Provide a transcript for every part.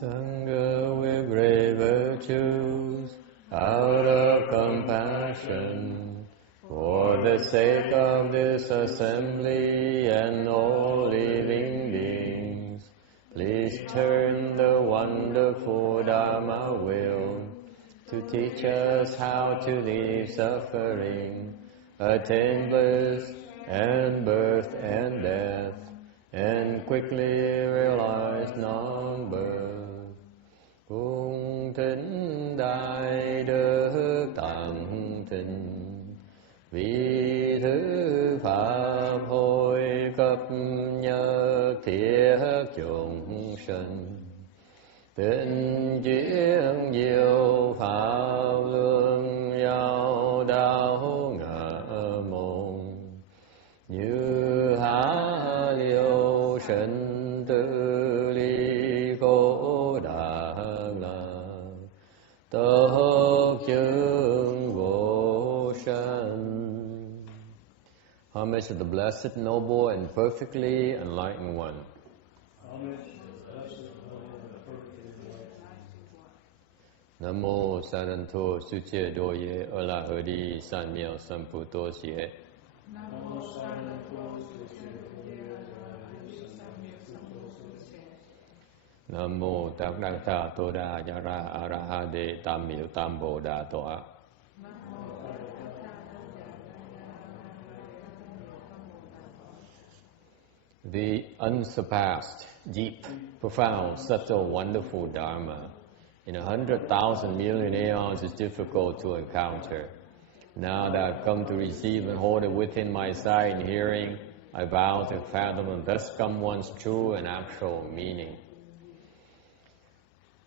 Sangha with great virtues, out of compassion, for the sake of this assembly and all living beings, please turn the wonderful Dharma wheel to teach us how to leave suffering, attain bliss and birth and death, and quickly realize non-birth. Cung thính đại đức tặng thịnh, vì thứ pháp hồi cấp nhất thiết chúng sinh, tình chiến diệu pháp lương giáo đạo ngã môn, như há liêu sinh tử ly cố đàng lạc, tốc chứng vô sanh. Homage to the Blessed, Noble, and Perfectly Enlightened One. Nam mô Saranto Suche Doye Ola Hodi San Miao Samputo Sihe. Nam mô Tát Đăng Tha Tô Đa Yara Araha De Tam Miệu Tam Bồ Đà Tọa. The unsurpassed, deep, profound, subtle, wonderful Dharma in 100,000 million aeons is difficult to encounter. Now that I've come to receive and hold it within my sight and hearing, I vow to fathom and thus come one's true and actual meaning.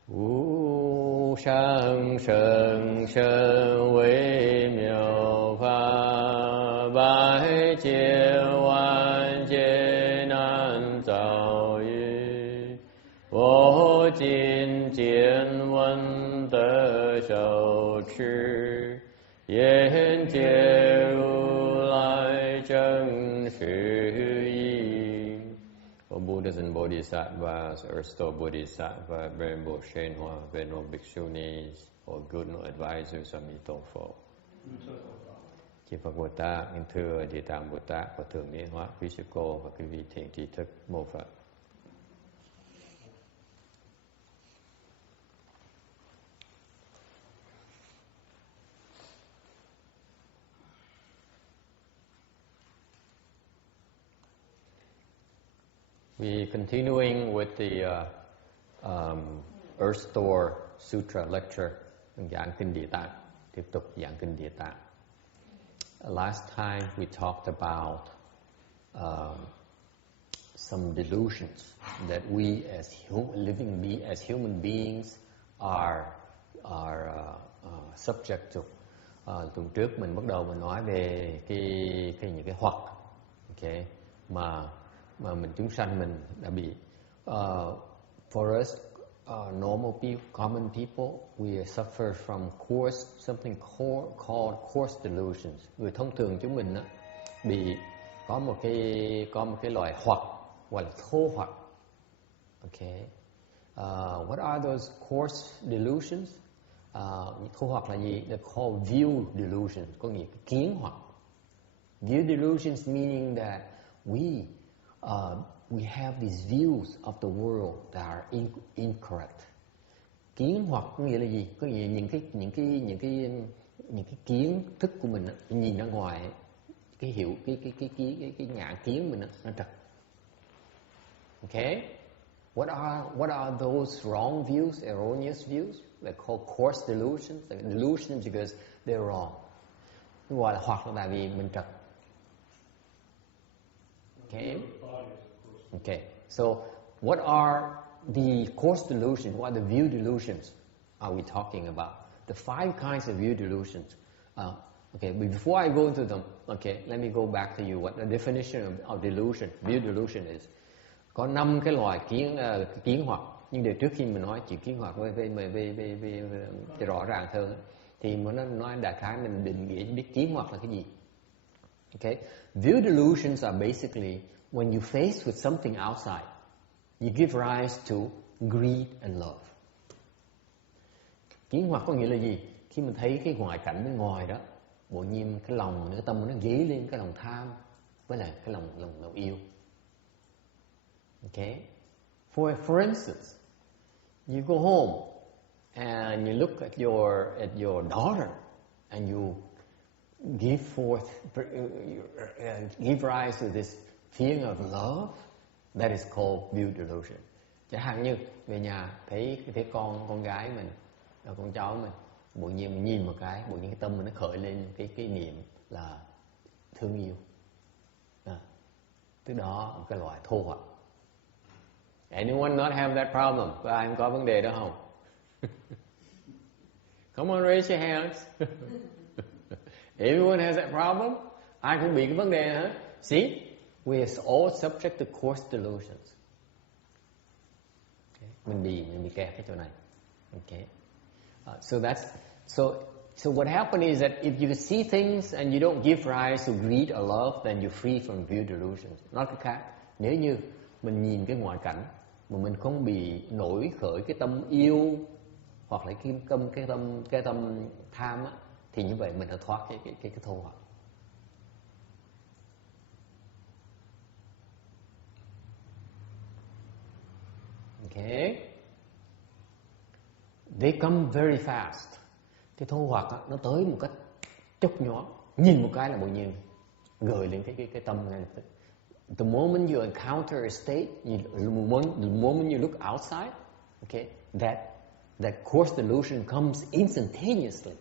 Wu shang sheng shen wei miao fa bai jie wan jie nan zao yu wo jin jian wen de shou chi yan jie ru lai zheng shi yi. O Buddhas and Bodhisattvas, Earth Store Bodhisattva, Venerable Shenhua, Venerable Bhikshunis, or good advisors of Mitofo. Chư Phật Bồ Tát, kính thưa Địa Tạng Bồ Tát và Thượng Nghĩa Hóa quý sư cô và quý vị thiện tri thức mô Phật. We're continuing with the Earth Store Sutra lecture, giảng Kinh Địa Tạng, tiếp tục giảng Kinh Địa Tạng. Last time we talked about some delusions that we as human beings are subject to. Tuần trước mình bắt đầu mình nói về những cái hoặc, okay, mà mình chúng sanh mình đã bị. For us, normal people, common people, we suffer from something called coarse delusions. Người thông thường chúng mình á, bị có một cái loại hoặc gọi là thô hoặc. Okay. What are those coarse delusions? Thô hoặc là gì? They're called view delusions, có nghĩa là kiến hoặc. View delusions meaning that we have these views of the world that are incorrect. Kiến hoặc có nghĩa là gì? Có nghĩa là những cái kiến thức của mình nhìn ra ngoài, cái nhãn kiến mình nó trật. Okay? What are those wrong views, erroneous views? They're called coarse delusions. They're delusions because they're wrong. Gọi là hoặc là tại vì mình trật. Okay, so what are the coarse delusions? What are the view delusions are we talking about? The 5 kinds of view delusions. Okay, but before I go into them, okay, let me go back to you. What the definition of delusion, view delusion is. Có 5 cái loại kiến hoặc. Nhưng để trước khi mình nói chuyện kiến hoặc về rõ ràng hơn, thì mình nói đại khái mình định nghĩa biết kiến hoặc là cái gì. Okay, view delusions are basically when you face with something outside, you give rise to greed and love. Kiến hoặc có nghĩa là gì? Khi mình thấy cái ngoại cảnh bên ngoài đó, bộ nhiên cái lòng, cái tâm nó dấy lên cái lòng tham với lại cái lòng yêu. Okay? For instance, you go home and you look at your daughter and you give rise to this feeling of love. That is called view delusion. Chẳng hạn như về nhà thấy con gái mình, con cháu mình, bộ nhiên mình nhìn một cái, bộ nhiên cái tâm mình nó khởi lên cái niệm là thương yêu. Từ đó một cái loại thô hoặc. Anyone not have that problem? Có ai có vấn đề đó không? Come on, raise your hands. Everyone has that problem? Ai cũng bị cái vấn đề hả? See, we are all subject to coarse delusions. Okay. Mình bị kẹt cái chỗ này. Okay. So what happens is that if you see things and you don't give rise to greed or love, then you're free from view delusions. Nói cách khác, nếu như mình nhìn cái ngoại cảnh mà mình không bị nổi khởi cái tâm yêu hoặc là cái tâm tham á, thì như vậy mình đã thoát cái thô hoặc. Okay. They come very fast. Cái thô hoặc á, nó tới một cách chốc nhón, nhìn một cái là tự nhiên gợi lên cái tâm ngay lập tức. The moment you encounter a state, the moment you look outside, okay, that coarse delusion comes instantaneously.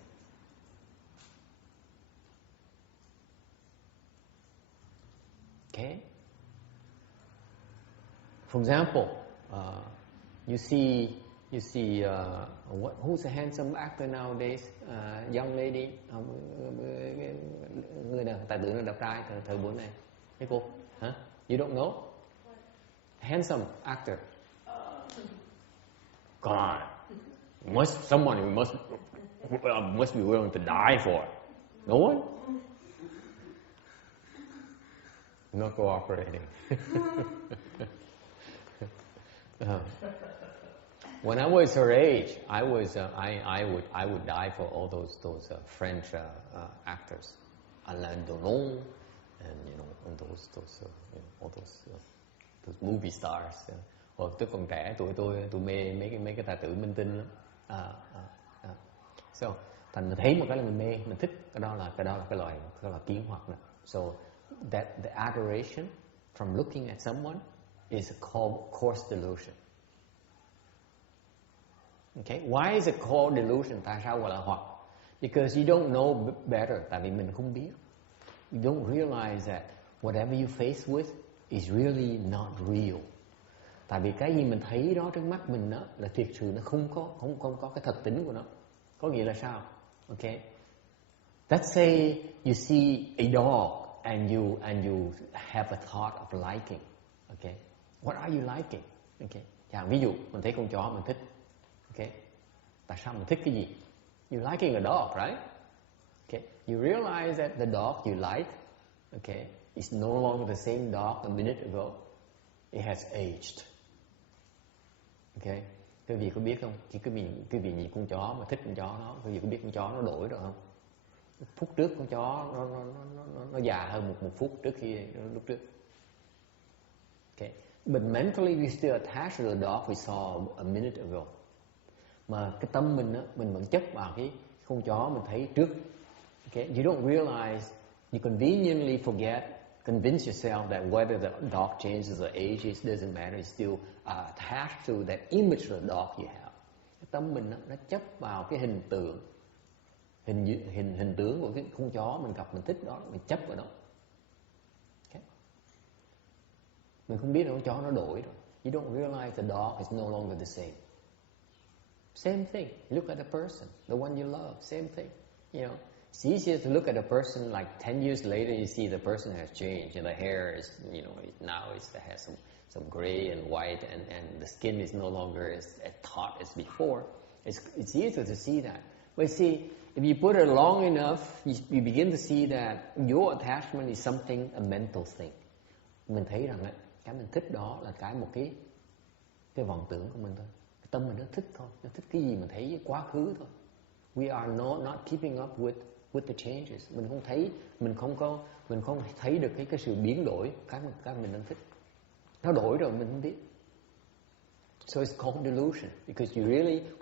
Okay. For example, you see who's a handsome actor nowadays? Young lady, người nào tài tử nào đẹp trai thời buổi này? Cái cô, hả? You don't know? Handsome actor. God, someone who must be willing to die for. No one? Not cooperating. When I was her age, I would die for all those French actors, Alain Delon, and all those movie stars. Hồi tôi còn trẻ, tôi mê mấy cái tài tử minh tinh lắm. So thành thấy một cái là mình mê, mình thích, cái đó là cái loại kiến hoặc này. So that the adoration from looking at someone is called coarse delusion. Okay, why is it called delusion? Tại sao gọi là hoặc? Because you don't know better. Tại vì mình không biết. You don't realize that whatever you face with is really not real. Tại vì cái gì mình thấy đó trước mắt mình đó là thiệt sự nó không có cái thật tính của nó. Có nghĩa là sao? Okay. Let's say you see a dog and you have a thought of liking. Okay. What are you liking? Okay. Chẳng ví dụ mình thấy con chó mình thích. Okay. Tại sao mình thích cái gì? You're liking a dog, right? Okay. You realize that the dog you like, okay, is no longer the same dog a minute ago. It has aged. Okay. Quý vị có biết không? Quý vị nhìn con chó mà thích con chó nó, quý vị có biết con chó nó đổi rồi không? Phút trước con chó nó già hơn một phút trước khi lúc trước. Okay. But mentally we still attached to the dog we saw a minute ago. Mà cái tâm mình á, mình vẫn chấp vào cái con chó mình thấy trước. Okay, you don't realize, you conveniently convince yourself that whether the dog changes or ages doesn't matter, it's still attached to that image of the dog you have. Cái tâm mình á, nó chấp vào cái hình tượng của cái con chó mình gặp mình thích đó, mình chấp vào đó. Okay. Mình không biết là con chó nó đổi rồi. You don't realize the dog is no longer the same. Same thing. Look at a person, the one you love. Same thing. You know, it's easier to look at a person like 10 years later. You see the person has changed, and the hair is, now it has some gray and white, and the skin is no longer as taut as before. It's easier to see that. But see, if you put it long enough, you begin to see that your attachment is something, a mental thing. Mình thấy rằng cái mình thích đó là một cái cái vọng tưởng của mình thôi. Cái tâm mình nó thích thôi, nó thích cái gì mình thấy với quá khứ thôi. We are not keeping up with the changes. Mình không thấy được cái sự biến đổi cái mình đang thích. Nó đổi rồi mình không biết. So it's called delusion because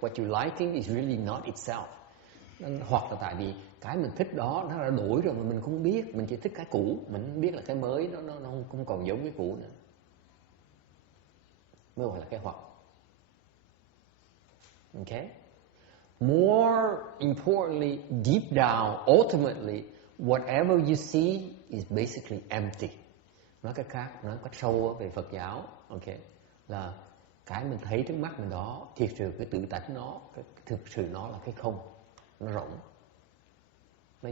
what you're liking is really not itself. Hoặc là tại vì cái mình thích đó nó đã đổi rồi mà mình không biết, mình chỉ thích cái cũ, mình không biết là cái mới nó không còn giống cái cũ nữa. Mới gọi là cái hoặc. Okay? More importantly, deep down, ultimately, whatever you see is basically empty. Nói cách khác, nói cách sâu về Phật giáo, okay, là cái mình thấy trước mắt mình đó, thiệt sự cái tự tánh nó, thực sự nó là cái không, nó rỗng, nó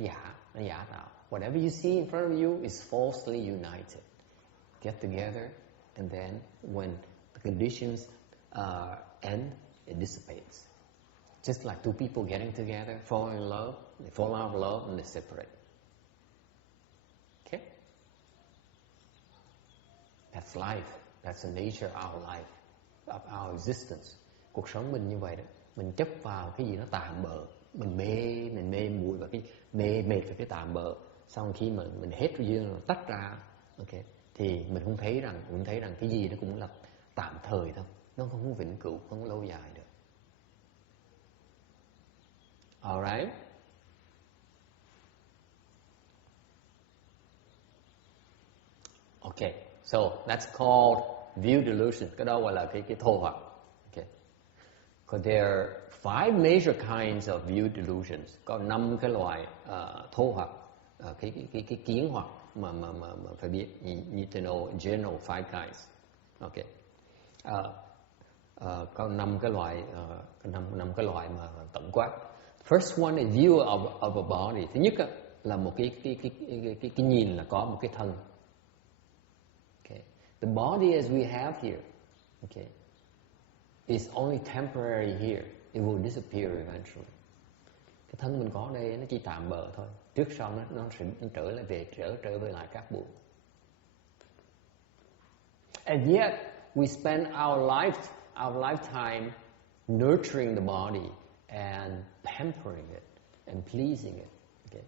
giả tạo. Whatever you see in front of you is falsely united. Get together, and then when the conditions end, it dissipates. Just like two people getting together, fall in love, they fall out of love and they separate. Okay? That's life. That's the nature of our life, of our existence. Cuộc sống mình như vậy đó. Mình chấp vào cái gì nó tạm bợ, mình mê muội và cái mệt về cái tạm bợ. Xong khi mà mình hết duyên rồi tách ra, okay, thì mình không thấy rằng cái gì nó cũng là tạm thời thôi, nó không có vĩnh cửu, không có lâu dài được. Alright. Okay, so that's called view delusion. Cái đó gọi là cái thô hoặc. Okay. Because there are 5 major kinds of view delusions. Có 5 cái loại thô hoặc, cái kiến hoặc mà phải biết. You need to know in general 5 kinds. Okay. Có 5 cái loại, 5 cái loại mà tổng quát. First one is view of a body. Thứ nhất là một cái nhìn là có một cái thân. Okay. The body as we have here, okay, is only temporary here. It will disappear eventually. Cái thân mình có đây nó chỉ tạm bợ thôi. Trước sau nó sẽ trở về lại các bụi. And yet we spend our lifetime nurturing the body and pampering it and pleasing it. Okay.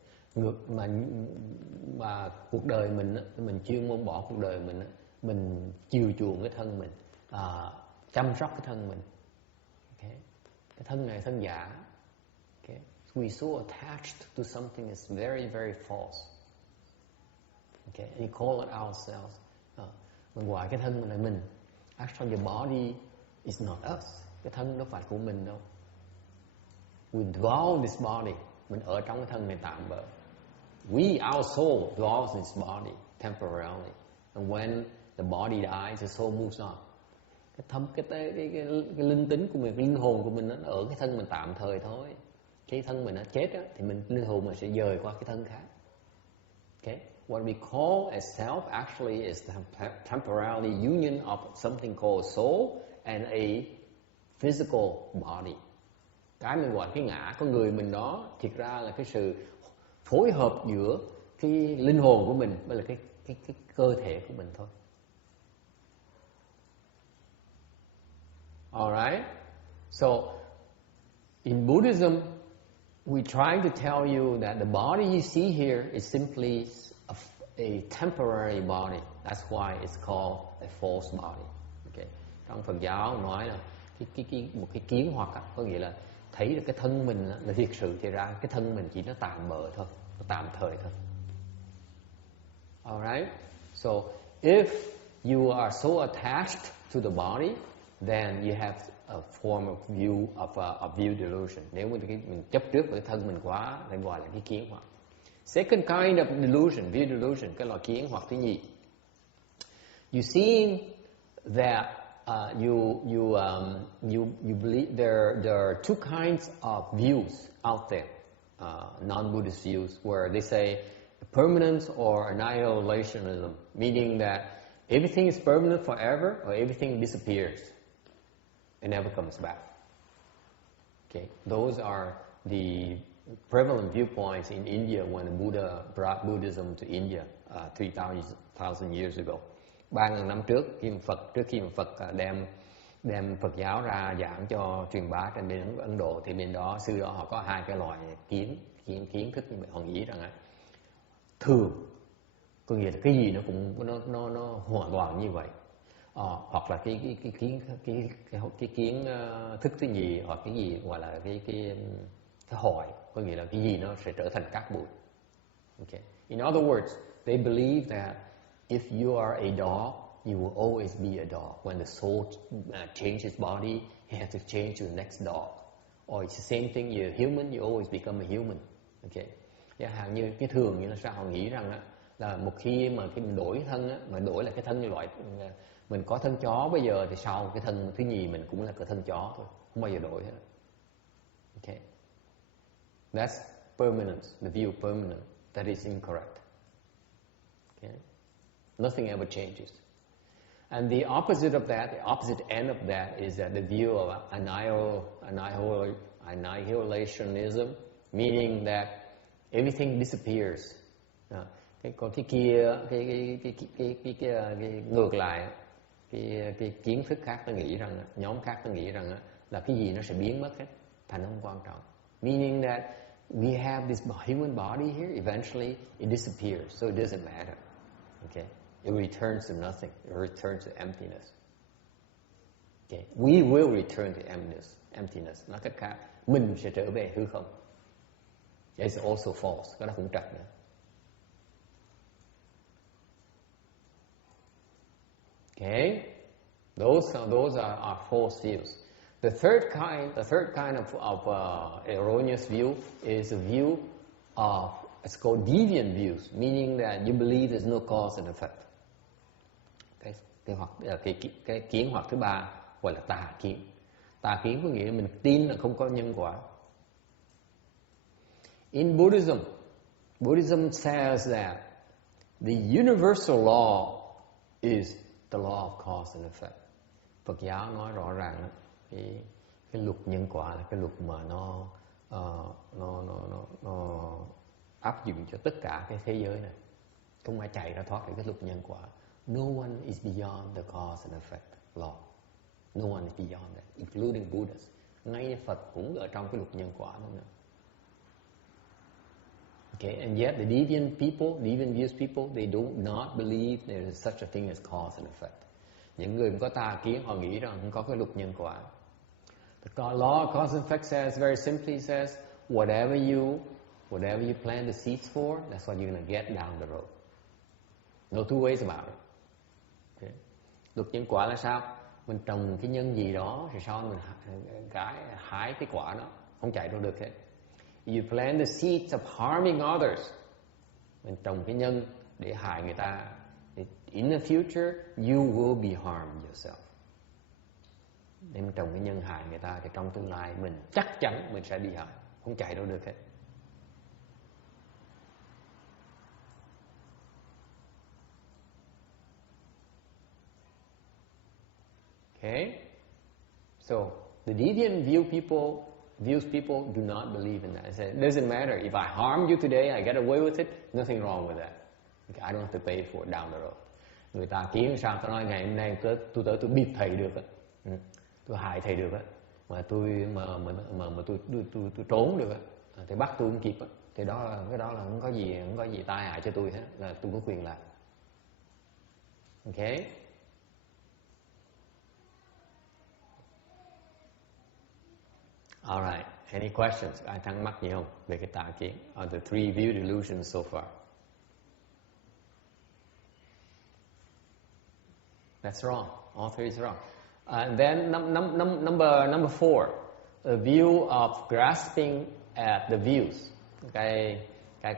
Mà cuộc đời mình chuyên môn bỏ cuộc đời mình chiều chuộng cái thân mình, chăm sóc cái thân mình. Okay. Cái thân này thân giả. Okay. We so attached to something that's very, very false. Okay. And you call it ourselves. Mình gọi cái thân mình là mình. Actually the body is not us. Cái thân nó phải của mình đâu. We dwell in this body. Mình ở trong cái thân này tạm bợ. Our soul dwells in this body temporarily. And when the body dies, the soul moves on. Cái linh tính của mình, linh hồn của mình nó ở cái thân mình tạm thời thôi. Cái thân mình nó chết á, thì linh hồn mình sẽ dời qua cái thân khác. Okay? What we call as self actually is the temporary union of something called soul and a physical body. Cái mình gọi cái ngã con người mình đó, thiệt ra là cái sự phối hợp giữa cái linh hồn của mình với là cái cơ thể của mình thôi. Alright? So, in Buddhism, we try to tell you that the body you see here is simply a temporary body. That's why it's called a false body. Okay. Trong Phật giáo nói là một cái kiến hoặc có nghĩa là thấy được cái thân mình là thiệt sự thì ra cái thân mình chỉ nó tạm bợ thôi, nó tạm thời thôi. Alright? So if you are so attached to the body, then you have a form of view delusion. Nếu mình chấp trước với cái thân mình quá, thì gọi là cái kiến hoặc. Second kind of delusion, view delusion, cái loại kiến hoặc thứ nhì. You see that you believe there are 2 kinds of views out there, non-Buddhist views, where they say permanence or annihilationism, meaning that everything is permanent forever or everything disappears. It never comes back. Okay, those are the prevalent viewpoints in India when Buddha brought Buddhism to India 3,000 years ago. 3.000 năm trước khi mà Phật đem đem Phật giáo ra giảng cho truyền bá trên bên Ấn Độ, thì bên đó sư đó họ có hai cái loại kiến thức như vậy. Họ nghĩ rằng thường có nghĩa là cái gì nó cũng nó hoàn toàn như vậy, hoặc là cái kiến thức thứ nhì, hoặc cái gì gọi là cái hỏi, có nghĩa là cái gì nó sẽ trở thành cát bụi. Okay. In other words, they believe that if you are a dog, you will always be a dog. When the soul changes body, you have to change to the next dog. Or it's the same thing, you're human, you always become a human. Okay. Chẳng hạn như cái thường như là sao họ nghĩ rằng là một khi mà khi mình đổi thân mà đổi là cái thân như loại mình có thân chó bây giờ, thì sau cái thân thứ nhì mình cũng là cái thân chó thôi, không bao giờ đổi hết. Okay. That's permanence, the view of permanence. That is incorrect. Okay. Nothing ever changes. And the opposite of that, the opposite end of that is that the view of annihilationism, meaning that everything disappears. Còn cái kia, cái ngược lại, cái kiến thức khác nó nghĩ rằng, nhóm khác nó nghĩ rằng là cái gì nó sẽ biến mất hết, thành không quan trọng. Meaning that we have this human body here, eventually it disappears, so it doesn't matter. Okay, it returns to nothing, it returns to emptiness. Okay, we will return to emptiness. Nói cách khác, mình sẽ trở về hư không. It's also false, cái đó cũng trật nữa. Okay, those are false views. The third kind of erroneous view is a view of, it's called deviant views, meaning that you believe there's no cause and effect. Cái kiến hoặc thứ ba gọi là tà kiến. Tà kiến có nghĩa là mình tin là không có nhân quả. In Buddhism says that the universal law is the law of cause and effect. Phật giáo nói rõ ràng cái luật nhân quả là cái luật mà nó áp dụng cho tất cả cái thế giới này. Không ai chạy ra thoát khỏi cái luật nhân quả. No one is beyond the cause and effect law. No one is beyond that, including Buddhists. Ngay Phật cũng ở trong cái luật nhân quả đó nữa. Okay, and yet the deviant views people, they do not believe there is such a thing as cause and effect. Những người có tà kiến họ nghĩ rằng không có cái luật nhân quả. The law of cause and effect says, very simply says, whatever you plant the seeds for, that's what you're going to get down the road. No two ways about it. Okay. Luật nhân quả là sao? Mình trồng cái nhân gì đó, thì sau mình hái cái quả đó, không chạy đâu được hết. You plant the seeds of harming others. Mình trồng cái nhân để hại người ta. In the future, you will be harmed yourself. Nếu mình trồng cái nhân hại người ta, thì trong tương lai mình chắc chắn mình sẽ bị hại, không chạy đâu được hết. Okay? So, the deviant views people do not believe in that. They say, it doesn't matter. If I harm you today, I get away with it, nothing wrong with that. Okay, I don't have to pay for it down the road. Người ta kiến sao tôi nói ngày hôm nay tôi bịp thầy được á, tôi hại thầy được á, mà tôi trốn được á, thì bắt tôi không kịp á, thì cái đó là không có gì tai hại cho tôi hết, là tôi có quyền làm. Okay? Alright, any questions? Ai thắc mắc gì không về cái tà kiến? On the three view delusions so far? That's wrong. All three is wrong. And then number four, the view of grasping at the views. Cái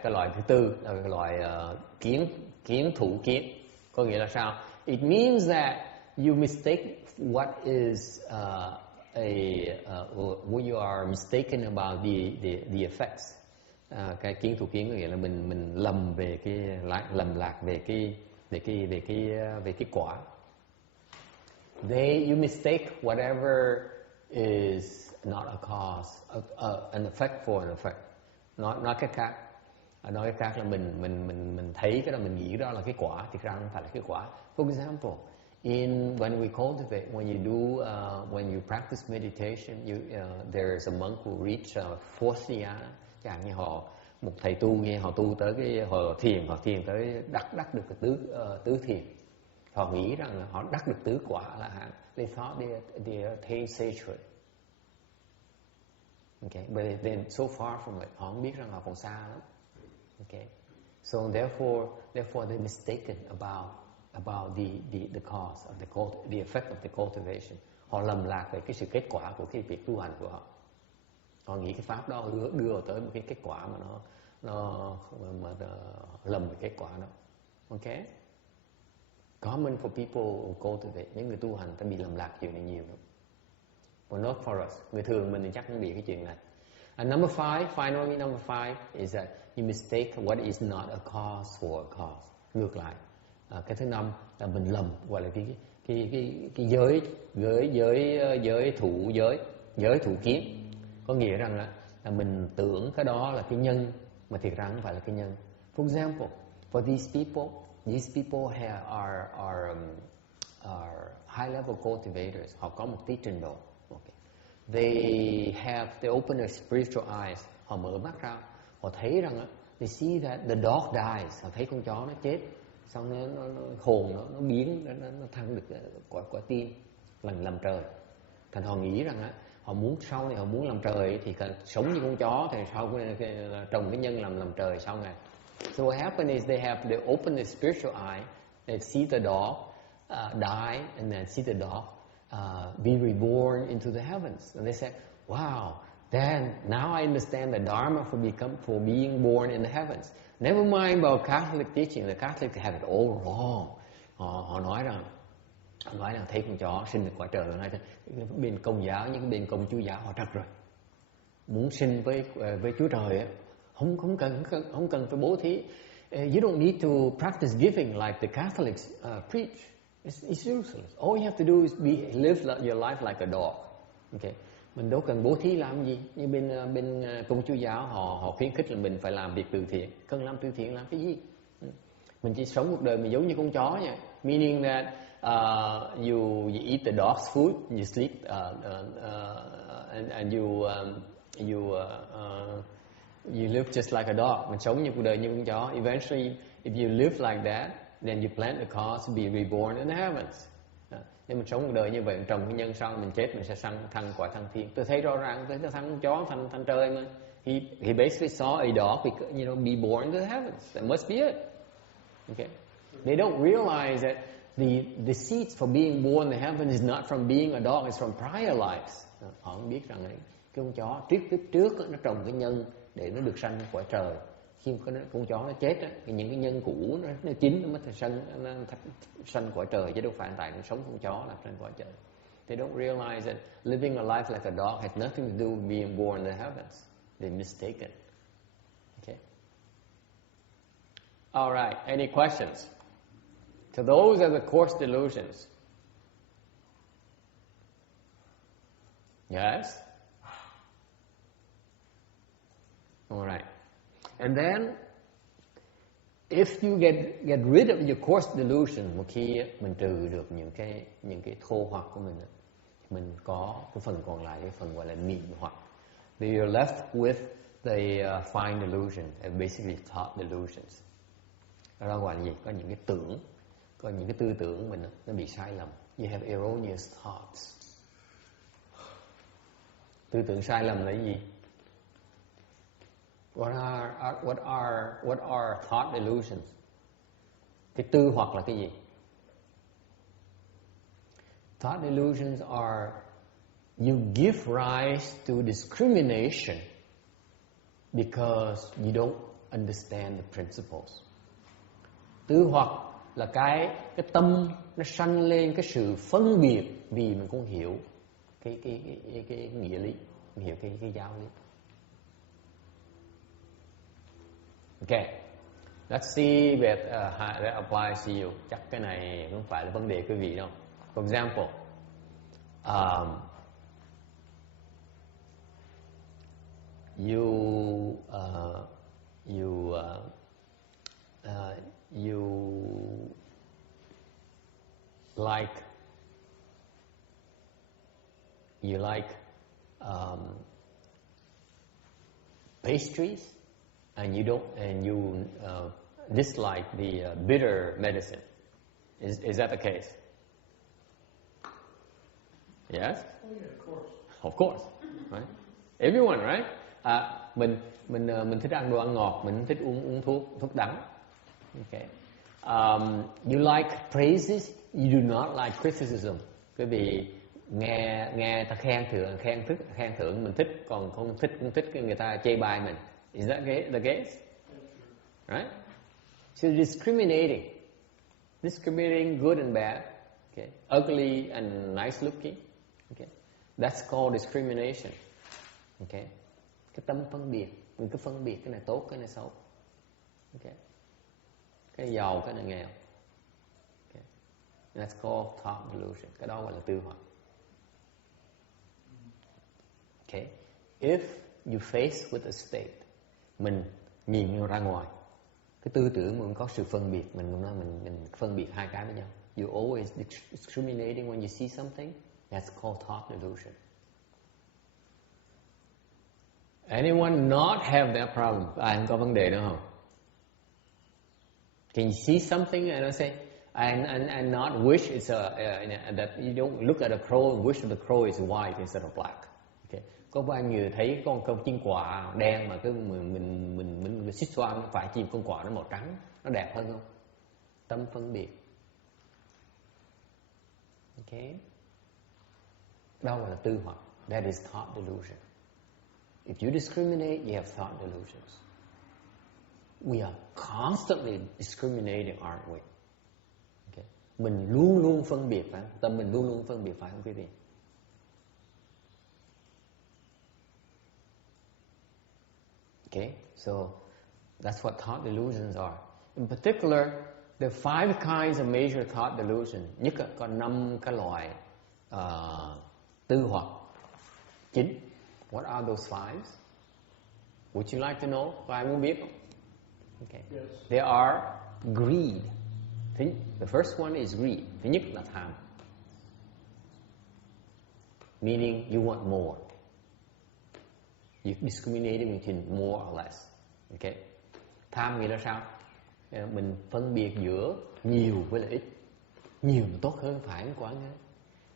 loại thứ tư là cái loại kiến thủ kiến. Có nghĩa là sao? It means that you mistake what is when you are mistaken about the effects. Cái kiến thủ kiến có nghĩa là mình lầm lạc về cái quả. You mistake whatever is not a cause, an effect for an effect. Nói cách khác là mình thấy cái đó, mình nghĩ đó là cái quả, thực ra không phải là cái quả. For example, When we cultivate, when you practice meditation, there is a monk who reach fourth dhyana. Chẳng như một thầy tu nghe họ tu tới cái họ thiền tới đắc được cái tứ thiền. Họ nghĩ rằng là họ đắc được tứ quả là hạng. They thought they attained sacred. Okay, but they're so far from it. Họ không biết rằng họ còn xa lắm. Okay, so therefore they're mistaken about the cause of the effect of the cultivation. Họ lầm lạc về cái sự kết quả của cái việc tu hành của họ. Họ nghĩ cái pháp đó đưa tới một cái kết quả mà nó lầm về kết quả đó. Okay? Common for people who cultivate, những người tu hành ta bị lầm lạc chuyện này nhiều lắm. But not for us. Người thường mình thì chắc không bị cái chuyện này. And finally number five is that you mistake what is not a cause for a cause. Ngược lại, cái thứ năm là mình lầm gọi là cái giới thủ kiến. Có nghĩa rằng là mình tưởng cái đó là cái nhân mà thiệt ra không phải là cái nhân. For example, for these people are high level cultivators. Họ có một tí trình độ. Okay. They open their spiritual eyes. Họ mở mắt ra, họ thấy rằng they see that the dog dies. Họ thấy con chó nó chết, xong nó hồn nó biến, nó thăng được quả tim làm trời. Thành họ nghĩ rằng họ muốn sau này họ muốn làm trời thì sống như con chó, thì sau trồng cái nhân làm trời sau này. So what happened is they open the spiritual eye, they see the dog die, and then see the dog be reborn into the heavens. And they say, wow, then now I understand the dharma for being born in the heavens. Never mind about Catholic teaching. The Catholics have it all wrong. Họ nói rằng thấy con chó sinh được quả trời, nói bên Công giáo, những bên Công Chúa giáo họ trật rồi. Muốn sinh với Chúa Trời không cần phải bố thí. You don't need to practice giving like the Catholics preach. It's useless. All you have to do is live your life like a dog. Okay. Mình đâu cần bố thí làm gì. Như bên Công Chúa giáo họ khuyến khích là mình phải làm việc từ thiện. Cần làm từ thiện làm cái gì? Mình chỉ sống một đời mình giống như con chó nha. Meaning that you eat the dog's food, you sleep, and you live just like a dog. Mình sống như cuộc đời như con chó. Eventually, if you live like that, then you plant the cause to be reborn in the heavens. Nếu mình sống một đời như vậy, mình trồng cái nhân sau mình chết, mình sẽ thăng quả thăng thiên. Tôi thấy rõ ràng, tôi thấy thăng chó thành trời mà. He basically saw a dog, be born in the heavens. That must be it. Okay. They don't realize that the seeds for being born in the heaven is not from being a dog, it's from prior lives. Họ không biết rằng cái con chó trước nó trồng cái nhân để nó được sanh quả trời. Khi con chó nó chết những cái nhân cũ nó chín nó mới sanh quả trời, chứ đâu phải tại nó sống con chó là sanh quả trời. They don't realize that living a life like a dog has nothing to do with being born in the heavens. They're mistaken. Okay. All right. Any questions? So those are the course delusions. Yes? All right. And then, if you get rid of your course delusion, một khi mình trừ được những cái thô hoặc của mình có cái phần còn lại, cái phần gọi là mịn hoặc. Then you're left with the fine delusion, basically thought delusions. Đó gọi là gì? Có những cái tưởng, có những cái tư tưởng mình nó bị sai lầm. You have erroneous thoughts. Tư tưởng sai lầm là gì? What are thought delusions? Cái tư hoặc là cái gì? Thought delusions are you give rise to discrimination because you don't understand the principles. Tư hoặc là cái tâm nó sanh lên cái sự phân biệt vì mình không hiểu cái nghĩa lý, mình hiểu cái giáo lý. Okay, let's see how that applies to you. Chắc cái này không phải là vấn đề quý vị đâu. For example, like pastries, and you dislike the bitter medicine. Is that the case? Yes? Oh yeah, of course. Of course, right? Everyone, right? Mình thích ăn đồ ăn ngọt, mình thích uống thuốc đắng. Okay. You like praises, you do not like criticism. Bởi vì nghe ta khen thưởng mình thích, còn không thích người ta chê bai mình. Is that the case? Right? So discriminating good and bad, okay, ugly and nice looking, okay, that's called discrimination, okay. Cái tâm phân biệt, mình cứ phân biệt cái này tốt, cái này xấu, okay. Cái giàu, cái này nghèo, okay. That's called thought delusion. Cái đó gọi là tư hoặc. Okay. If you face with a state, mình nhìn ra ngoài, cái tư tưởng mình có sự phân biệt, mình phân biệt hai cái với nhau. You always discriminating when you see something. That's called thought delusion. Anyone not have that problem? Ai không có vấn đề đó không? Can you see something and I say, and not wish it's that you don't look at a crow and wish the crow is white instead of black. Okay. Có bao nhiêu thấy con chim quạ đen mà cứ mình xích xoan phải chim con quạ nó màu trắng, nó đẹp hơn không? Tâm phân biệt. Okay. Đó là tư hoặc. That is thought delusion. If you discriminate, you have thought delusions. We are constantly discriminating, aren't we? Okay. Mình luôn luôn phân biệt, phải không? Tâm mình luôn luôn phân biệt, phải không quý vị? Okay, so that's what thought delusions are. In particular, there are 5 kinds of major thought delusion. Nhất có 5 cái loại tư hoặc chính. What are those 5? Would you like to know? Có ai muốn biết không? Okay. Yes. They are greed. The first one is greed. Thứ nhất là tham. Meaning you want more. You discriminating between more or less. Okay. Tham nghĩa là sao? Mình phân biệt giữa nhiều với là ít. Nhiều tốt hơn phải không quá nghe?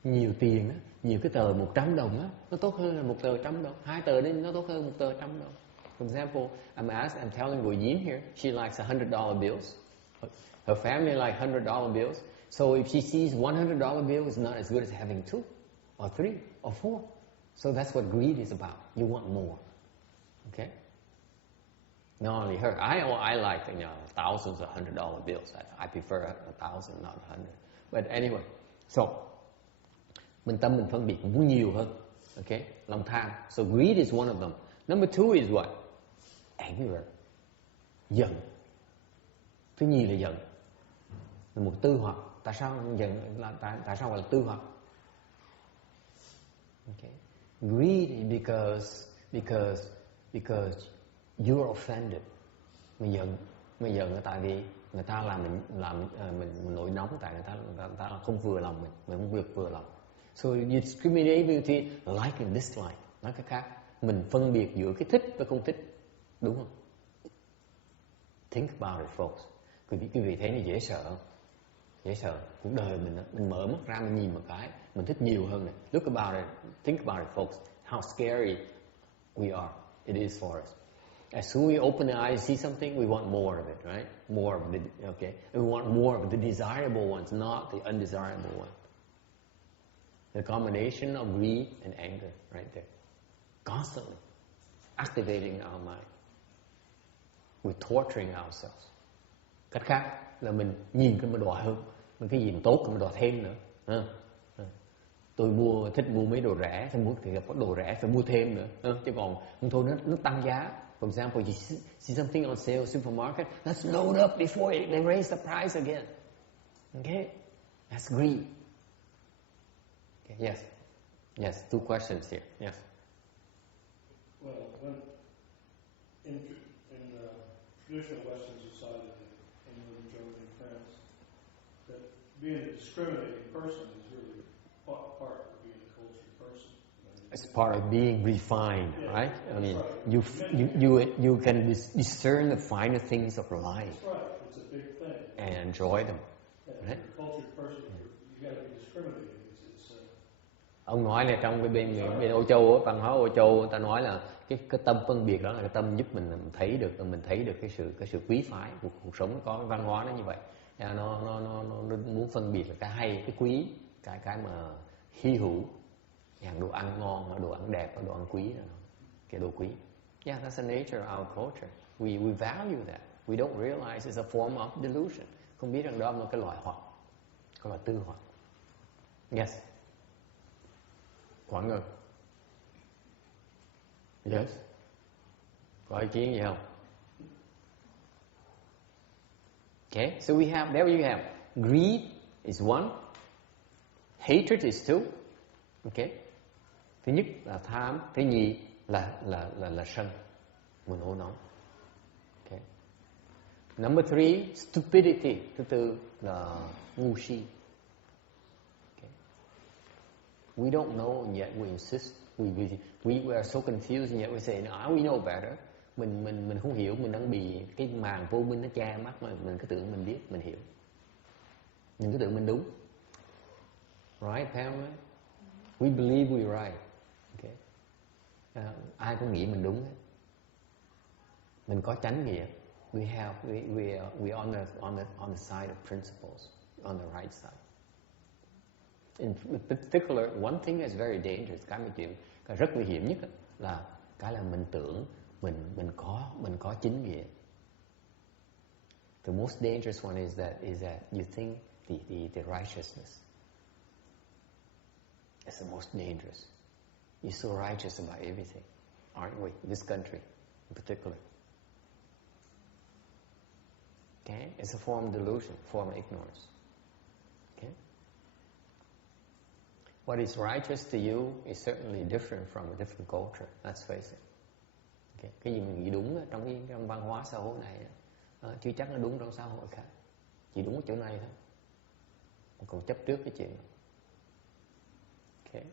Nhiều tiền á, nhiều cái tờ 100 đồng á, nó tốt hơn là một tờ 100 đồng. 2 tờ nên nó tốt hơn một tờ 100 đồng. For example, I'm telling Yin here, she likes $100 bills. Her family like $100 bills. So if she sees $100 bill, it's not as good as having 2 or 3 or 4. So that's what greed is about. You want more. Okay? Not only her. I like, thousands of $100 bills. I prefer 1,000, not 100. But anyway, so tâm mình phân biệt muốn nhiều hơn. Okay? Lòng tham. So greed is one of them. Number 2 is what? Anger. Giận. Thứ nhì là giận. Là một tư hoặc. Tại sao giận tại sao gọi là tư hoặc? Okay. Greed is because you're offended. Mình giận là tại vì người ta làm mình nổi nóng, tại người ta không vừa lòng mình không được vừa lòng. So you discriminate between like and dislike. Nói cách khác, mình phân biệt giữa cái thích và không thích, đúng không? Think about it, folks. Quý vị thấy nó dễ sợ không? Dễ sợ. Cuộc đời mình mở mắt ra mình nhìn một cái, mình thích nhiều hơn này. Look about it, think about it, folks. How scary we are. It is for us. As soon as we open the eyes, see something, we want more of it, right? More of it, okay? And we want more of the desirable ones, not the undesirable ones. The combination of greed and anger, right there. Constantly activating our mind. We're torturing ourselves. Cách khác là mình nhìn cái mình đòi hơn, mình cái gì mình tốt mình đòi thêm nữa. Tôi thích mua mấy đồ rẻ, thì muốn thì gặp có đồ rẻ phải mua thêm nữa. Chứ còn không thôi nó tăng giá. For example, you see something on sale supermarket, let's load up before they raise the price again. Okay, that's greed. Okay, yes, 2 questions here. Yes. Well, in traditional Western society, England, Germany, France, that being a discriminating person is really part of being a cultured person. It's part of being refined, Yeah, right? I mean, right. you can discern the finer things of life That's right. It's a big thing. and enjoy them. Yeah, Right? if you're a cultured person, you got to be discriminating. Ông nói là trong cái bên Âu Châu, văn hóa Âu Châu, người ta nói là cái tâm phân biệt đó là cái tâm giúp mình thấy được cái sự quý phái của cuộc sống, có cái văn hóa nó như vậy. Nó muốn phân biệt là cái hay, cái quý, cái mà hy hữu, hàng đồ ăn ngon, đồ ăn đẹp, đồ ăn quý, cái đồ quý. Yeah, that's the nature of our culture. We value that. We don't realize it's a form of delusion. Không biết rằng đó là một cái loại hoặc, cái loại tư hoặc. Yes. Quảng Ngân. Yes. Có ý kiến gì không? Okay, so there you have. Greed is one. Hatred is two. Okay. Thứ nhất là tham, thứ nhì là sân, nôn nóng. Okay. Number three, stupidity. Thứ tư là ngu si. We don't know and yet we insist. We are so confused and yet we say, no, we know better. Mình không hiểu, mình đang bị cái màn vô minh nó che mắt, mà mình cứ tưởng mình biết, mình hiểu. Mình cứ tưởng mình đúng. Right, Pam? We believe we're right. Okay. Ai cũng nghĩ mình đúng hết. Mình có chánh nghĩa. We on the side of principles, on the right side. In particular, one thing is very dangerous. Cái chuyện rất nguy hiểm nhất là cái là mình tưởng mình có chính nghĩa. The most dangerous one is that you think the righteousness. It's the most dangerous. You're so righteous about everything, aren't we? This country, in particular. Okay, it's a form of delusion, form of ignorance. Okay. What is righteous to you is certainly different from a different culture. Let's face it. Okay. Cái gì mình nghĩ đúng trong văn hóa xã hội này chưa chắc nó đúng trong xã hội khác. Chỉ đúng ở chỗ này thôi. Mình còn chấp trước cái chuyện đó. Okay.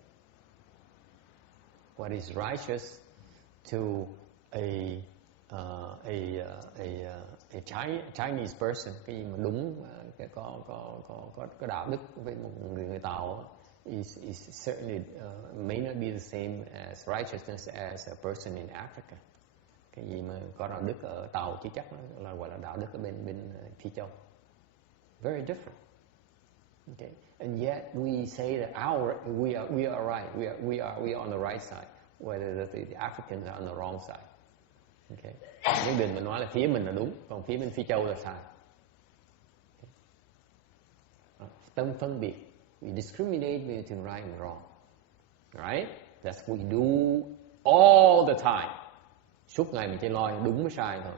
What is righteous to a Chinese person, cái gì mà đúng, có đạo đức với một người Tàu is certainly may not be the same as righteousness as a person in Africa. Cái gì mà có đạo đức ở Tàu chứ chắc nó là gọi là đạo đức ở bên Phi Châu. Very different. Okay, and yet we say that we are right. We are on the right side, whether the Africans are on the wrong side. Okay, nhất định mình nói là phía mình là đúng, còn phía bên Phi Châu là sai. Okay. Tâm phân biệt. We discriminate between right and wrong. Right? That's what we do all the time. Suốt ngày mình chỉ lo đúng với sai thôi.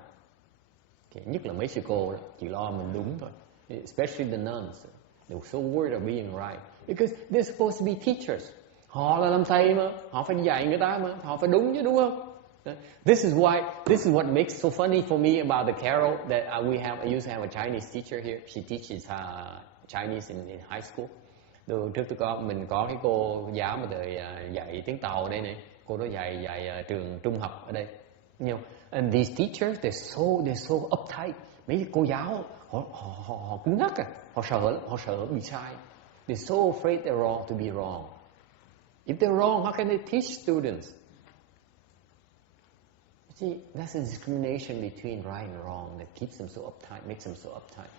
Okay. Nhất là mấy sư cô đó, chỉ lo mình đúng thôi. Especially the nuns. They're so worried of being right. Because they're supposed to be teachers. Họ là làm thầy mà. Họ phải dạy người ta mà. Họ phải đúng chứ, đúng không? This is what makes so funny for me about the carol that I used to have a Chinese teacher here. She teaches Chinese in high school. Trước mình có cái cô giáo mà dạy tiếng Tàu ở đây này. Cô đó dạy trường trung học ở đây. You know, and these teachers they're so uptight. Mấy cái cô giáo họ cứng nhắc à. Họ sợ bị sai. They're so afraid they're wrong to be wrong. If they're wrong, how can they teach students? See, that's a discrimination between right and wrong that keeps them so uptight, makes them so uptight.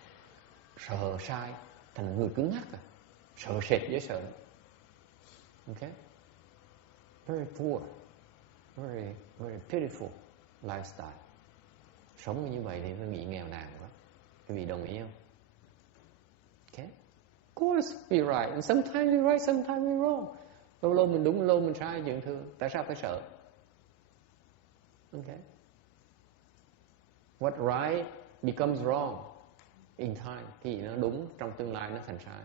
Sợ sai, thành người cứng nhắc à. Sợ sệt với sợ. Okay? Very poor. Very, very pitiful lifestyle. Sống như vậy thì tôi nghĩ nghèo nàn quá. Quý vị đồng ý không? Okay? Of course we're right. And sometimes we're right, sometimes we're wrong. Lâu lâu mình đúng, lâu mình sai, chuyện thường. Tại sao phải sợ? Okay. What right becomes wrong in time. Cái gì nó đúng trong tương lai nó thành sai.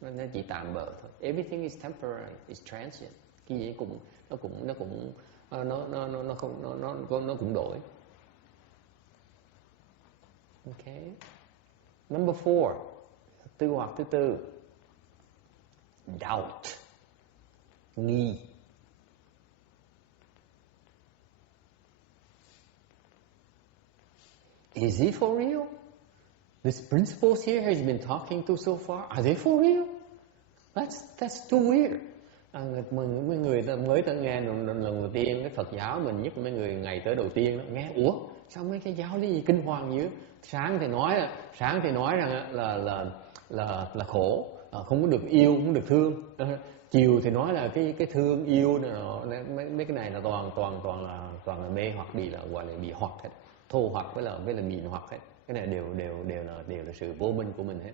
Nó chỉ tạm bợ thôi. Everything is temporary, is transient. Cái gì nó cũng đổi. Okay. Number 4, Tư hoặc thứ tư, doubt, nghi. Is it for real? These principles here he's been talking to so far, are they for real? That's too weird. Mấy người mới tới nghe lần đầu tiên cái Phật giáo mình, nhất mấy người ngày tới đầu tiên đó, nghe ủa sao mấy cái giáo lý gì kinh hoàng dữ. Sáng thì nói rằng là khổ, không có được yêu, không được thương. Chiều thì nói là cái thương yêu mấy cái này là toàn là mê hoặc, bị là gọi là bị hoặc hết, thô hoặc với là mịn hoặc hết. Cái này đều là sự vô minh của mình hết.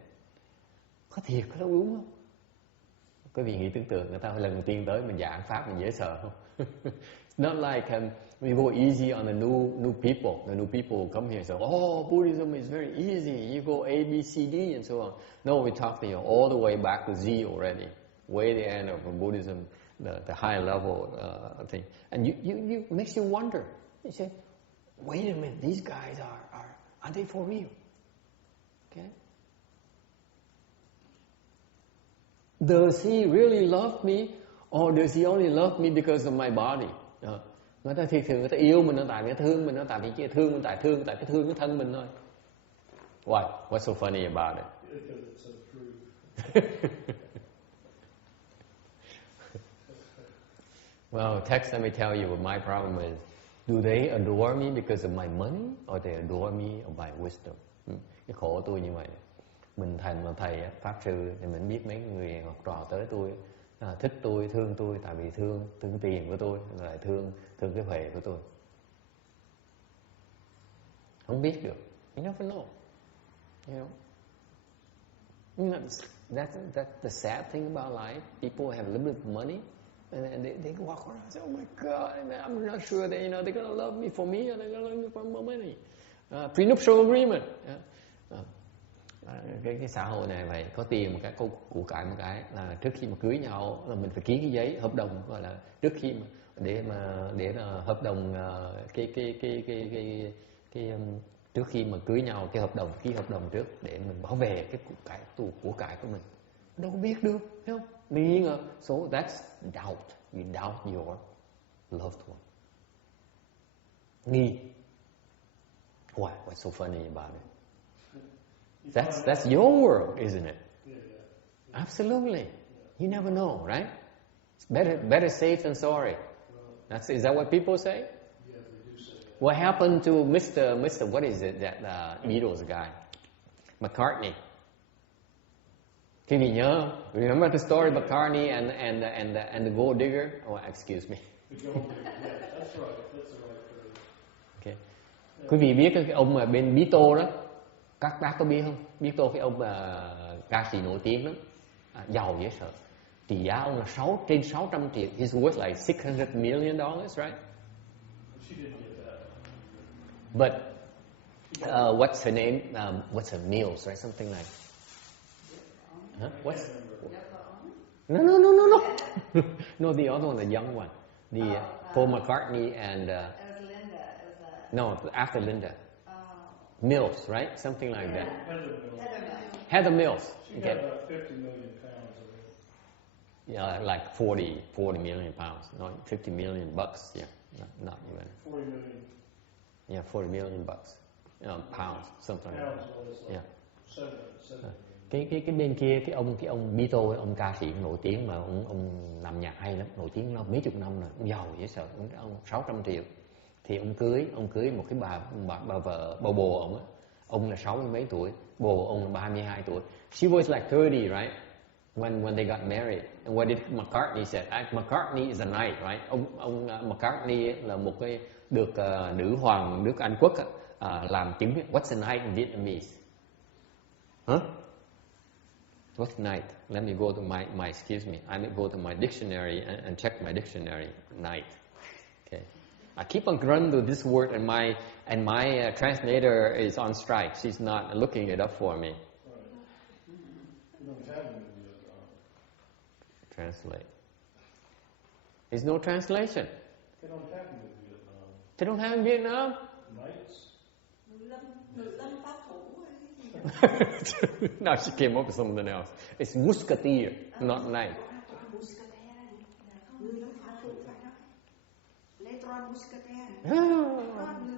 Có thiệt có đúng không? Quý vị nghĩ tưởng tượng người ta lần đầu tiên tới mình giảng pháp mình dễ sợ không? Not like we go easy on the new people. The new people who come here and say, oh, Buddhism is very easy. You go A, B, C, D and so on. No, we talk to you all the way back to Z already. Way the end of Buddhism, the high level thing. And you makes you wonder. You say, wait a minute, these guys are they for real? Okay. Does he really love me, or does he only love me because of my body? Người ta thì người ta yêu mình, nó tại vì thương mình, nó tại vì thương mình, tại cái thương cái thân mình thôi. Why? What's so funny about it? Because it's so true. Well, text, let me tell you what my problem is. Do they adore me because of my money, or they adore me by wisdom? Cái khổ của tôi như vậy. Mình thành mà thầy pháp sư thì mình biết mấy người học trò tới tôi thích tôi, thương tôi tại vì thương tiền của tôi, lại thương cái huệ của tôi. Không biết được. You never know. You know, that's the sad thing about life. People have a little bit of money, and they walk around and say, "Oh my God, I'm not sure that they're gonna love me for me, or they're gonna love me for my money." Prenuptial agreement. Cái xã hội này vậy, có tiền một cái, có của cải một cái, là trước khi mà cưới nhau là mình phải ký cái giấy hợp đồng, gọi là trước khi mà để hợp đồng trước khi mà cưới nhau, cái hợp đồng, ký hợp đồng trước để mình bảo vệ cái của cải của mình. Đâu có biết được, thấy không? Mình nghi ngờ. So that's doubt. You doubt your loved one. Nghi. What's so funny about it? That's your world, isn't it? Yeah. Absolutely. You never know, right? It's better safe than sorry. Is that what people say? Yeah, they do say that. What happened to Mr. What is it, that Beatles guy, McCartney? Can you nhớ? Remember the story of McCartney and the gold digger? Oh, excuse me. The gold digger. Yeah, that's right. That's the right phrase. Okay. Quý vị biết cái ông mà bên Beatles đó, các bác có biết không? Beatles, cái ông ca sĩ nổi tiếng lắm, giàu dễ sợ. Tỷ giá ông là trên 600 triệu. He's worth like $600 million, right? She didn't get that. But what's her name? What's her Mills, right? Something like. Huh? What's? No. No, the other one, the young one, the Paul McCartney and. It was Linda. It was No, after Linda. Mills, right? Something like that. Heather Mills. She got about 50 million pounds of it. Yeah, like 40 million pounds. No, 50 million bucks. Yeah, not even. 40 million. Yeah, 40 million bucks. Pounds, something like that. Pounds was like Yeah. 7 Cái bên kia cái ông Beatles, ông ca sĩ nổi tiếng mà ông làm nhạc hay lắm, nổi tiếng mấy chục năm rồi, ông giàu dễ sợ, ông 600 triệu. Thì ông cưới một cái bà vợ, bồ ông là 60 mấy tuổi, bồ ông là 32 tuổi. She was like 30, right? When they got married. And what did McCartney said? McCartney is a knight, right? Ông McCartney là một cái được nữ hoàng nước Anh Quốc làm chứng. What's a knight in Vietnamese? Huh? What's knight? Let me go to my excuse me. I go to my dictionary and check my dictionary. Knight. Okay. I keep on running to this word, and my translator is on strike. She's not looking it up for me. Right. You don't have them in Vietnam. Translate. There's no translation. They don't have them in Vietnam. They don't have in Vietnam. Knights? Ngự lâm pháp thủ hay gì đó. Now she came up with something else. It's musketeer, not knight.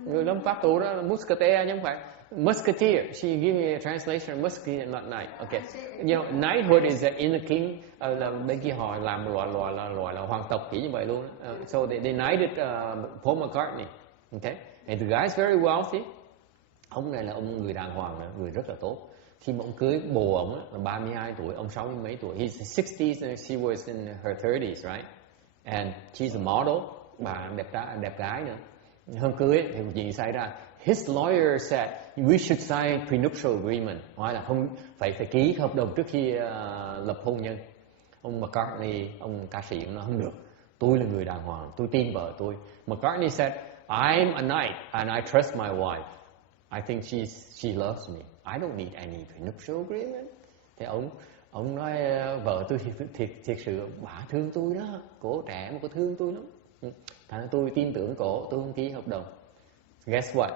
Người lâm pháp tù đó là musketeer chứ không phải musketeer. She gave me a translation musketeer, not knight. Okay. You know, knighthood is in the king. Là bên kia họ làm loại là hoàng tộc chỉ như vậy luôn. So they knighted Paul McCartney. Okay. And the guy is very wealthy. Ông này là ông người đàng hoàng, người rất là tốt. Khi mà ông cưới bồ ông là 32 tuổi, ông 60 mấy tuổi. He's 60s and she was in her 30s, right? And she's a model, bà đẹp gái nữa. Hôm cưới thì một chuyện xảy ra. His lawyer said we should sign prenuptial agreement. Nói là không phải ký hợp đồng trước khi lập hôn nhân. Ông McCartney, ông ca sĩ nói không được. Tôi là người đàng hoàng, tôi tin vợ tôi. McCartney said I'm a knight and I trust my wife. I think she loves me. I don't need any prenuptial agreement. Thì ông nói vợ tôi thiệt sự bà thương tôi đó. Cổ trẻ mà cô thương tôi lắm. Thành ra tôi tin tưởng cổ, tôi không ký hợp đồng. Guess what?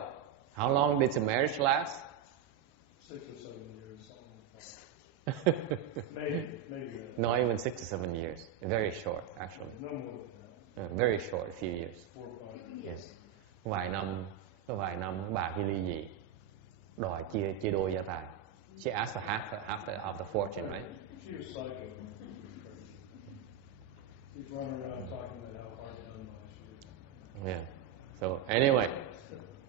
How long did the marriage last? 6 or 7 years, something like that. Maybe. Not even 6 to 7 years. Very short, actually. No more than that. Very short, a few years. 4 or 5 years. Yes. Vài năm bà kia ly dị, đòi chia đôi gia tài. She asked for half of the fortune, right? She was psycho. He's running around talking about how hard done last year. Yeah. So anyway,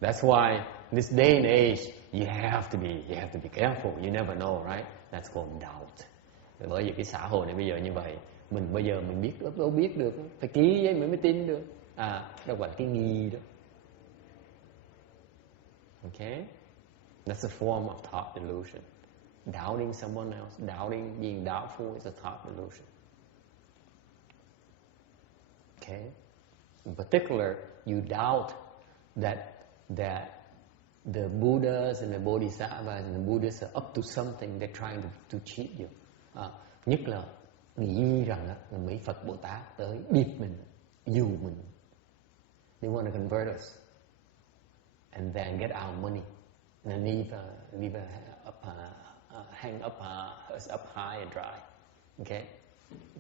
that's why this day and age you have to be careful. You never know, right? That's called doubt. Bởi vì cái xã hội này bây giờ như vậy, bây giờ mình đâu biết được, phải ký giấy mới tin được. Đâu gọi là cái nghi đó. Okay? That's a form of thought delusion. Doubting someone else, being doubtful is a thought delusion. Okay? In particular, you doubt that the Buddhas and the Bodhisattvas and the Buddhists are up to something. They're trying to cheat you. Nhất là nghĩ rằng là mấy Phật Bồ Tát tới bịp mình, dụ mình. They want to convert us and then get our money and hang us up high and dry. Okay,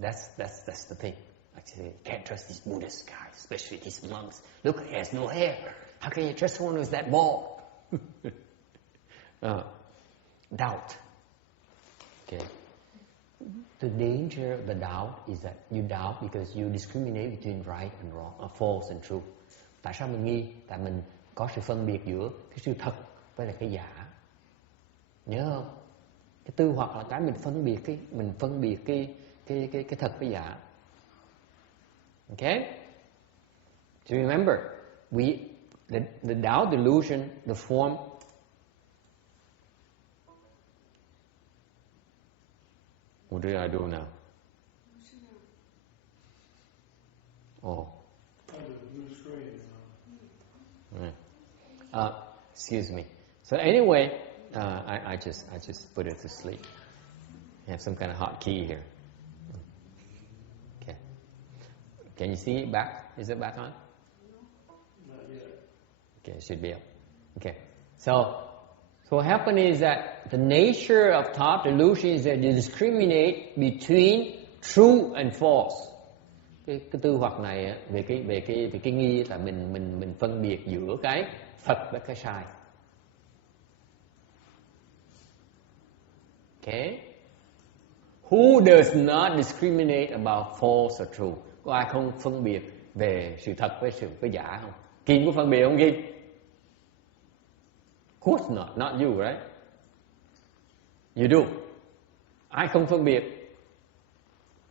that's the thing. Actually, you can't trust these Buddhist guys, especially these monks. Look, he has no hair. How can you trust someone who's that bald? Doubt. Okay. The danger of the doubt is that you doubt because you discriminate between right and wrong, or false and true. Tại sao mình nghi? Tại mình có sự phân biệt giữa cái sự thật với lại cái giả. Nhớ không? Cái tư hoặc là cái mình phân biệt cái thật với giả. Okay? So remember, the doubt delusion, the form. What do I do now? Oh. Excuse me. So anyway, I just put it to sleep. I have some kind of hot key here. Okay. Can you see it back? Is it back on? Not yet. Okay, it should be up. Okay. So what happened is that the nature of thought delusion is that you discriminate between true and false. Cái tư hoặc này về cái nghi là mình phân biệt giữa cái thật với cái sai. Okay? Who does not discriminate about false or true? Có ai không phân biệt về sự thật với giả không? Kim có phân biệt không Kim? Of course not you, right? You do. Ai không phân biệt?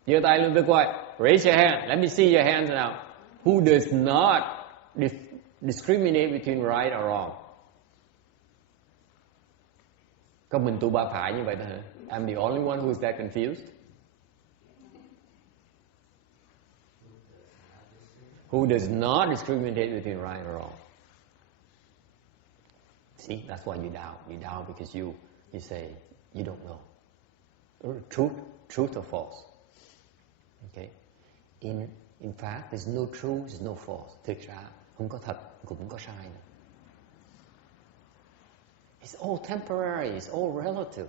Giơ tay lên tôi coi. Raise your hand. Let me see your hands now. Who does not discriminate between right or wrong? Có mình tu ba phải như vậy thôi hả? I'm the only one who is that confused. Who does not discriminate between right or wrong? See, that's why you doubt. You doubt because you say you don't know. Truth or false. Okay. In fact, there's no true, there's no false. Thực ra không có thật cũng không có sai nữa. It's all temporary, it's all relative.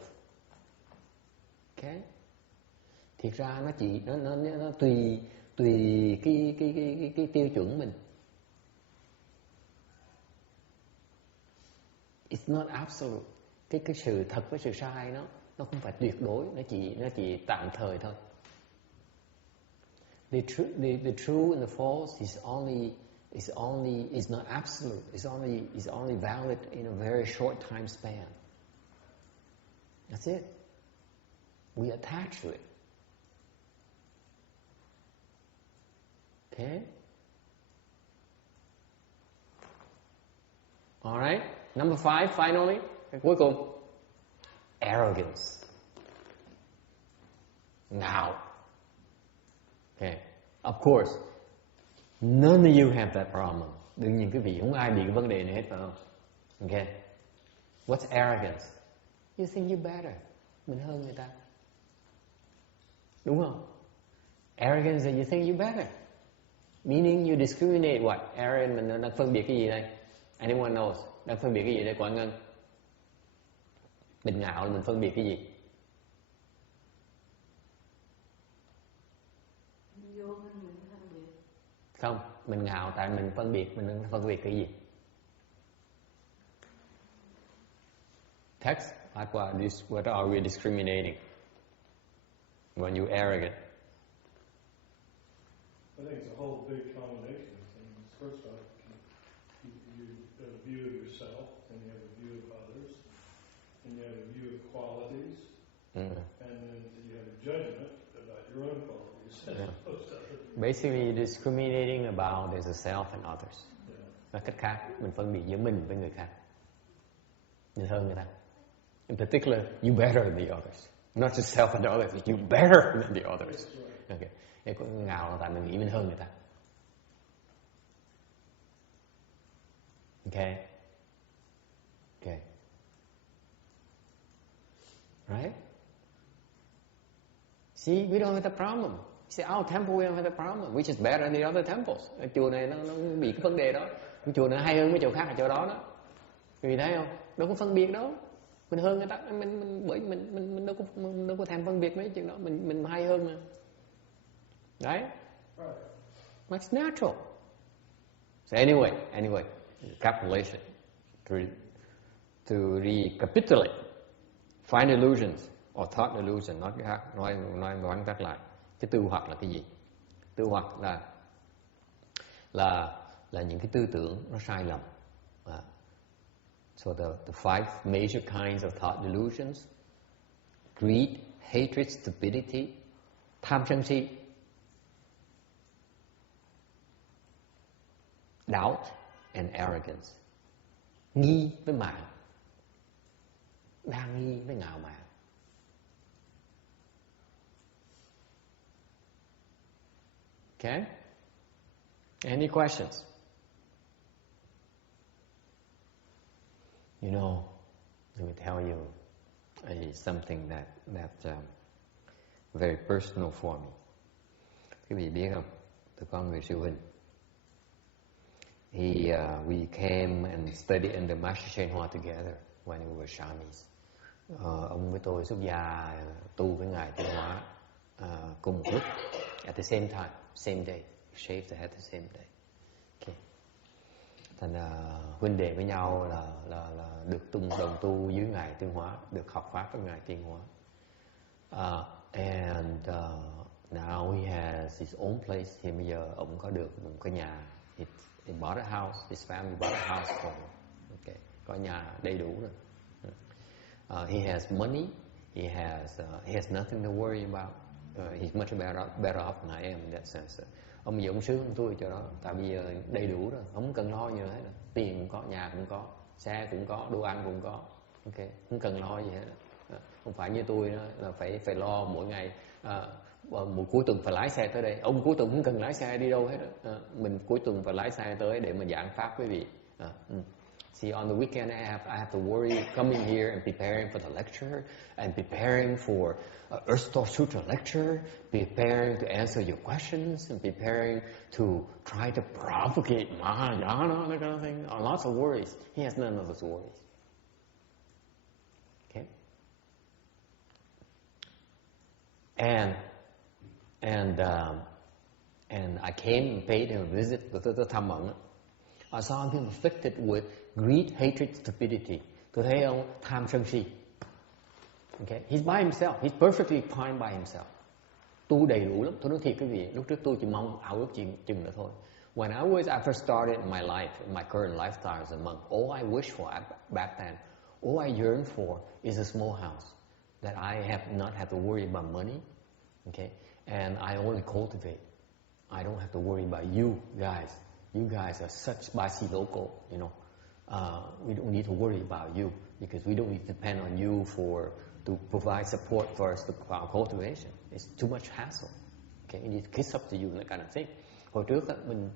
Okay? Thiệt ra nó chỉ nó tùy cái tiêu chuẩn mình. It's not absolute. Cái sự thật với sự sai nó không phải tuyệt đối, nó chỉ tạm thời thôi. The true and the false is not absolute. It's only valid in a very short time span. That's it. We attach to it. Okay? All right. Number 5, finally, cái cuối cùng. Arrogance. Ngạo. Okay. Of course, none of you have that problem. Đương nhiên quý vị không ai bị cái vấn đề này hết, phải không? Okay. What's arrogance? You think you're better. Mình hơn người ta. Đúng không? Arrogance is you think you're better. Meaning you discriminate what? Arrogance mình đang phân biệt cái gì đây? Anyone knows? Đang phân biệt cái gì đây Quảng Ngân? Mình ngạo là mình phân biệt cái gì? Không, mình ngạo tại mình phân biệt cái gì? Text, what are we discriminating when you're arrogant? I think it's a whole big combination of things. First off, you have a view of yourself, and you have a view of others, and you have a view of qualities, and then you have a judgment about your own qualities. Yeah. Basically, you're discriminating about there's a self and others. Nói cách khác, mình phân biệt giữa mình với người khác. Mình hơn người ta. In particular, you better than the others. Not just self and others, you better than the others. Okay. Cái ngạo là tại mình nghĩ mình hơn người ta. Okay. Okay. Right? See, we don't have the problem. See, our temple we don't have the problem. We just better than the other temples. Cái chùa này nó bị cái vấn đề đó. Cái chùa này hay hơn mấy chỗ khác ở chỗ đó đó. Vì thấy không? Đâu có phân biệt đâu. Mình hơn người ta, mình đâu có thèm phân biệt mấy chuyện đó. Mình hay hơn mà. Right? That's natural. So anyway, capitulation. To recapitulate. Find illusions or thought illusion. Nói cái khác, nói tắt lại. Cái tư hoặc là cái gì? Tư hoặc là những cái tư tưởng nó sai lầm. So the 5 major kinds of thought delusions: greed, hatred, stupidity, tham sân si, doubt and arrogance. Nghi với mạn, đa nghi với ngạo mạn. Okay? Any questions? You know, let me tell you something that's very personal for me. Quý vị biết không? Tôi có người siêu hình. We came and studied in the Master Chain Hoa together when we were Shamis. Ông với tôi xuất gia tu với ngài Tiên Hóa cùng một lúc, at the same time, same day, shaved the head the same day. Okay. Thành huynh đệ với nhau là được đồng tu dưới ngài Tiên Hóa, được học pháp với ngài Tiên Hóa. And now he has his own place. Thì bây giờ ông có được một cái nhà. He bought a house. His family bought a house for him. Okay. Có nhà đầy đủ rồi. He has money. He has nothing to worry about. He's much better off than I am in that sense. Ông bây giờ ông sướng hơn tôi cho đó. Tại bây giờ đầy đủ rồi, không cần lo gì hết. Tiền cũng có, nhà cũng có, xe cũng có, đồ ăn cũng có. Okay. Không cần lo gì hết. Không phải như tôi đó, là phải lo mỗi ngày. Một cuối tuần phải lái xe tới đây. Ông cuối tuần không cần lái xe đi đâu hết. Mình cuối tuần phải lái xe tới để mà giảng pháp quý vị. See, on the weekend I have to worry coming here and preparing for the lecture, and preparing for Earth Store Sutra lecture, preparing to answer your questions, and preparing to try to propagate Mahayana, that kind of thing. Lots of worries. He has none of those worries. And I came and paid him a visit. Tôi thăm ông. I saw him afflicted with greed, hatred, stupidity. Tôi thấy ông tham sân si. Okay, he's by himself. He's perfectly fine by himself. Tu đầy đủ lắm. Tôi nói thiệt quý vị, lúc trước tôi chỉ mong ao ước chừng đó thôi. When I first started my life, my current lifestyle as a monk, all I wished for back then, all I yearned for is a small house that I not have to worry about money. Okay, and I only cultivate. I don't have to worry about you guys. You guys are such basi local, you know. We don't need to worry about you because we don't need to depend on you to provide support for us for our cultivation. It's too much hassle. Okay, we need to kiss up to you, that kind of thing. Hồi trước á, mình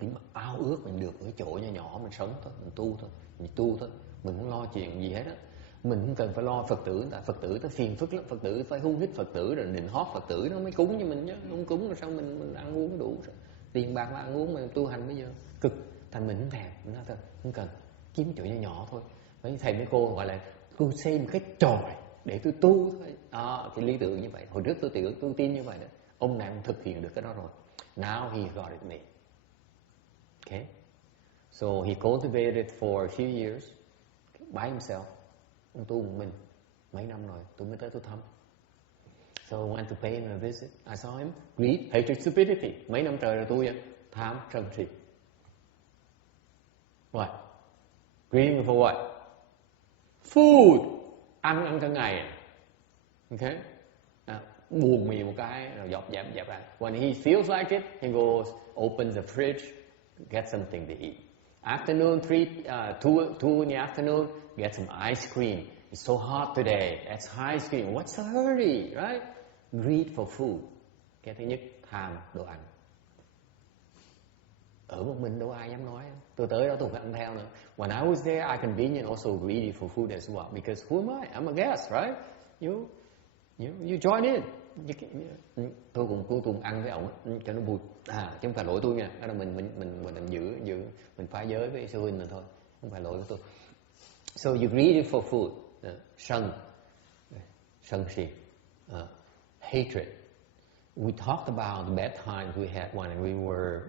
chỉ ao ước mình được ở chỗ nhỏ nhỏ mình sống thôi, mình tu thôi, mình không lo chuyện gì hết á. Mình không cần phải lo Phật tử, tại Phật tử nó phiền phức lắm, Phật tử phải hung hít Phật tử rồi nịnh hót Phật tử nó mới cúng cho mình chứ, không cúng rồi sao mình ăn uống đủ rồi. Tiền bạc mà ăn uống mà tu hành bây giờ cực, thành mình không thèm, mình nói thôi, không cần, kiếm chỗ nhỏ nhỏ thôi. Mấy thầy mấy cô gọi là tôi xây một cái chòi để tôi tu thôi. Cái lý tưởng như vậy. Hồi trước tôi tin như vậy đó. Ông này ông thực hiện được cái đó rồi. Now he got it made. Okay, so he cultivated for a few years by himself. Ông tu một mình mấy năm rồi, tôi mới tới tôi thăm. So I went to pay him a visit. I saw him greed, hatred, stupidity. Mấy năm trời rồi tôi tham sân si. What? Greed for what? Food. Ăn cả ngày. Okay? Buồn mì một cái rồi dẹp ra. When he feels like it, he goes, opens the fridge, gets something to eat. Afternoon, 2 in the afternoon, get some ice cream. It's so hot today. That's ice cream. What's the hurry, right? Greed for food. Cái thứ nhất, tham đồ ăn. Ở một mình đâu ai dám nói. Tôi tới đó tôi phải ăn theo nữa. When I was there, I convenient also greedy for food as well. Because who am I? I'm a guest, right? You join in. Tôi cùng ăn với ông cho nó vui. Chứ không phải lỗi tôi nha. Đó là mình giữ mình phá giới với sư huynh rồi thôi. Không phải lỗi của tôi. So you greedy for food. Sân si. Hatred. We talked about the bad times we had when we were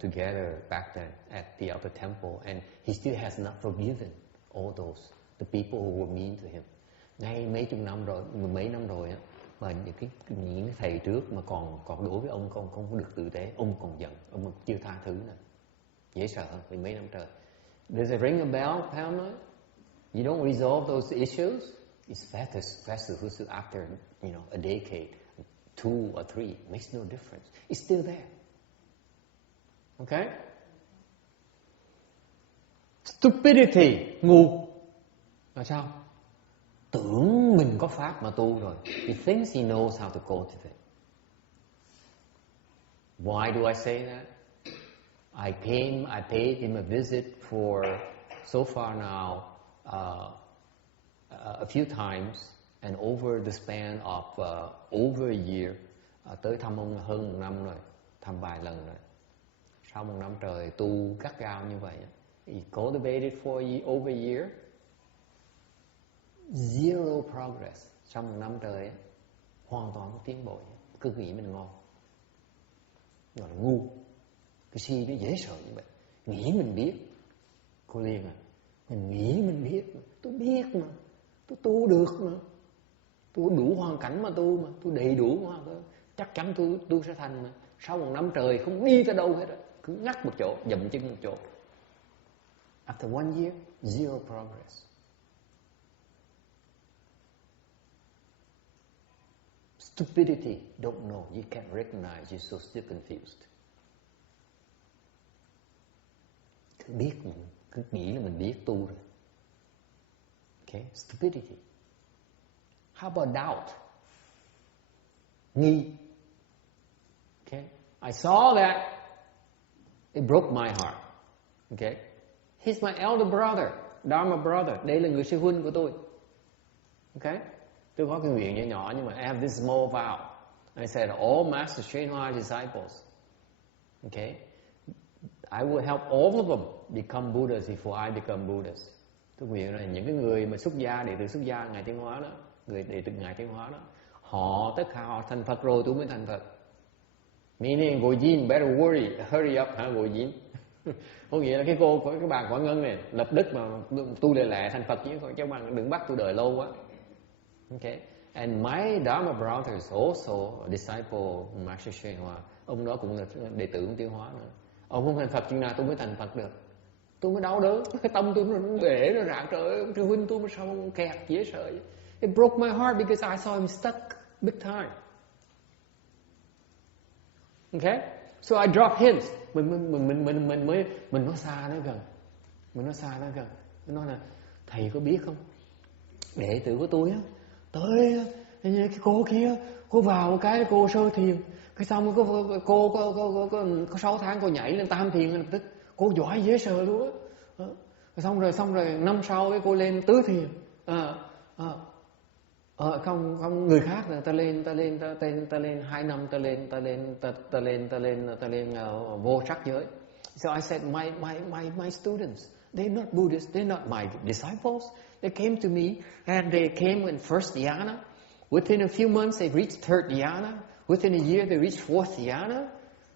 together back then at the upper temple, and he still has not forgiven all those, the people who were mean to him. Ngay mấy năm rồi á, mà những thầy trước mà còn đối với ông không được tử tế, ông còn giận, ông chưa tha thứ nè, dễ sợ hơn vì mấy năm trời. Does it ring a bell, Pamela? You don't resolve those issues, it's faster after a decade, 2 or 3, makes no difference. It's still there. Okay? Stupidity, ngu. Là sao? Tưởng mình có pháp mà tu rồi. He thinks he knows how to cultivate. Why do I say that? I paid him a visit for so far now a few times, and over the span of over a year, tới thăm ông hơn 1 năm rồi, thăm vài lần rồi. Sau 1 năm trời tu gắt gao như vậy, he cultivated for over a year, zero progress. Sau 1 năm trời hoàn toàn không tiến bộ, cứ nghĩ mình ngon, gọi là ngu. Cái si nó dễ sợ như vậy, nghĩ mình biết. Cô Liên à, mình nghĩ mình biết, tôi biết mà, tôi tu được mà, tôi đủ hoàn cảnh mà tu mà, tôi đầy đủ mà, chắc chắn tôi sẽ thành mà. Sau 1 năm trời không đi tới đâu hết á, cứ ngắt một chỗ, dậm chân một chỗ. After 1 year, zero progress. Stupidity, don't know, you can't recognize, you're so still confused. Cứ biết mình, cứ nghĩ là mình biết tu rồi. Okay, stupidity. How about doubt? Nghi. Okay, I saw that. It broke my heart. Okay, he's my elder brother, Dharma brother. Đây là người sư huynh của tôi. Okay, tôi có cái nguyện nhỏ nhưng mà I have this small vow. I said all masters train our disciples. Okay, I will help all of them become Buddhas before I become Buddhas. Tôi nguyện là những cái người mà xuất gia, đệ tử xuất gia Ngài Tiến Hóa đó, người đệ tử Ngài Tiến Hóa đó, Tất cả họ thành Phật rồi tôi mới thành Phật. Meaning Go Yin better hurry up hả Go Yin. Có nghĩa là cái bà Quả Ngân này lập đức mà tu lẹ thành Phật chứ bạn đừng bắt tôi đợi lâu quá. Okay. And my Dharma brother is also a disciple Master Shen Hoa. Ông đó cũng là đệ tử của Tiêu Hóa nữa. Ông không thành Phật chừng nào tôi mới thành Phật được. Tôi mới đau đớn, cái tâm tôi nó bể, nó rạn, trời ơi, sư huynh tôi mà sao kẹt dễ sợ vậy. It broke my heart because I saw him stuck big time. Okay? So I drop hints. Mình nói xa nó gần. Mình nói là thầy có biết không? Đệ tử của tôi á, tới cái cô kia, cô vào cái cô sơ thiền, cái xong cô có 6 tháng cô nhảy lên tam thiền lập tức. Cô giỏi dễ sợ luôn á. Xong rồi năm sau cái cô lên tứ thiền. Không người khác là ta lên 2 năm ta lên vô sắc giới. So I said my students, they're not Buddhists, they're not my disciples. They came to me and they came in first dhyana. Within a few months they reached third dhyana. Within a year they reached fourth dhyana.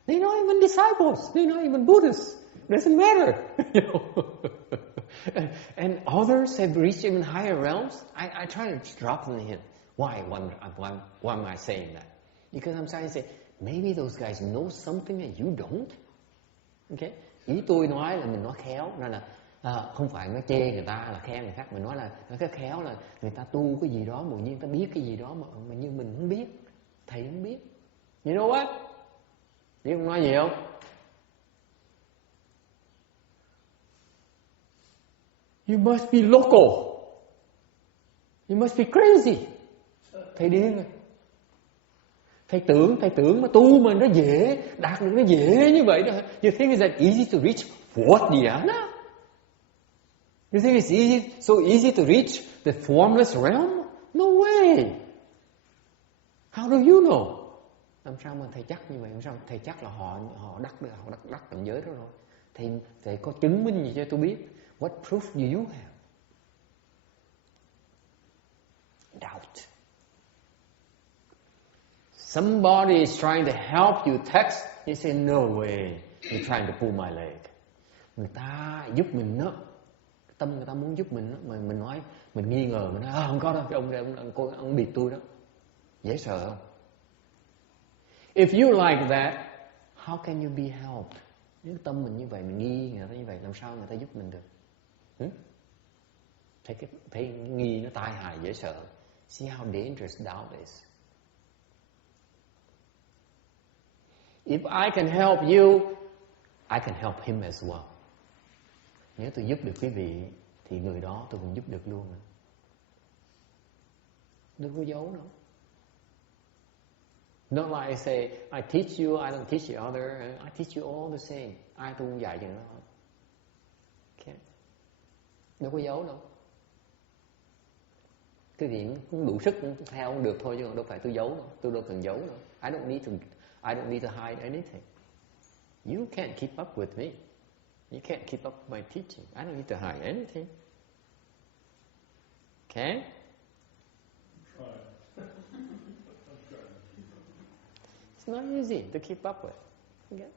They're not even disciples. They're not even Buddhists. Doesn't matter. And others have reached even higher realms. I try to drop them in. Why am I saying that? Because I'm trying to say, maybe those guys know something that you don't. Okay? Ý tôi nói là mình nói khéo, nên là không phải nói chê người ta là khen người khác, mình nói là cái khéo là người ta tu cái gì đó, tự nhiên ta biết cái gì đó mà như mình không biết, thầy không biết. You know what? Biết không nói gì không? You must be local. You must be crazy. Thầy điên rồi. Thầy tưởng mà tu mà nó dễ, đạt được nó dễ như vậy đó. You think it's that easy to reach fourth dhyana? You think it's so easy to reach the formless realm? No way. How do you know? Làm sao mà thầy chắc như vậy? Làm sao thầy chắc là họ đắc cảnh giới đó rồi? Thầy có chứng minh gì cho tôi biết? What proof do you have? Doubt. Somebody is trying to help you text. You say, no way. You're trying to pull my leg. Người ta giúp mình đó. Tâm người ta muốn giúp mình đó. Mà mình nói, mình nghi ngờ. Mình nói, không có đâu. Cái ông bịt tôi đó. Dễ sợ không? If you like that, how can you be helped? Nếu tâm mình như vậy, mình nghi người ta như vậy, làm sao người ta giúp mình được? Thấy nghi nó tai hại dễ sợ. See how dangerous doubt is. If I can help you, I can help him as well. Nếu tôi giúp được quý vị, thì người đó tôi cũng giúp được luôn. Đừng có giấu đâu. Not like I say, I teach you, I don't teach the other. I teach you all the same. Ai tôi cũng dạy chừng đó. Okay. Đâu có giấu đâu. Cái gì cũng đủ sức cũng theo không được thôi, chứ đâu phải tôi giấu đâu. Tôi đâu cần giấu đâu. I don't need to hide anything. You can't keep up with me. You can't keep up with my teaching. I don't need to hide anything. Okay? It's not easy to keep up with. Okay?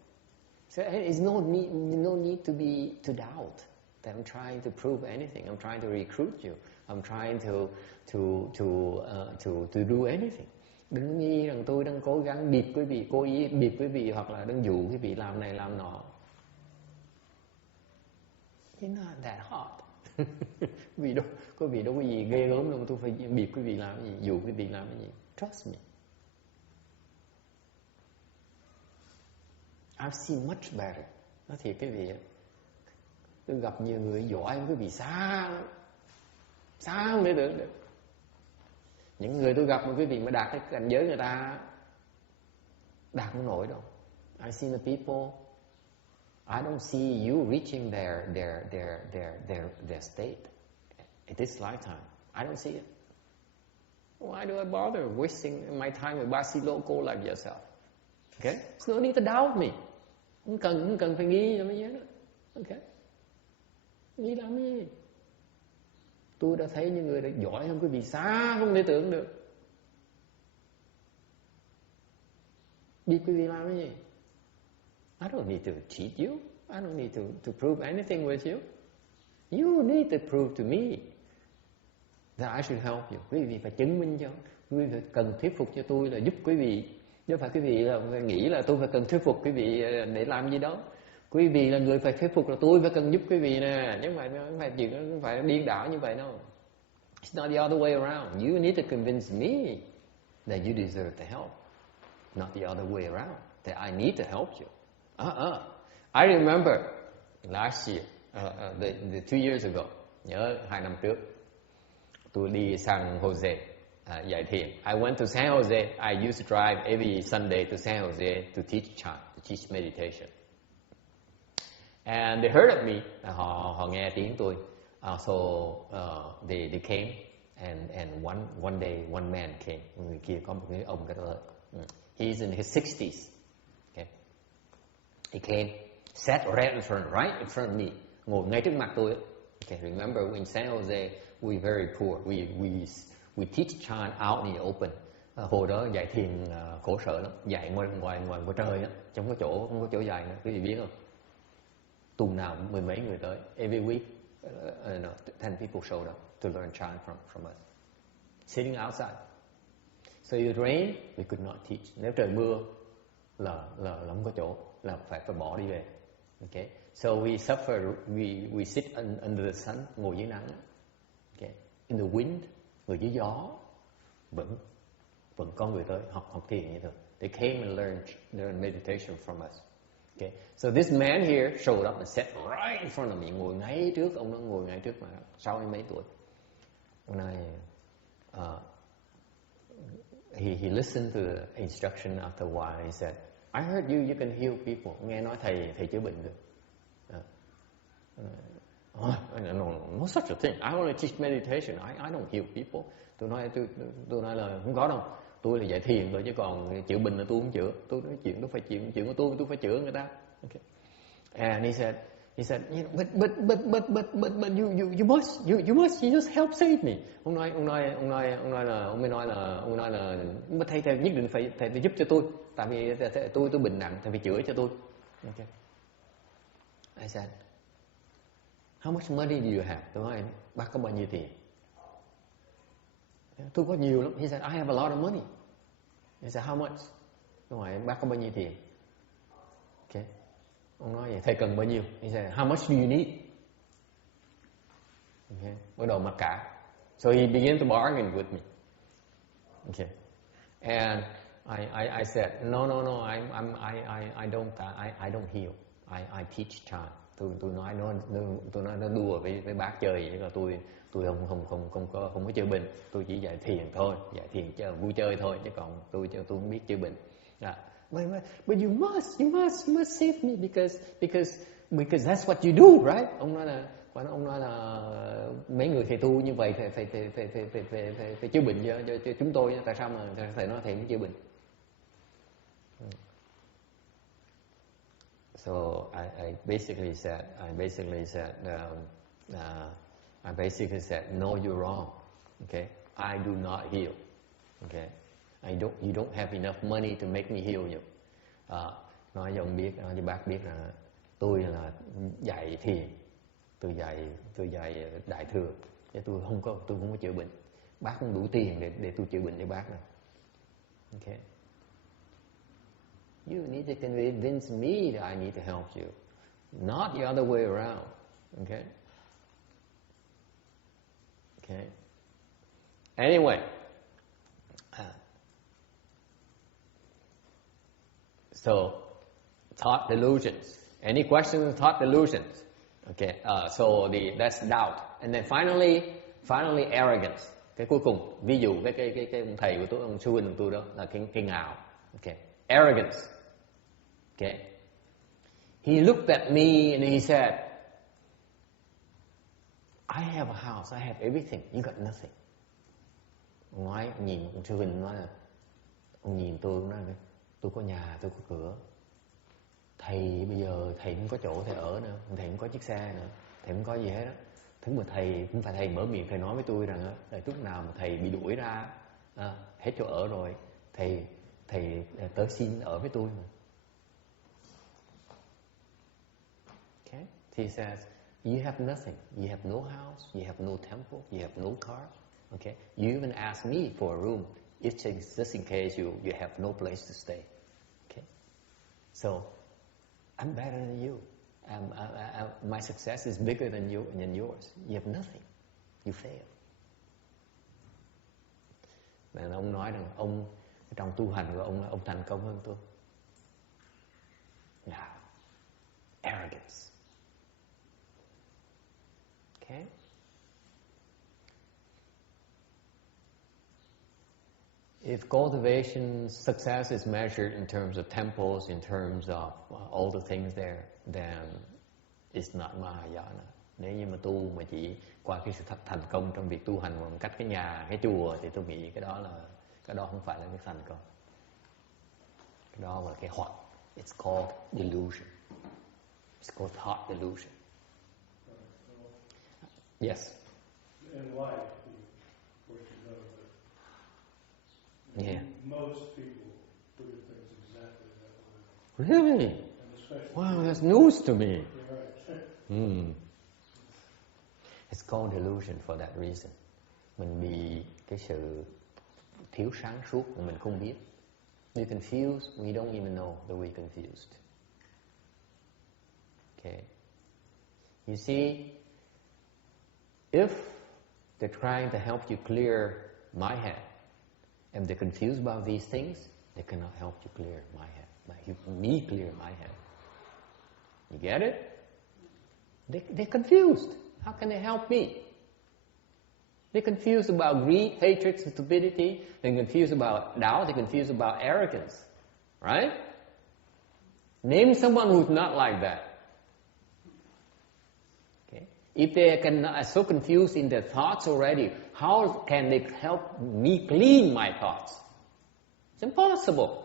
So it's no need to doubt that I'm trying to prove anything. I'm trying to recruit you. I'm trying to do anything. Đừng nghĩ rằng tôi đang cố gắng bịp quý vị, cố ý bịp quý vị, hoặc là đang dụ quý vị làm này làm nọ. It's not that hard. Quý vị đâu có gì ghê gớm đâu mà tôi phải bịp quý vị làm cái gì, dụ quý vị làm cái gì. Trust me. I've seen much better. Nói thiệt quý vị, tôi gặp nhiều người giỏi hơn quý vị xa không để tưởng được. Những người tôi gặp mà quý vị mà đạt cái cảnh giới người ta đạt không nổi đâu. I see the people. I don't see you reaching their state at this lifetime. I don't see it. Why do I bother wasting my time with Basiloco like yourself? Okay? There's no need to doubt me. Không cần phải nghi làm cái gì đó. Okay? Nghi làm cái gì? Tôi đã thấy những người đã giỏi hơn quý vị xa không thể tưởng được. Biết quý vị làm cái gì? I don't need to cheat you. I don't need to prove anything with you. You need to prove to me that I should help you. Quý vị phải chứng minh cho, quý vị phải cần thuyết phục cho tôi là giúp quý vị. Chứ phải quý vị là nghĩ là tôi phải cần thuyết phục quý vị để làm gì đó. Quý vị là người phải thuyết phục là tôi phải cần giúp quý vị nè. Nhưng mà không phải chuyện, không phải điên đảo như vậy đâu. It's not the other way around. You need to convince me that you deserve the help, not the other way around. That I need to help you. I remember last year, the 2 years ago, nhớ 2 năm trước, tôi đi San Jose dạy thiền. I went to San Jose. I used to drive every Sunday to San Jose to teach Chan, to teach meditation. And they heard of me. Họ nghe tiếng tôi. So they came, and one day one man came. Người kia có một cái ông cái đó. He's in his 60s. Okay. He came, sat right in front of me, ngồi ngay trước mặt tôi. Okay, remember in San Jose we very poor. We teach Chan out in the open. Hồi đó dạy thiền khổ sở lắm, dạy ngoài trời á, không có chỗ dạy nữa. Quý vị biết không? Tuần nào mười mấy người tới. Every week, 10 people showed up to learn Chan from us, sitting outside. So it rained, we could not teach. Nếu trời mưa là không có chỗ, là phải bỏ đi về. Okay, so we suffer. We sit under the sun, ngồi dưới nắng. Okay, in the wind, ngồi dưới gió, vẫn có người tới học thiền như thường. They came and learned meditation from us. Okay, so this man here showed up and sat right in front of me, ngồi ngay trước ông đó, ngồi ngay trước mà 60 mấy tuổi. Ông này, he listened to the instruction. After a while, he said, "I heard you can heal people." Nghe nói thầy chữa bệnh được. No such a thing. I only teach meditation. I don't heal people. Tôi nói là không có đâu. Tôi là dạy thiền thôi, chứ còn chữa bệnh là tôi không chữa. Tôi nói chuyện tôi phải chuyện của tôi phải chữa người ta. Okay. And he said, but you must just help save me. Ông nói là thầy nhất định phải giúp cho tôi, tại vì tôi bệnh nặng, thầy phải chữa cho tôi. Okay. I said, how much money do you have? Tôi nói, bác có bao nhiêu tiền? Tôi có nhiều lắm. He said, I have a lot of money. He said, how much? Tôi hỏi, bác có bao nhiêu tiền? Okay. Ông nói vậy, thầy cần bao nhiêu? He said, how much do you need? Okay. Bắt đầu mặc cả. So he began to bargain with me. Okay. And I said, no, I don't heal. I teach Chan. Tôi nói nó đùa với bác chơi, chứ là tôi không có chữa bệnh. Tôi chỉ dạy thiền thôi, dạy thiền vui chơi thôi, chứ còn tôi không biết chữa bệnh. But you must save me because that's what you do, right? Ông nói là mấy người thầy tu như vậy phải chữa bệnh cho chúng tôi. Tại sao mà thầy nói thầy muốn chữa bệnh? So I basically said, no, you're wrong. Okay, I do not heal. Okay, you don't have enough money to make me heal you. Nói cho ông biết, nói cho bác biết là tôi là dạy thiền, tôi dạy đại thừa, chứ tôi không có chữa bệnh. Bác không đủ tiền để tôi chữa bệnh cho bác đâu. Okay. You need to convince me that I need to help you, not the other way around. Okay? Okay. Anyway, so thought delusions. Any questions on thought delusions? Okay. So that's doubt, and then finally arrogance. Cái cuối cùng, ví dụ cái ông thầy của tôi, ông sư huynh của tôi đó là cái ngạo. Okay. Arrogance. Okay. He looked at me and he said, I have a house, I have everything, you got nothing. Ông nhìn ông sư huynh nói là, ông nhìn tôi, ông nói là, tôi có nhà, tôi có cửa. Thầy bây giờ thầy không có chỗ thầy ở nữa, thầy không có chiếc xe nữa, thầy không có gì hết đó. Thứ mà thầy cũng phải thầy mở miệng thầy nói với tôi rằng là lúc nào mà thầy bị đuổi ra hết chỗ ở rồi, thầy thầy tới xin ở với tôi mà. Okay? He says, you have nothing. You have no house. You have no temple. You have no car. Okay? You even ask me for a room, just in case you have no place to stay. Okay? So, I'm better than you. My success is bigger than yours. You have nothing. You fail. Và ông nói rằng ông trong tu hành của ông thành công hơn tôi. Now, arrogance. Okay? If cultivation success is measured in terms of temples, in terms of all the things there, then it's not Mahayana. Nếu như mà tu mà chỉ qua cái sự thành công trong việc tu hành bằng cách cái nhà, cái chùa, thì tôi nghĩ cái đó không phải là cái thành công. Cái đó là cái hoặc. It's called delusion. It's called thought delusion. Yes. In life, of course, you know that. Yeah. Most people look at things exactly that way. Really? Wow, that's news to me. You're right. It's called delusion for that reason. Mình bị cái sự thiếu sáng suốt mà mình không biết. We're confused. We don't even know that we're confused. Okay. You see, if they're trying to help you clear my head, and they're confused about these things, they cannot help you clear my head. But help me clear my head. You get it? They're confused. How can they help me? They're confused about greed, hatred, stupidity. They're confused about doubt. They're confused about arrogance. Right? Name someone who's not like that. Okay? If they are so confused in their thoughts already, how can they help me clean my thoughts? It's impossible.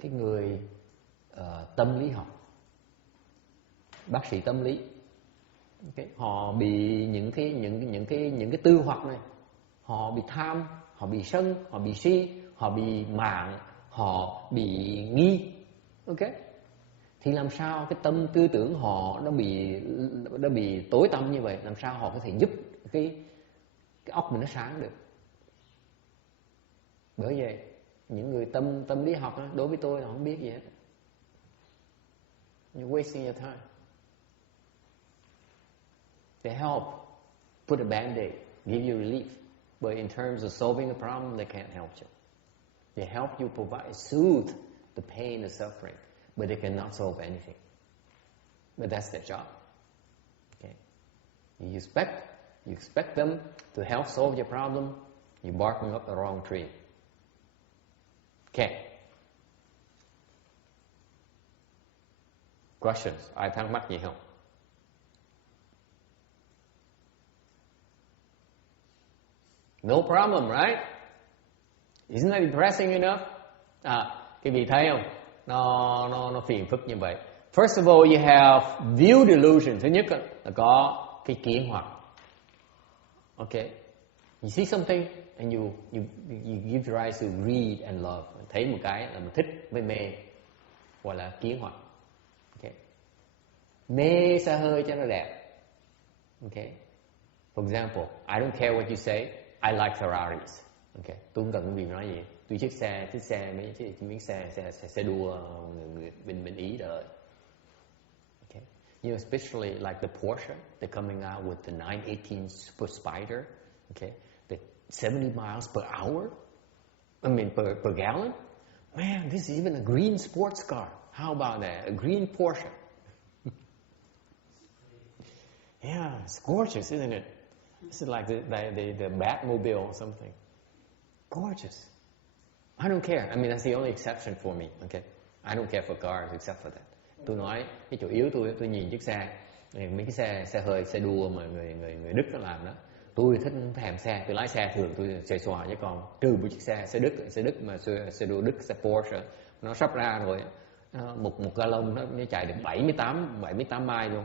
Cái người tâm lý học, bác sĩ tâm lý, okay, họ bị những cái tư hoặc này, họ bị tham, họ bị sân, họ bị si, họ bị mạn, họ bị nghi, ok? Thì làm sao cái tâm tư tưởng họ nó bị tối tăm như vậy, làm sao họ có thể giúp cái óc mình nó sáng được? Bởi vậy những người tâm lý học đó, đối với tôi là không biết gì hết. You're wasting your time. They help put a band-aid, give you relief, but in terms of solving a problem, they can't help you. They help you soothe the pain and suffering, but they cannot solve anything. But that's their job. Okay? You expect them to help solve your problem, you're barking up the wrong tree. Okay. Questions? Ai thắc mắc gì không? No problem, right? Isn't that depressing enough? Cái vị thấy không? Nó phiền phức như vậy. First of all, you have view delusion. Thứ nhất là có cái kiến hoặc. Okay. You see something and you give rise to greed and love. Thấy một cái là mình thích với mê, gọi là kiến hoặc. Okay. Mê xe hơi cho nó đẹp. Okay. For example, I don't care what you say. I like Ferraris. Okay. Tôi không cần gì nói gì. Tôi thích xe mấy chiếc xe đua người bên Ý đời. Okay. You know, especially like the Porsche, they're coming out with the 918 Super Spider. Okay. The 70 miles per hour. I mean per gallon. Man, this is even a green sports car. How about that? A green Porsche. Yeah, it's gorgeous, isn't it? This is like the Batmobile or something. Gorgeous. I don't care. I mean, that's the only exception for me. Okay, I don't care for cars except for that. Tôi nói cái chủ yếu tôi nhìn chiếc xe, mấy cái xe hơi, xe đua mà người Đức nó làm đó. Tôi thích thèm xe, tôi lái xe thường tôi xe xòa, chứ còn trừ một chiếc xe Đức mà xe đua Đức, xe Porsche nó sắp ra rồi, một gallon nó chạy được 78 mile luôn.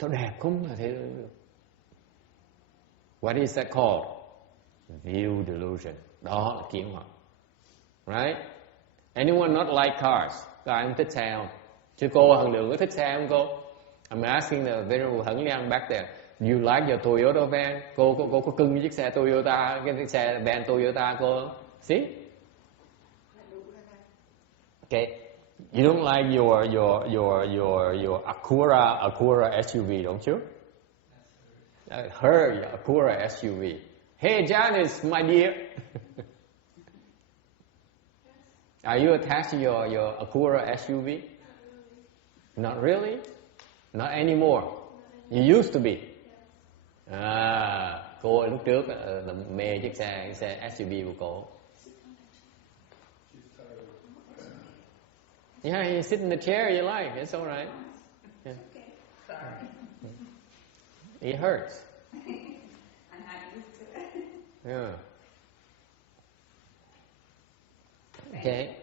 Nó đẹp không là thế. What is that called? View delusion. Đó là kiến hoặc. Right? Anyone not like cars? Có ai không thích xe không? Chứ cô Hằng Lượng có thích xe không cô? I'm asking the venerable Hằng Liang back there. Do you like your Toyota van? Cô có cưng chiếc xe Toyota, cái xe van Toyota cô không? See? Okay. You don't like your Acura SUV, don't you? Her Acura SUV. Hey Janice, my dear. Are you attached to your Acura SUV? Not really? Not anymore. You used to be. Cô lúc trước là mê chiếc xe SUV của cô. Yeah, you sit in the chair you like. It's all right. Yeah. Okay. Sorry. It hurts. I'm not used to it. Yeah. Okay.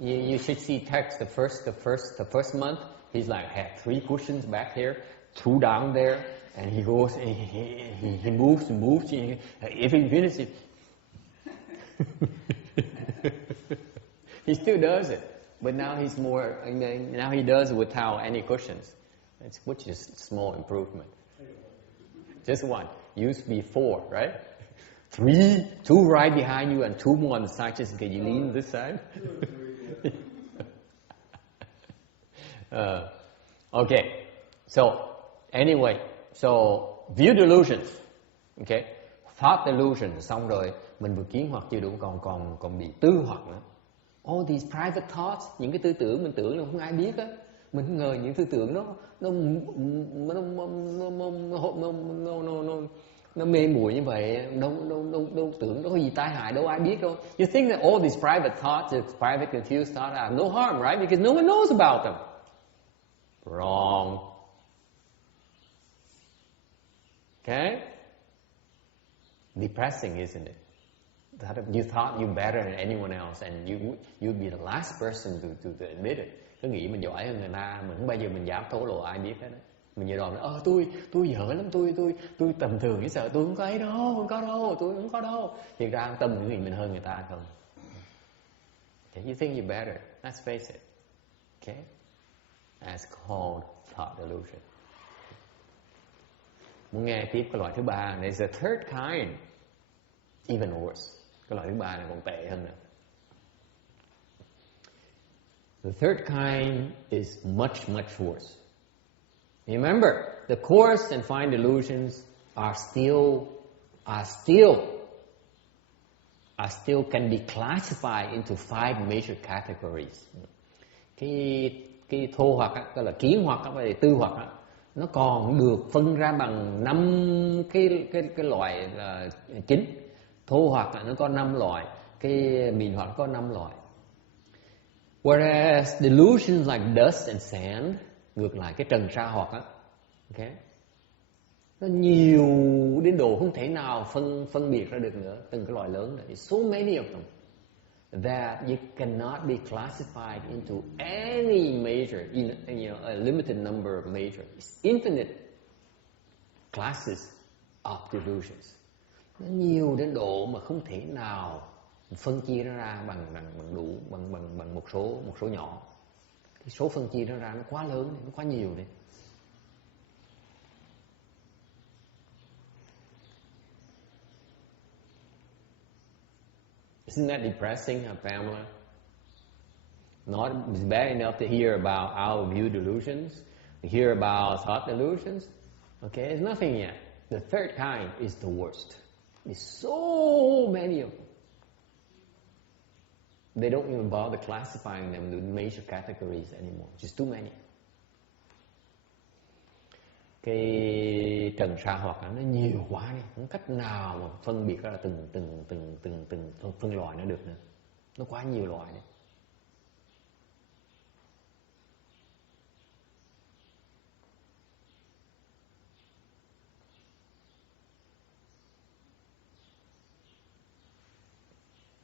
You should see Tex the first month. He's like had 3 cushions back here, 2 down there, and he goes he moves and moves. If he finishes, he still does it. But now he's more. Now he does it without any cushions, which is small improvement. Just one. Used to be 4, right? 3, 2 right behind you, and 2 more on the side. Just can you lean this side? Okay. So anyway, so view delusions. Okay. Thought delusion. Xong rồi mình vừa kiến hoặc chưa đủ, còn bị tư hoặc nữa. All these private thoughts, những cái tư tưởng mình tưởng là không ai biết á, mình không ngờ những tư tưởng nó mê muội như vậy, đâu tưởng đâu có gì tai hại, đâu ai biết đâu. You think that all these private thoughts, private confused thoughts are no harm, right? Because no one knows about them. Wrong. Okay? Depressing, isn't it? That you thought you better than anyone else, and you'd be the last person to admit it. Cứ nghĩ mình giỏi hơn người ta, mình không bao giờ mình dám thổ lộ ai biết hết. Mình vừa đòi nói, tôi dở lắm, tôi tầm thường, cái sợ tôi không có ấy đâu, tôi không có đâu. Thiệt ra tâm những gì mình hơn người ta không. Okay, you think you're better? Let's face it. Okay, that's called thought delusion. Muốn nghe tiếp cái loại thứ ba, there's a third kind, even worse. Cái loại thứ ba này còn tệ hơn nữa. The third kind is much worse. Remember, the coarse and fine delusions are still can be classified into 5 major categories. Cái thô hoặc á, gọi là kiến hoặc á, hay tư hoặc á, nó còn được phân ra bằng 5 cái loại chính. Thô hoặc nó có 5 loại, cái mìn hoặc có 5 loại. Whereas delusions like dust and sand, ngược lại cái trần sa hoặc á, okay, nó nhiều đến độ không thể nào phân biệt ra được nữa, từng cái loại lớn này, so many of them that you cannot be classified into any major, a limited number of major, it's infinite classes of delusions. Nó nhiều đến độ mà không thể nào phân chia nó ra bằng một số nhỏ. Cái số phân chia nó ra nó quá lớn, nó quá nhiều đi. Isn't that depressing, Pamela? Not bad enough to hear about our view delusions, to hear about thought delusions. Okay, it's nothing yet. The third kind is the worst. There's so many of them. They don't even bother classifying them into major categories anymore. Just too many. Cái trần sa hoặc nó nhiều quá đi, không cách nào mà phân biệt ra là từng phân loại nó được nữa. Nó quá nhiều loại đấy.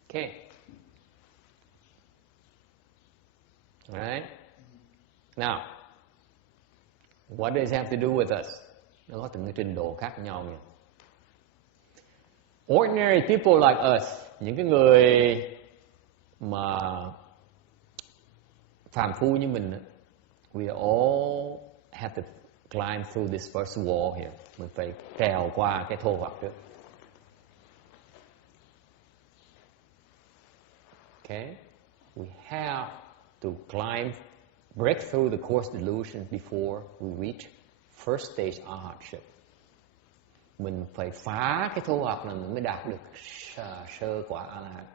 Okay. All right. Now, what does it have to do with us? Nó có từng cái trình độ khác nhau nha. Ordinary people like us, những cái người mà phàm phu như mình, we all have to climb through this first wall here. Mình phải trèo qua cái thô hoặc trước. Okay, we have to break through the coarse delusion before we reach first stage arhatship. Mình phải phá cái thô hoặc này mình mới đạt được sơ quả A-la-hán.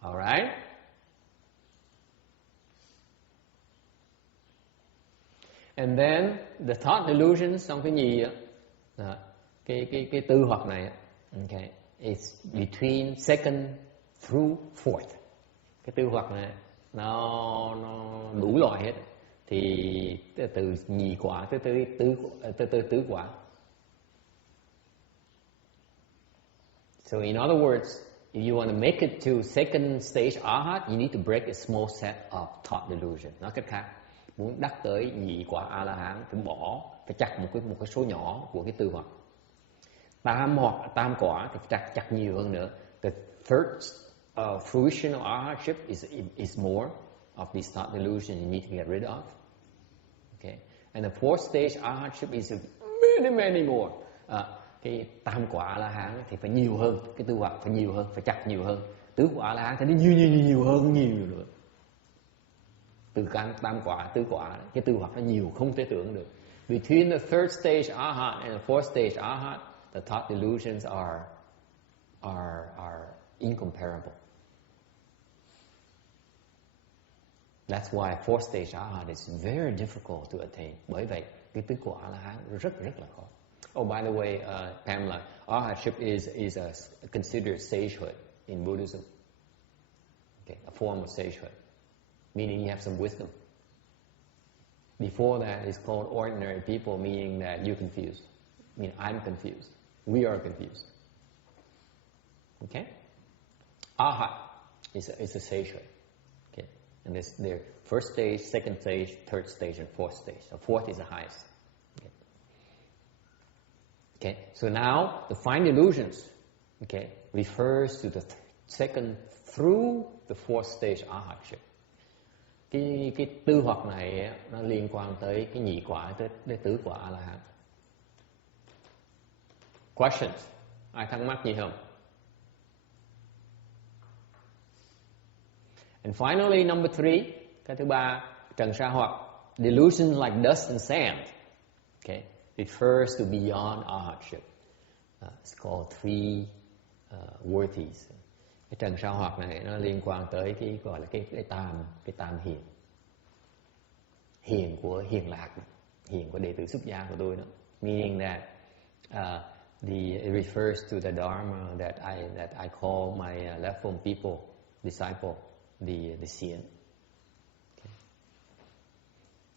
Alright. And then the thought delusions, trong cái gì á? Cái tư hoặc này, okay, it's between second through fourth. Cái tư hoặc này nó đủ loại hết, thì từ nhị quả tới tứ quả. So in other words, if you want to make it to second stage arhat, you need to break a small set of thought delusion. Nói cách khác, muốn đắc tới nhị quả A-la-hán phải chặt một cái số nhỏ của cái tư hoặc. Tam quả thì chặt nhiều hơn nữa. The third fruition of arhatship is more of this thought delusion you need to get rid of. Okay, and the fourth stage arhatship is many more. Cái tam quả A-la-hán thì phải nhiều hơn, cái tư hoặc phải nhiều hơn, phải chặt nhiều hơn. Tứ quả A-la-hán thì nó nhiều hơn nhiều nữa. Từ tam quả, tứ quả, cái tư hoặc nó nhiều không thể tưởng được. Between the third stage arhat and the fourth stage arhat, the thought delusions are incomparable. That's why fourth stage arhat is very difficult to attain. Bởi vậy cái tứ quả A-la-hán rất là khó. Oh, by the way, Pamela, arhatship is considered sagehood in Buddhism. Okay, a form of sagehood, meaning you have some wisdom. Before that, it's called ordinary people, meaning that you're confused. I mean, I'm confused. We are confused. Okay? Arhat is a sagehood. Okay? And there's the first stage, second stage, third stage, and fourth stage. So fourth is the highest. Okay, so now the fine delusions, okay, refers to the second through the fourth stage arhatship. Cái tư hoặc này nó liên quan tới cái nhị quả tới tứ quả A-la-hán. Questions? Ai thắc mắc gì không? And finally, number 3, cái thứ ba, trần sa hoặc, delusion like dust and sand. Okay. Refers to beyond arhatship. It's called three worthies. Cái trần sa hoặc này nó liên quan tới cái gọi là cái tam hiền. Hiền của hiền lạc, hiền của đệ tử xuất gia của tôi đó. Meaning that it refers to the dharma that I call my left form people, disciple, the xian. Okay.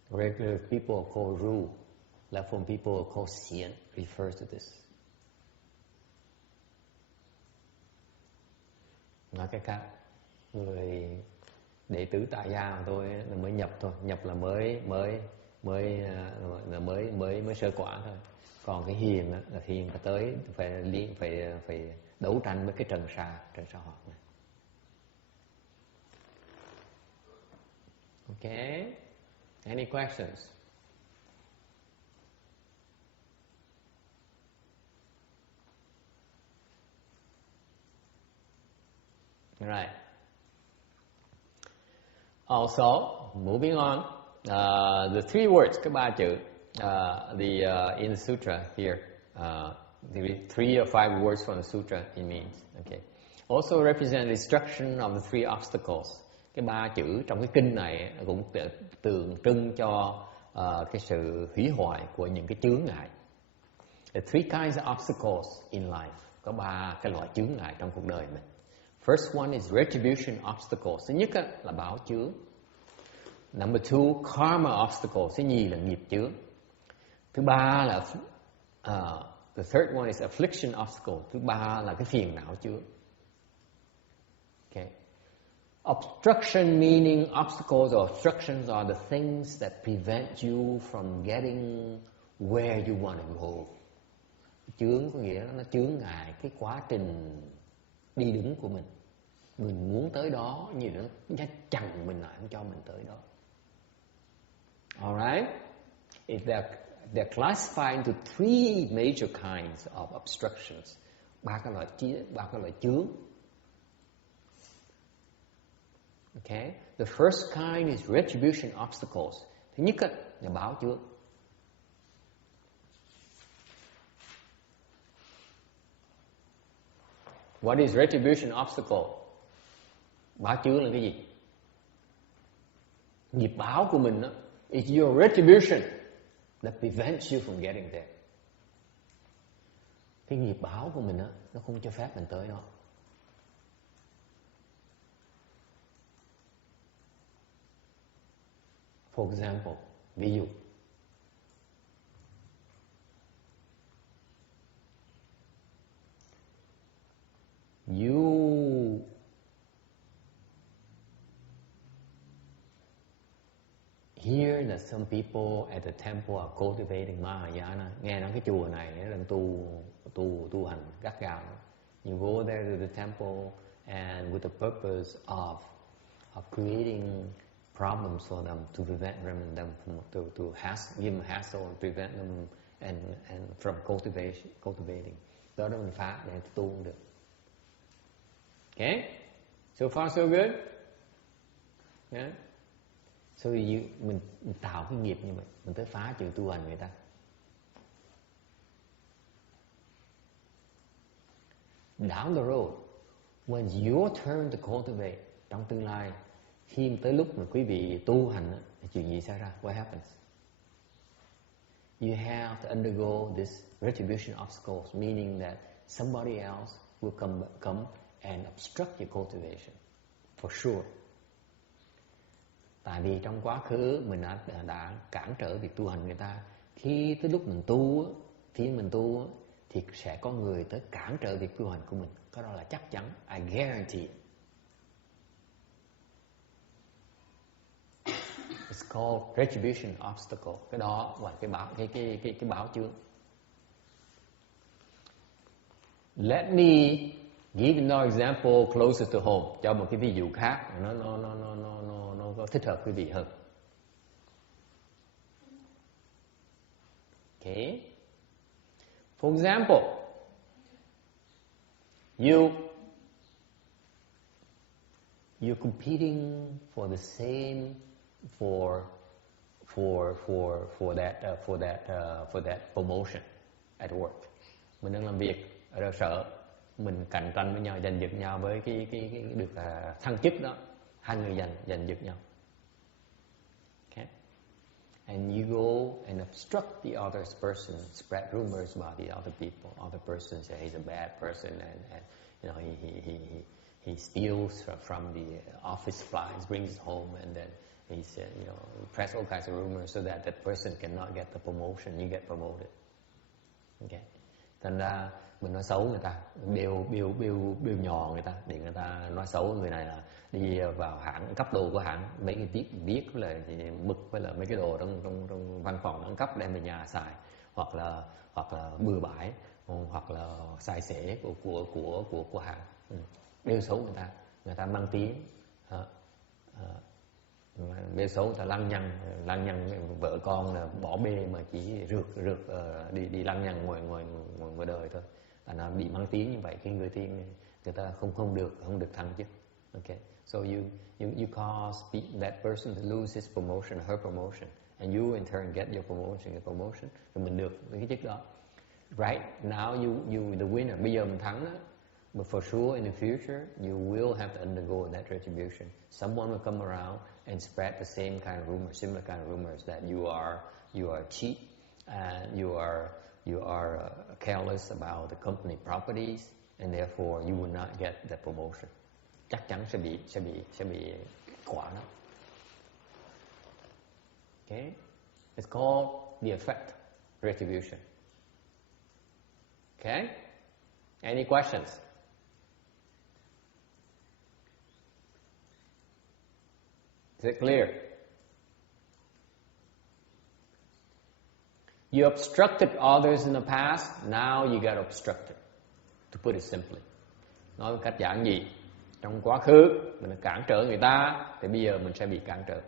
Regular people call ru. Left form people called xian, refers to this. Nói cách khác, người đệ tử tại gia của tôi là mới nhập thôi, nhập là mới sơ quả thôi. Còn cái hiền là hiền phải tới phải đấu tranh với cái trần sa hoặc này. Okay, any questions? Right. Also, moving on, the 3 words, cái 3 chữ, in the sutra here, the 3 or 5 words from the sutra it means. Okay. Also represent destruction of the 3 obstacles. Cái 3 chữ trong cái kinh này cũng tượng trưng cho cái sự hủy hoại của những cái chướng ngại. The 3 kinds of obstacles in life. Có 3 cái loại chướng ngại trong cuộc đời mình. First one is retribution obstacles. Thứ nhất là báo chướng. Number 2, karma obstacles. Thứ nhì là nghiệp chướng. Thứ ba là the third one is affliction obstacle. Thứ ba là cái phiền não chướng. Okay. Obstruction meaning obstacles or obstructions are the things that prevent you from getting where you want to go. Chướng có nghĩa là nó chướng ngại cái quá trình đi đứng của mình. Mình muốn tới đó như nó chặn mình lại, không cho mình tới đó. Alright? They're classified into three major kinds of obstructions. Ba cái loại chướng. Okay? The first kind is retribution obstacles. Thứ nhất là báo chướng. What is retribution obstacle? Báo chướng là cái gì? Nghiệp báo của mình đó, it's your retribution that prevents you from getting there. Cái nghiệp báo của mình đó, nó không cho phép mình tới đó. For example, ví dụ, you hear that some people at the temple are cultivating Mahayana. Nghe nói cái chùa này nó đang tu hành gắt gao. You go there to the temple and with the purpose of creating problems for them to prevent them from give them hassle and prevent them and from cultivating. Đó mình phá để tu cũng được. Okay? So far so good? Yeah? So mình tạo cái nghiệp như vậy, mình tới phá trừ tu hành người ta. Down the road, when it's your turn to cultivate, trong tương lai, khi tới lúc mà quý vị tu hành, thì chuyện gì xảy ra? What happens? You have to undergo this retribution obstacles, meaning that somebody else will come and obstruct your cultivation, for sure. Tại vì trong quá khứ mình đã cản trở việc tu hành người ta. Khi tới lúc mình tu, thì sẽ có người tới cản trở việc tu hành của mình. Cái đó là chắc chắn. I guarantee. It's called retribution obstacle. Cái đó là cái báo chướng. Let me give another example closer to home. Cho một cái ví dụ khác nó có thích hợp quý vị hơn. Okay. For example, you're competing for the same for that promotion at work. Mình đang làm việc ở sở, mình cạnh tranh với nhau, giành giật nhau với cái được thăng chức đó. Hai người giành giật nhau. Okay. And you go and obstruct the other person, spread rumors about the other people. Other person say he's a bad person and you know he steals from the office supplies, brings it home, and then he said, you know, press all kinds of rumors so that person cannot get the promotion, you get promoted. Okay. Thành ra mình nói xấu người ta, bêu nhò người ta, để người ta nói xấu người này là đi vào hãng, cấp đồ của hãng, mấy cái viết với lại mực với lại mấy cái đồ trong văn phòng ăn cắp đem về nhà xài, hoặc là bừa bãi, hoặc là xài xể của hãng, bêu xấu người ta mang tiếng, bêu xấu người ta lăng nhăng vợ con là bỏ bê mà chỉ rượt đi lăng nhăng ngoài đời thôi. Nó bị mang tiếng như vậy, khi người ta không được thăng chức. Okay, so you cause that person to lose his promotion, her promotion, and you in turn get your promotion, rồi mình được cái chức đó. Right now you the winner. Bây giờ mình thắng đó, but for sure in the future you will have to undergo that retribution. Someone will come around and spread the same kind of rumors, similar kind of rumors that you are cheap and you are careless about the company properties, and therefore you will not get the promotion. Chắc chắn sẽ bị quả đó. Okay, it's called the effect retribution. Okay, any questions? Is it clear? You obstructed others in the past, now you got obstructed. To put it simply. Nói một cách giản dị, trong quá khứ mình đã cản trở người ta, thì bây giờ mình sẽ bị cản trở.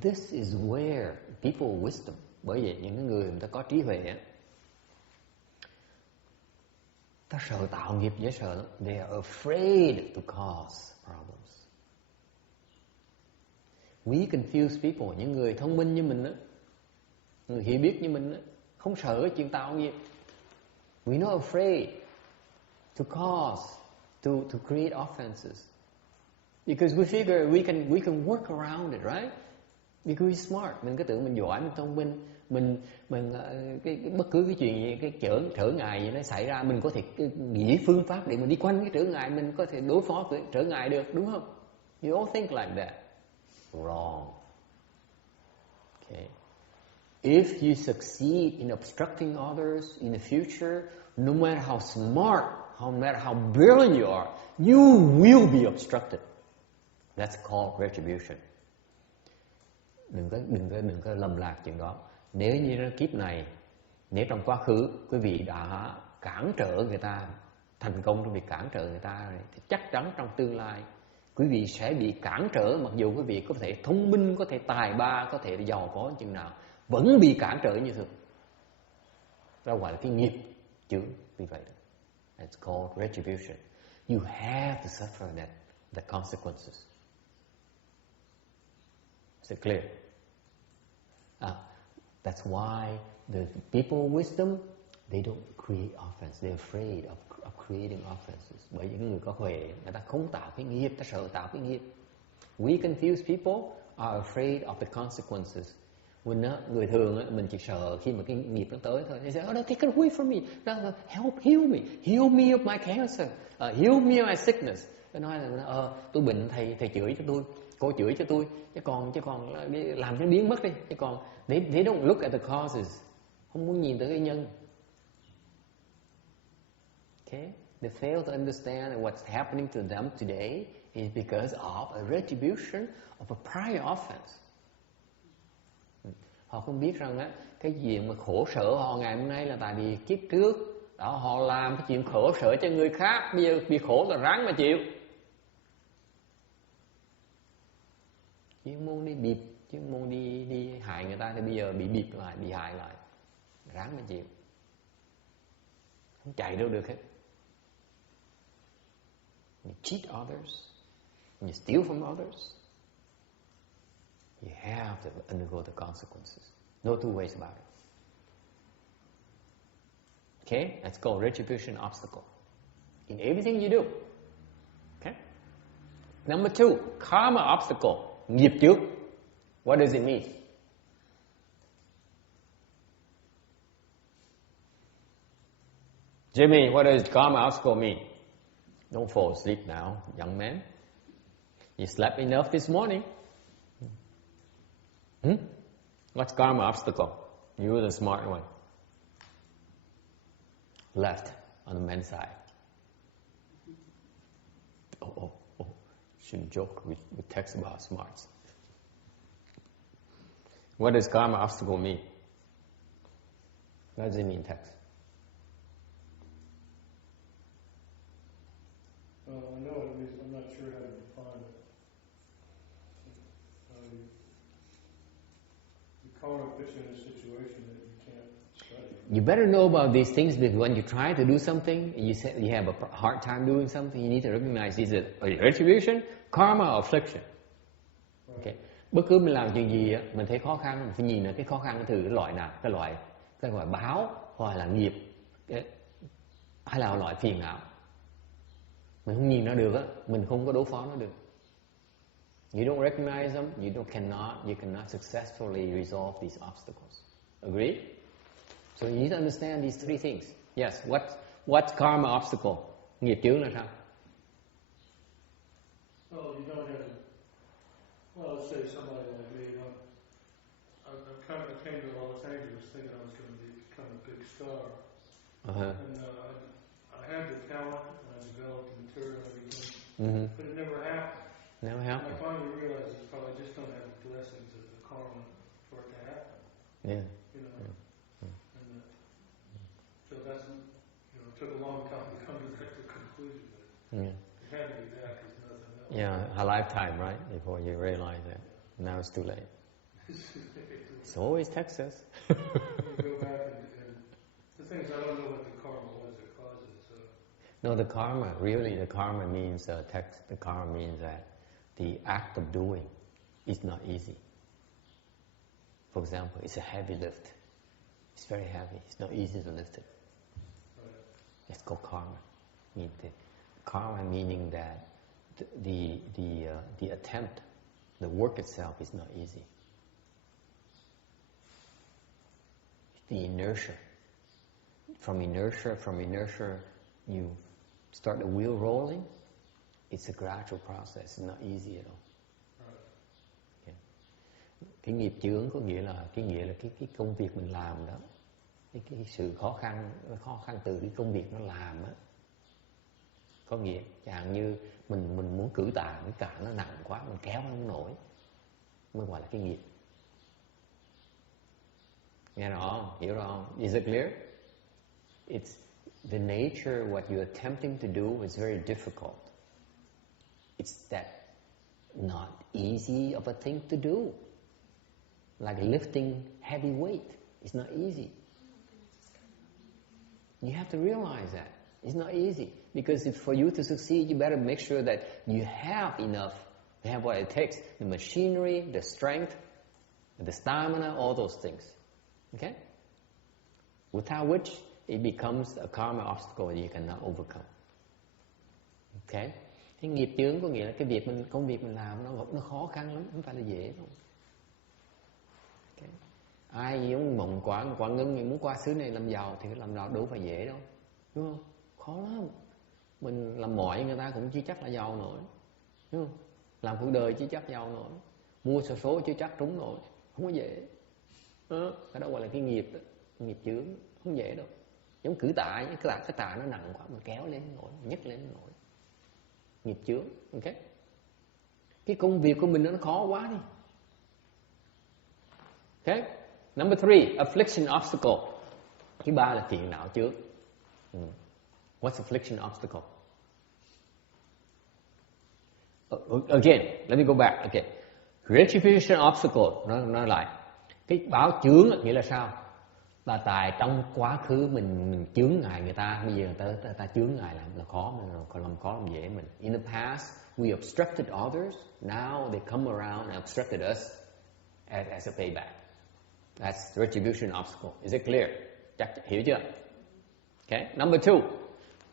This is where people with wisdom, bởi vậy những người ta có trí huệ, ta sợ tạo nghiệp dễ sợ lắm. They are afraid to cause problems. We confuse people. Những người thông minh như mình đó, người hiểu biết như mình đó, không sợ cái chuyện tạo nghiệp. We're not afraid to cause, to create offenses, because we figure we can work around it, right? Because we're smart. Mình cứ tưởng mình giỏi, mình thông minh, mình bất cứ cái chuyện gì, cái trở ngại gì nó xảy ra, mình có thể nghĩ phương pháp để mình đi quanh cái trở ngại, mình có thể đối phó với trở ngại được, đúng không? You all think like that. Wrong. Okay. If you succeed in obstructing others in the future, no matter how smart, no matter how brilliant you are, you will be obstructed. That's called retribution. Đừng có lầm lạc chuyện đó. Nếu như kiếp này, nếu trong quá khứ quý vị đã cản trở người ta, thành công trong việc cản trở người ta, thì chắc chắn trong tương lai quý vị sẽ bị cản trở. Mặc dù quý vị có thể thông minh, có thể tài ba, có thể giàu có chừng nào, vẫn bị cản trở như thường. Đó gọi là cái nghiệp chướng. Vì vậy, it's called retribution. You have to suffer the consequences. Is it clear? That's why the people with wisdom, they don't create offense. They're afraid of creating offenses. Bởi những người có huệ, người ta không tạo cái nghiệp, ta sợ tạo cái nghiệp. We confused people are afraid of the consequences. Người thường mình chỉ sợ khi mà cái nghiệp nó tới thôi. They say, oh, no, take it away from me. No, heal me of my cancer. Heal me of my sickness. Tôi nói là tôi bệnh, thầy chữa cho tôi, cô chữa cho tôi, chứ còn làm cho biến mất đi. Chứ còn they don't look at the causes. Không muốn nhìn tới cái nhân. Okay? They fail to understand that what's happening to them today is because of a retribution of a prior offense. Họ không biết rằng á, cái chuyện mà khổ sở họ ngày hôm nay là tại vì kiếp trước đó họ làm cái chuyện khổ sở cho người khác, bây giờ bị khổ là ráng mà chịu. Chuyên môn đi bịp, chuyên môn đi hại người ta thì bây giờ bị bịp lại, bị hại lại, ráng mà chịu, không chạy đâu được hết. You cheat others, you steal from others, you have to undergo the consequences. No two ways about it. Okay? That's called retribution obstacle. In everything you do. Okay? Number 2, karma obstacle. Nghiệp chướng. What does it mean? Jimmy, what does karma obstacle mean? Don't fall asleep now, young man. You slept enough this morning. What's karma obstacle? You're the smart one. Left on the men's side. Oh. Shouldn't joke with text about smarts. What does karma obstacle mean? What does it mean, text? I know it means, I'm not sure how to define it. The karma puts you in a situation that you can't study. You better know about these things, because when you try to do something, you have a hard time doing something, you need to recognize is it a retribution, karma, or affliction. Okay. Bất cứ mình làm chuyện gì mình thấy khó khăn, mình phải nhìn là cái khó khăn từ cái loại nào, cái loại báo hoặc là nghiệp, hay là loại phiền não. Mình không nhìn nó được á, mình không có đối phó nó được. You don't recognize them, you cannot successfully resolve these obstacles. Agree? So you need to understand these 3 things. Yes, what's karma obstacle? Nghiệp chướng là sao? Well, you don't have to, well, let's say somebody like me, I came to Los Angeles thinking I was going to become a big star. And I had the talent, and I developed the material and everything, but it never happened. Never happened. And I finally realized it's probably just don't have the blessings of the karma for it to happen. come to that conclusion that Yeah. it had to be that because nothing else. Yeah, a lifetime, right? Before you realize that. Now it's too late. It's always Texas. You go back and the thing is, I don't know what the karma was that caused it. So No, the karma, really the karma means, the karma means that the act of doing is not easy. For example, it's a heavy lift. It's very heavy. It's not easy to lift it. right. It's called karma. Karma meaning that the attempt, the work itself is not easy. The inertia. From inertia, you start the wheel rolling. It's a gradual process. It's not easy at all. Okay. Cái nghiệp chướng có nghĩa là cái công việc mình làm đó, cái sự khó khăn từ cái công việc nó làm á. Có nghĩa chẳng như mình muốn cử tạ, cái tạ nó nặng quá, mình kéo nó không nổi, mới gọi là cái nghiệp. Nghe rõ không? Hiểu rõ không? Is it clear? It's the nature, what you're attempting to do is very difficult. It's that not easy of a thing to do. Like lifting heavy weight. It's not easy. You have to realize that. It's not easy. Because for you to succeed, you better make sure that you have enough, you have what it takes. The machinery, the strength, the stamina, all those things. Okay? Without which, it becomes a karma obstacle that you cannot overcome. Okay? Cái nghiệp chướng có nghĩa là công việc mình làm nó khó khăn lắm, không phải là dễ đâu. Okay? Ai giống mộng quả ngưng muốn qua xứ này làm giàu thì làm giàu đâu phải dễ đâu, đúng không? Khó lắm. Mình làm mỏi người ta cũng chưa chắc là giàu nổi, đúng không? Làm cuộc đời chưa chắc giàu nổi, mua xổ số chưa chắc trúng nổi, không có dễ. Cái đó gọi là cái nghiệp đó, nghiệp chướng, không dễ đâu. Giống cử tạ, cái tạ nó nặng quá, mình kéo lên nổi, nhấc lên nổi. Nghiệp chướng, ok? Cái công việc của mình nó khó quá đi. Okay? Number 3, affliction obstacle. Thứ ba là phiền não chướng. What's affliction obstacle? Again, let me go back. Okay. Retribution obstacle, nói lại. Cái báo chướng nghĩa là sao? Là tại trong quá khứ mình chướng ngại người ta, bây giờ người ta chướng ngại là khó, mình làm khó làm dễ mình. In the past, we obstructed others. Now they come around and obstructed us as a payback. That's retribution obstacle. Is it clear? Chắc hiểu chưa? Okay. Number 2,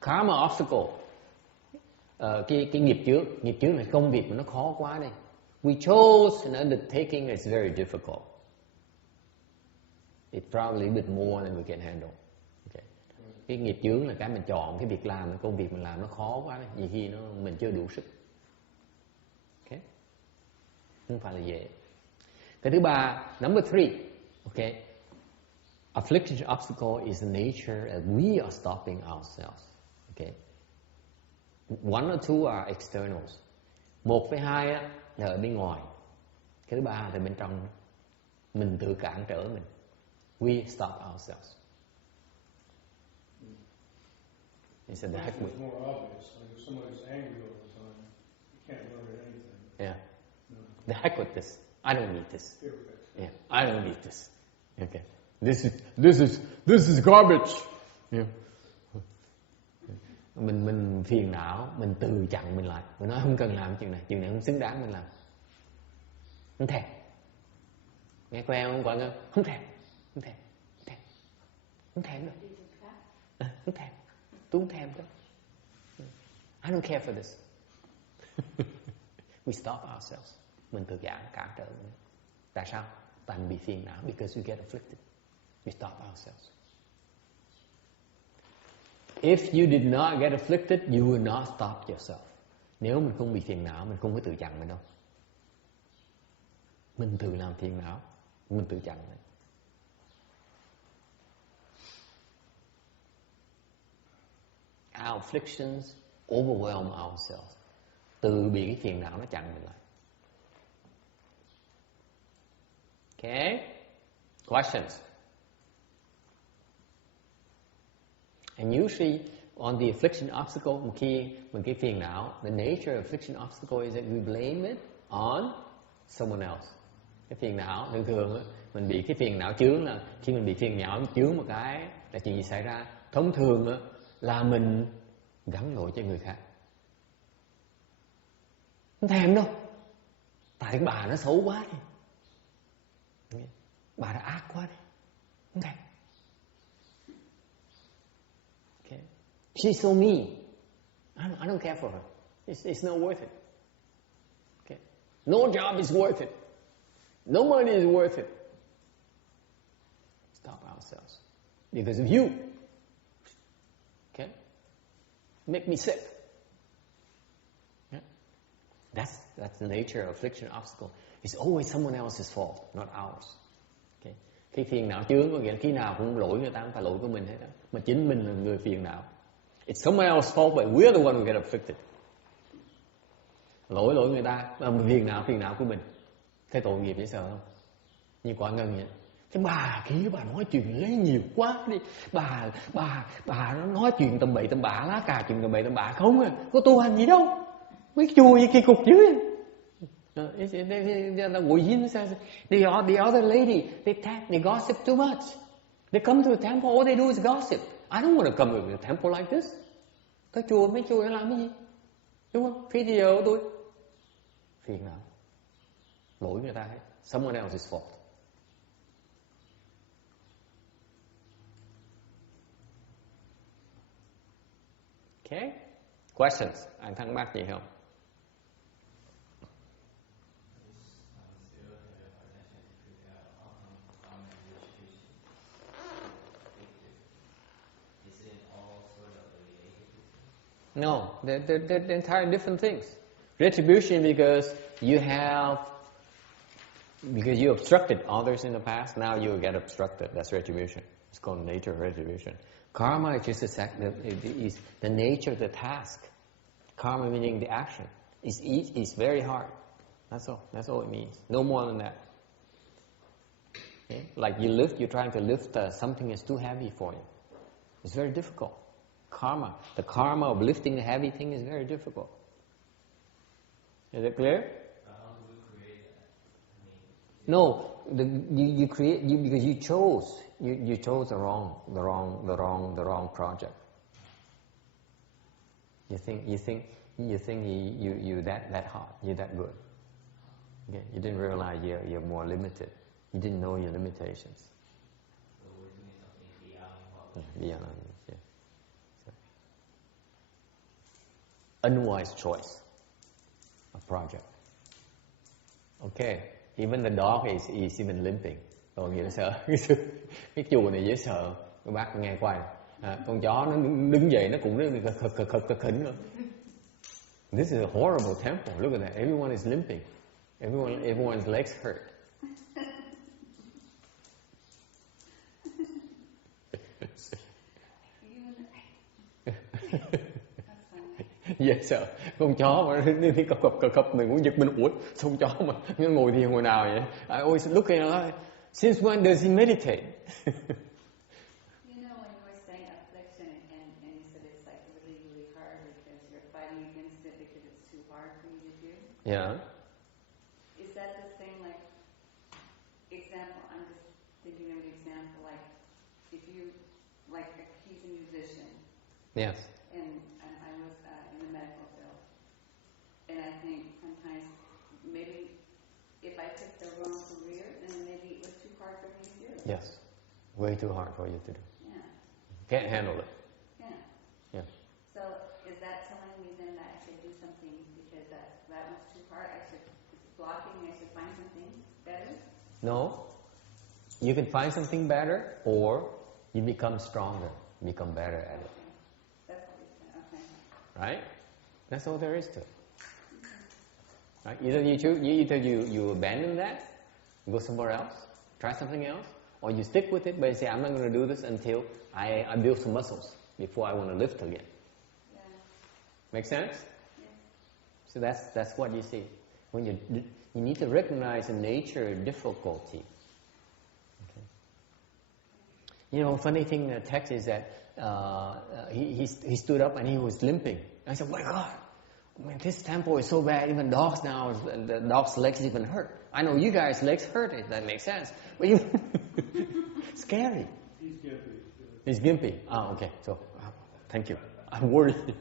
karma obstacle. Cái nghiệp chướng là công việc mà nó khó quá đây. We chose an undertaking that's very difficult. It's probably a bit more than we can handle. Okay. Cái nghiệp chướng là cái mình chọn, cái việc làm, cái công việc mình làm nó khó quá, vì khi mình chưa đủ sức. Okay. Không phải là dễ. Cái thứ ba, number 3, okay. Affliction obstacle is the nature that we are stopping ourselves. Okay. 1 or 2 are externals. 1 với 2 là ở bên ngoài. Cái thứ ba là bên trong, mình tự cản trở mình. We stop ourselves. He said the heck with. It's more obvious. Like if somebody's angry all the time, you can't learn anything. Yeah. No. The heck with this. I don't need this. Irritating. Yeah. I don't need this. Okay. This is garbage. Yeah. Mình phiền não, mình tự chặn mình lại, mình nói không cần làm chuyện này không xứng đáng mình làm. Không thèm. Nghe quen không gọi ngơ? Không thèm đâu. Không thèm. Tôi không thèm đâu. I don't care for this. We stop ourselves. Mình tự cản trở mình. Tại sao? Tại mình bị phiền não, because we get afflicted. We stop ourselves. If you did not get afflicted, you will not stop yourself. Nếu mình không bị phiền não, mình không có tự chặn mình đâu. Mình tự làm phiền não, mình tự chặn mình. Our afflictions overwhelm ourselves. Tự bị cái phiền não nó chặn mình lại. Okay? Questions? And usually, on the affliction obstacle, một cái phiền não, the nature of affliction obstacle is that we blame it on someone else. Cái phiền não thường thường á, mình bị cái phiền não chướng là khi mình bị phiền não chướng một cái là chuyện gì xảy ra? Thông thường á, là mình gắn lỗi cho người khác. Không thèm đâu, tại bà nó xấu quá đi, bà đã ác quá đi, không thèm. Okay. She's so mean. I don't care for her. It's not worth it. Okay. No job is worth it. No money is worth it. Stop ourselves because of you. Okay, make me sick. Yeah. That's the nature of affliction obstacle. It's always someone else's fault, not ours. Okay. Cái phiền não chướng có nghĩa là khi nào cũng lỗi người ta, không phải lỗi của mình hết đó. Mà chính mình là người phiền não. It's someone else's fault, but we're the one who get afflicted. Lỗi người ta, phiền não của mình. Thấy tội nghiệp dễ sợ không? Như quả ngân vậy. Cái bà kia bà nói chuyện lấy nhiều quá đi. Bà nó nói chuyện tầm bậy tầm bạ, lá cà chuyện tầm bậy tầm bạ không à. Có tu hành gì đâu. Mấy chùa gì kỳ cục dưới. The other lady, they gossip too much. They come to the temple, all they do is gossip. I don't want to come to the temple like this. Cái chùa, mấy chùa làm cái gì? Đúng không? Phí thì giờ của tôi. Phiền não. Lỗi người ta hết. Someone else's fault. Okay? Questions? Anh thắc mắc gì không? No, they're entirely different things. Retribution because you obstructed others in the past, now you get obstructed. That's retribution. It's called nature of retribution. Karma is just is the nature of the task. Karma meaning the action. It's very hard. That's all. That's all it means. No more than that. Okay? Like you're trying to lift something that's too heavy for you. It's very difficult. Karma. The karma of lifting a heavy thing is very difficult. Is it clear? How do we create that? No, you create because you chose the wrong project. You think you that hard, you're that good. Okay? You didn't realize you're more limited. You didn't know your limitations. So we're doing something beyond. Yeah. Unwise choice of project. Okay, even the dog is even limping. Tội nghiệp nó sợ. Cái chùa này dễ sợ. Các bác nghe qua. Con chó nó đứng dậy nó cũng khực khỉnh luôn. This is a horrible temple. Look at that. Everyone is limping. Everyone's legs hurt. Dễ sợ. Con chó mà đi cập mình cũng giật mình. Ủa sao con chó mà nó ngồi thiền hồi nào vậy? I always look at it. Since when does he meditate? You know, when you were saying affliction and you said it's like really hard because you're fighting against it because it's too hard for you to do. Yeah. Is that the same like example? I'm just thinking of an example like if you like he's a musician. Yes. And I was in the medical field, and I think sometimes maybe if I took the wrong career, then maybe it was too hard for me to do. Yes. Way too hard for you to do. Yeah. Can't handle it. Yeah. Yeah. So is that telling me then that I should do something because that was too hard? It's blocking. I should find something better. No. You can find something better, or you become stronger, become better at it. That's what you said. Okay. Right? That's all there is to it. Right? Either you abandon that, go somewhere else, try something else, or you stick with it, but you say, I'm not going to do this until I build some muscles before I want to lift again. Yeah. Make sense? Yeah. So that's what you see. When you need to recognize the nature of difficulty. Okay. You know, funny thing in the text is that he stood up and he was limping. I said, "Oh my God, man, this temple is so bad. Even dogs now, the dog's legs even hurt. I know you guys' legs hurt. If that makes sense, but you scary." He's gimpy. Ah, okay. So, thank you. I'm worried.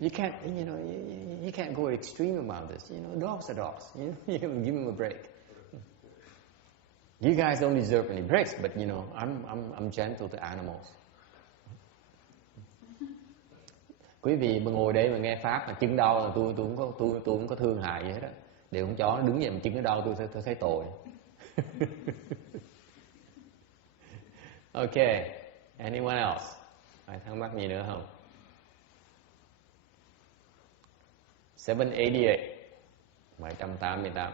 You can't, you can't go extreme about this. Dogs are dogs. You give them a break. You guys don't deserve any breaks, but I'm gentle to animals. Quý vị mà ngồi đây mà nghe pháp mà chân đau là tôi không có thương hại gì hết á. Để con chó nó đứng dậy mà chân nó đau tôi thấy tội. Okay, anyone else? Ai thắc mắc gì nữa không? 788.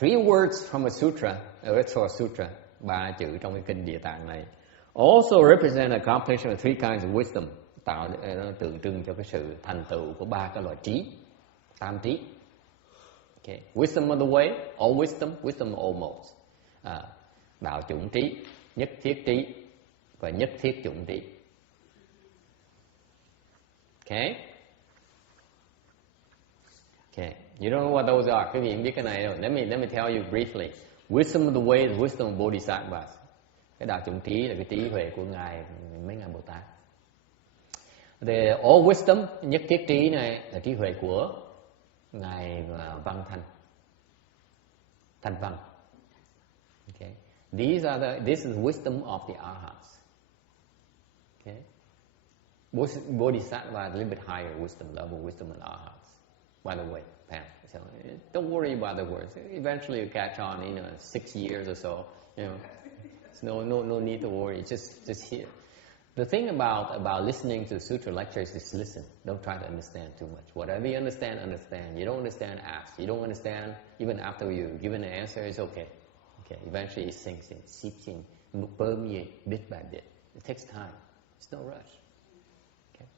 3 words from a sutra, Earth Store Sutra, 3 chữ trong cái kinh Địa Tạng này. Also represent accomplishment of 3 kinds of wisdom, nó tượng trưng cho cái sự thành tựu của 3 cái loại trí, tam trí. Okay. Wisdom of the way, all wisdom, wisdom of all modes. Đạo chủng trí, nhất thiết trí và nhất thiết chủng trí. Okay. Okay. You don't know what those are. Quý vị không biết cái này đâu. Let me tell you briefly. Wisdom of the way is wisdom of Bodhisattvas. Cái đạo chủng trí là cái trí huệ của mấy ngài Bồ Tát. The all wisdom, nhất thiết trí này là trí huệ của ngài Văn Thanh. Thanh Văn. Okay. This is wisdom of the arhats. Okay. Bodhisattva is a little bit higher wisdom level, wisdom of the arhats. By the way, Pam. So don't worry about the words. Eventually you catch on, 6 years or so. No need to worry. Just hear. The thing about listening to sutra lectures is listen. Don't try to understand too much. Whatever you understand, understand. You don't understand, ask. You don't understand, even after you've given an answer, it's okay. Okay. Eventually it sinks in, seeps in, permeates bit by bit. It takes time. It's no rush. Okay.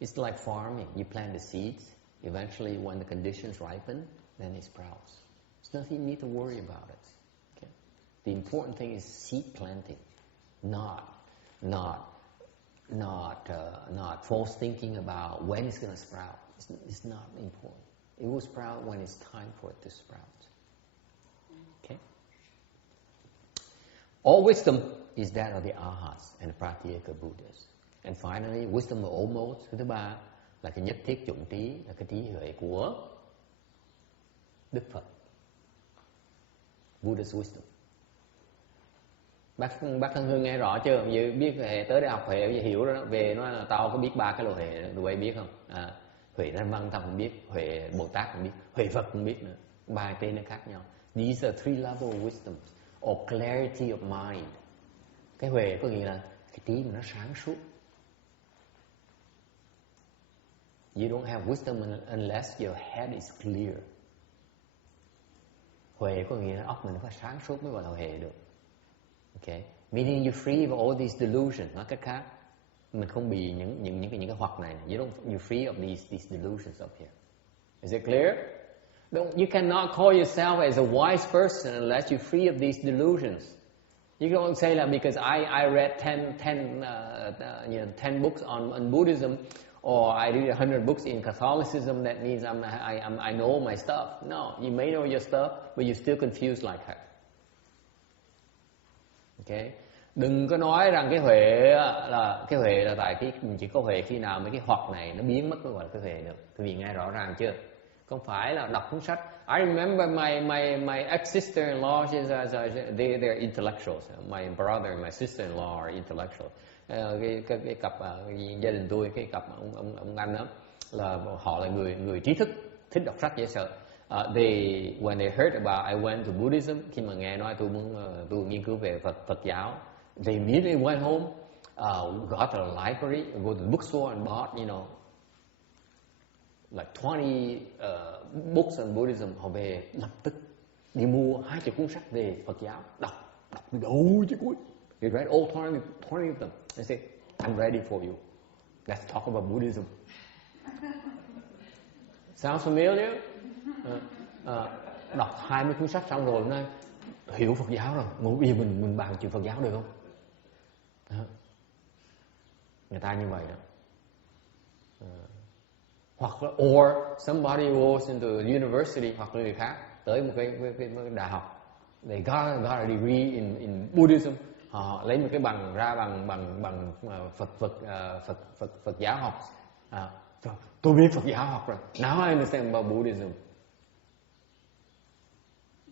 It's like farming. You plant the seeds. Eventually, when the conditions ripen, then it sprouts. There's nothing you need to worry about it. Okay? The important thing is seed planting, not false thinking about when it's going to sprout. It's not important. It will sprout when it's time for it to sprout. Okay? All wisdom is that of the arhats and the pratyeka Buddhas. And finally, wisdom of all modes. Thứ ba là cái nhất thiết chủng trí, là cái trí huệ của Đức Phật. Buddha's wisdom. Bác Thân Hương nghe rõ chưa? Vì biết Huệ tới đại học Huệ hiểu đó, về nói là tao có biết 3 cái loại Huệ, tụi biết không? Huệ Thanh Văn tao cũng biết, Huệ Bồ Tát cũng biết, Huệ Phật cũng biết nữa. 3 tên nó khác nhau. These are 3 level of wisdom or clarity of mind. Cái Huệ có nghĩa là cái trí mà nó sáng suốt. You don't have wisdom unless your head is clear. Huệ có nghĩa là óc mình phải sáng suốt mới gọi là huệ được. Okay, meaning you're free of all these delusions. Nói cách khác, mình không bị những cái hoặc này. You're free of these delusions up here. Is it clear? You cannot call yourself as a wise person unless you're free of these delusions. You don't say that because I read 10 books on Buddhism, or I read 100 books in Catholicism, that means I know my stuff. No, you may know your stuff, but you're still confused like her. Okay? Đừng có nói rằng cái huệ là tại mình chỉ có huệ khi nào mấy cái hoặc này nó biến mất mới gọi là cái huệ được. Quý vị nghe rõ ràng chưa? Không phải là đọc cuốn sách. I remember my ex-sister-in-law, they're intellectuals. My brother and my sister-in-law are intellectuals. Cái cặp gia đình tôi, cái cặp ông anh đó là họ là người trí thức, thích đọc sách dễ sợ. When they heard about I went to Buddhism, khi mà nghe nói tôi nghiên cứu về Phật giáo, they immediately went home, got to the library, go to the bookstore and bought, like 20 books on Buddhism. Họ về lập tức đi mua 20 cuốn sách về Phật giáo, đọc từ đầu chứ cuối. They read all 20 of them. They say, I'm ready for you. Let's talk about Buddhism. Sounds familiar? Đọc 20 cuốn sách xong rồi nói hiểu Phật giáo rồi, ngồi bây giờ mình bàn chuyện Phật giáo được không? Người ta như vậy đó. Hoặc là or somebody goes into university, hoặc là người khác tới một cái đại học, they got a degree in Buddhism, họ lấy một cái bằng ra bằng Phật giáo học. Tôi biết Phật giáo học rồi. Now I understand about Buddhism.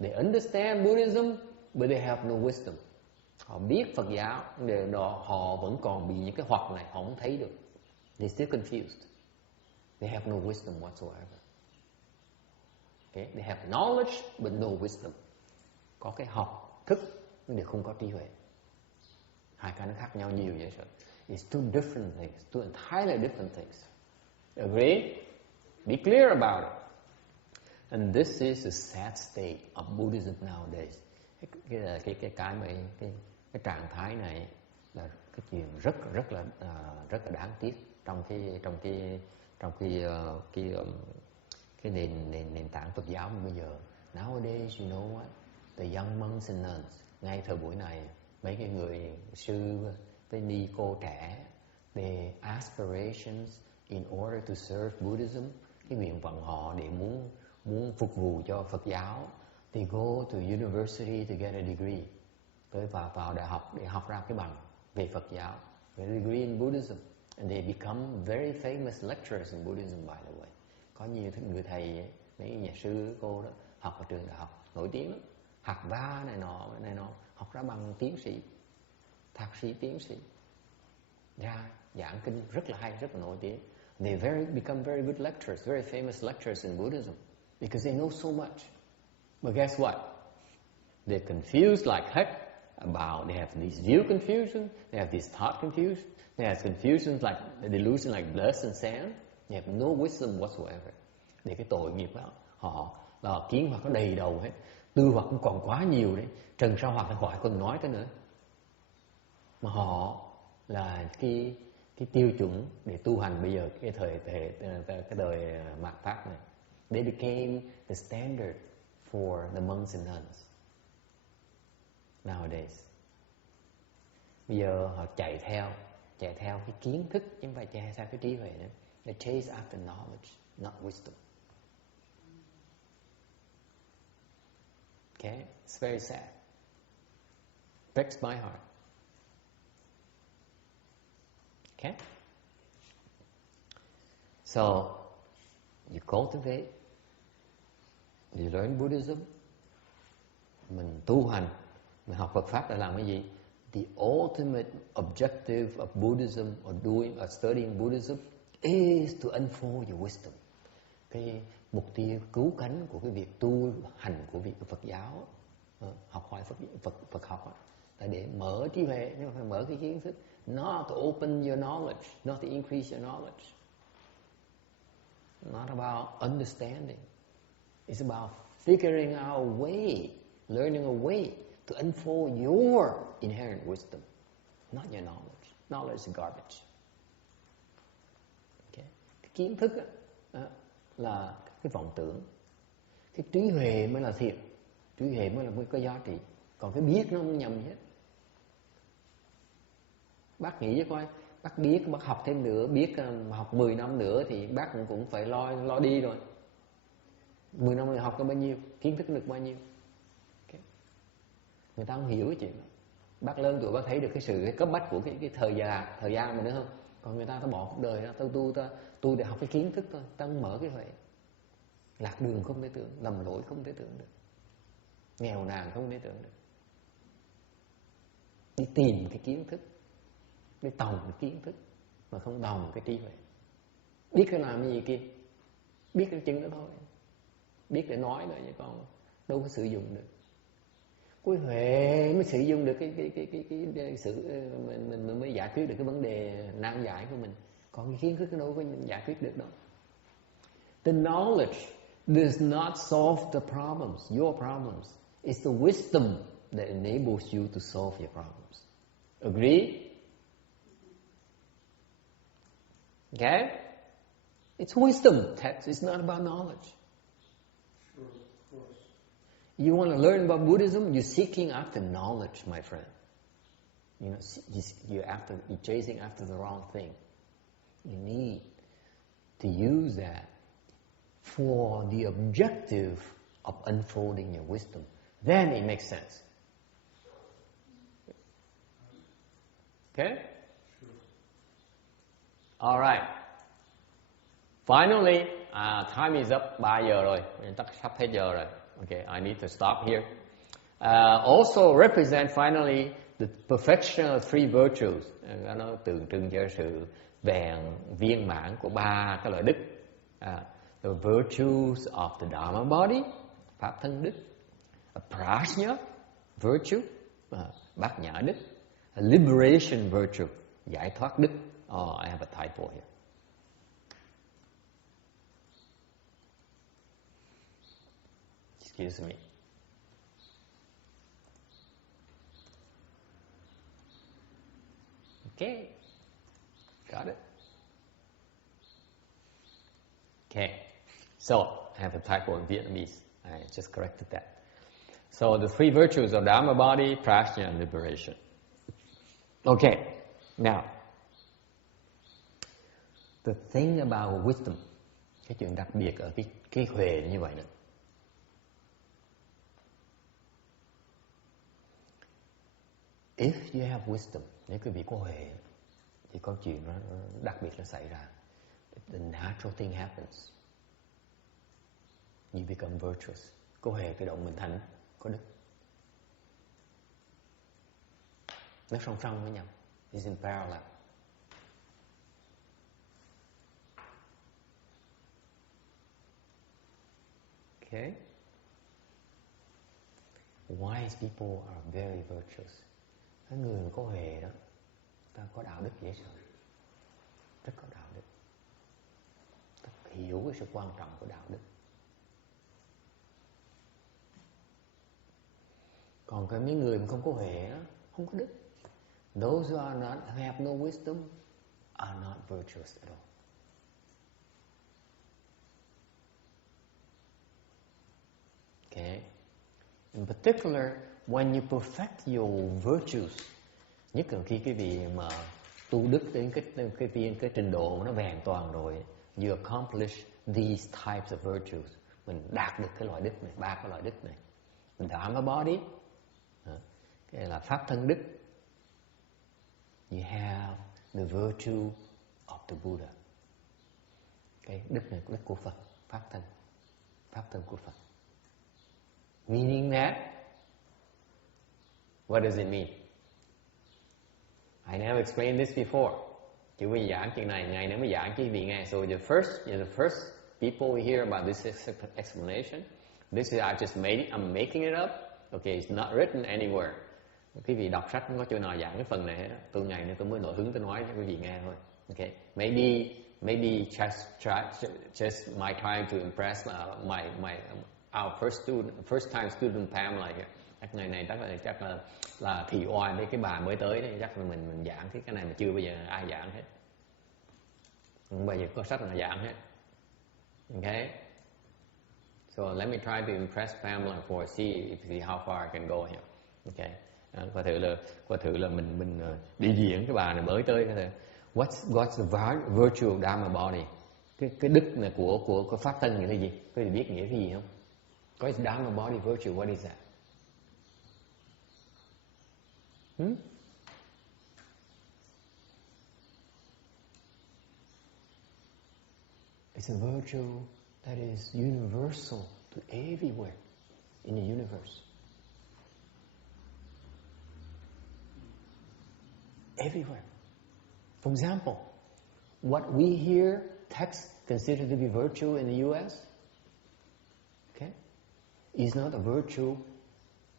They understand Buddhism, but they have no wisdom. Họ biết Phật giáo, nhưng họ vẫn còn bị những cái hoặc này, họ không thấy được. They still confused. They have no wisdom whatsoever. Okay? They have knowledge but no wisdom. Có cái học thức nhưng đều không có trí huệ. Hai cái nó khác nhau nhiều vậy sao? It's two different things, two entirely different things. Agree? Be clear about it. And this is the sad state of Buddhism nowadays. Cái trạng thái này là cái chuyện rất là đáng tiếc trong cái nền tảng Phật giáo bây giờ. Nowadays, you know what? The young monks and nuns, ngay thời buổi này, mấy cái người sư với ni cô trẻ, their aspirations in order to serve Buddhism, cái nguyện vọng họ để muốn phục vụ cho Phật giáo, they go to university to get a degree, tới vào đại học để học ra cái bằng về Phật giáo, a degree in Buddhism, and they become very famous lecturers in Buddhism, by the way. Có nhiều người thầy, mấy nhà sư cô đó học ở trường đại học nổi tiếng lắm, học va này nọ, học ra bằng tiến sĩ, thạc sĩ, tiến sĩ, ra giảng kinh rất là hay, rất là nổi tiếng. They become very good lecturers, very famous lecturers in Buddhism, because they know so much. But guess what? They're confused like heck about, they have this view confusion, they have this thought confusion, they have confusions like the delusion like blood and sand, they have no wisdom whatsoever. Để cái tội nghiệp đó, họ là kiến hoặc có đầy đầu hết, tư hoặc cũng còn quá nhiều đấy, trần sao hoặc là khỏi còn nói cái nữa. Mà họ là cái tiêu chuẩn để tu hành bây giờ, cái đời mạt Pháp này. They became the standard for the monks and nuns nowadays. Bây giờ họ chạy theo cái kiến thức chứ không phải chạy theo cái trí huệ nữa. They chase after knowledge, not wisdom. Okay, it's very sad. Breaks my heart. Okay? So, you cultivate, you learn Buddhism, mình tu hành, mình học Phật Pháp để làm cái gì? The ultimate objective of Buddhism or studying Buddhism is to unfold your wisdom. Cái mục tiêu cứu cánh của cái việc tu hành của việc Phật giáo, học hỏi Phật học là để mở trí huệ, nhưng mà phải mở cái kiến thức, not to open your knowledge, not to increase your knowledge. Not about understanding. It's about figuring out a way, learning a way to unfold your inherent wisdom, not your knowledge. Knowledge is garbage. Okay? Cái kiến thức là cái vọng tưởng. Cái trí huệ mới là thiệt. Trí huệ mới có giá trị. Còn cái biết nó không nhầm hết. Bác nghĩ coi, bác biết, bác học thêm nữa, biết học 10 năm nữa thì bác cũng phải lo đi rồi. 10 năm rồi học có bao nhiêu, kiến thức được bao nhiêu. Okay. Người ta không hiểu cái chuyện đó. Bác lớn tuổi bác thấy được cái cấp bách của cái thời gian mà nữa không. Còn người ta bỏ cuộc đời ra, tôi để học cái kiến thức thôi, ta không mở cái huệ. Lạc đường không thể tưởng, lầm lỗi không thể tưởng được, nghèo nàn không thể tưởng được. Đi tìm cái kiến thức, đi tòng cái kiến thức mà không tòng cái trí huệ. Biết cái làm cái gì kia, biết cái chừng đó thôi, biết để nói thôi chứ còn đâu có sử dụng được. Cái huệ mới sử dụng được cái sự mình mới giải quyết được cái vấn đề nan giải của mình. Còn cái kiến thức nó đâu có giải quyết được đâu. The knowledge does not solve the problems, your problems. It's the wisdom that enables you to solve your problems. Agree? Okay? It's wisdom text. It's not about knowledge. Sure, of course. You want to learn about Buddhism, you're seeking after knowledge, my friend. You know, you're chasing after the wrong thing. You need to use that for the objective of unfolding your wisdom. Then it makes sense. Okay? All right. Finally, time is up. 3 giờ rồi. Sắp hết giờ rồi. Okay, I need to stop here. Also represent finally the perfection of 3 virtues. Nó tượng trưng cho sự viên mãn của 3 cái loại đức. The virtues of the Dharma body, pháp thân đức. A prajna virtue, bát nhã đức. A liberation virtue, giải thoát đức. Oh, I have a typo here. Excuse me. Okay, got it. Okay, so I have a typo in Vietnamese. I just corrected that. So the 3 virtues of Dharma body, prajna, and liberation. Okay, now the thing about wisdom, cái chuyện đặc biệt ở cái huệ như vậy đó. If you have wisdom, nếu quý vị có huệ, thì có chuyện nó đặc biệt nó xảy ra. The natural thing happens. You become virtuous. Có huệ tự động mình thành có đức. Nó song song với nhau. It's in parallel. Okay? Wise people are very virtuous. Cái người mà có huệ đó, ta có đạo đức dễ sợ. Rất có đạo đức. Ta hiểu cái sự quan trọng của đạo đức. Còn cái mấy người mà không có huệ đó, không có đức. Those who have no wisdom are not virtuous at all. Okay? In particular, when you perfect your virtues, nhất là khi cái vị mà tu đức đến cái trình độ nó vẹn toàn rồi, you accomplish these types of virtues. Mình đạt được cái loại đức này, 3 cái loại đức này. Dharma body, cái là pháp thân đức. You have the virtue of the Buddha. Cái đức này, đức của Phật, pháp thân của Phật. Meaning that, what does it mean? I never explained this before. Chứ bây giảng chuyện này, ngày nữa mới giảng cho quý vị nghe. So the first people we hear about this explanation, this is I'm making it up. Okay, it's not written anywhere. Quý vị đọc sách không có chỗ nào giảng cái phần này hết. Tôi ngày nay tôi mới nổi hứng tôi nói cho quý vị nghe thôi. Okay, maybe just my trying to impress our first time student Pam like chắc ngày này chắc là thị oai với cái bà mới tới đấy, chắc là mình giảng cái này mà chưa bao giờ ai giảng hết. Không bao giờ có sách nào giảng hết. Okay, so let me try to impress Pamela for see how far I can go here. Okay, qua thử là mình đi diễn cái bà này mới tới cái what's the virtue of Dharma body? Cái đức này của pháp thân nghĩa là gì? Có thể biết nghĩa cái gì không? What is Dharma body virtue? What is that? It's a virtue that is universal to everywhere in the universe. Everywhere. For example, what we hear texts considered to be virtue in the U.S., okay, is not a virtue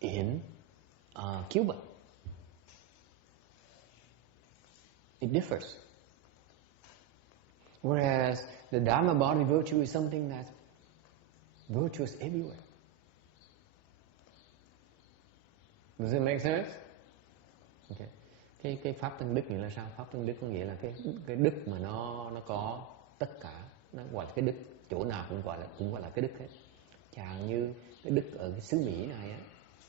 in Cuba. It differs. Whereas the Dharma body virtue is something that's virtuous everywhere. Does it make sense? Okay. Cái pháp thân đức nghĩa là sao? Pháp thân đức có nghĩa là cái đức mà nó có tất cả, nó gọi là cái đức, chỗ nào cũng gọi là cái đức hết. Chẳng như cái đức ở cái xứ Mỹ này á,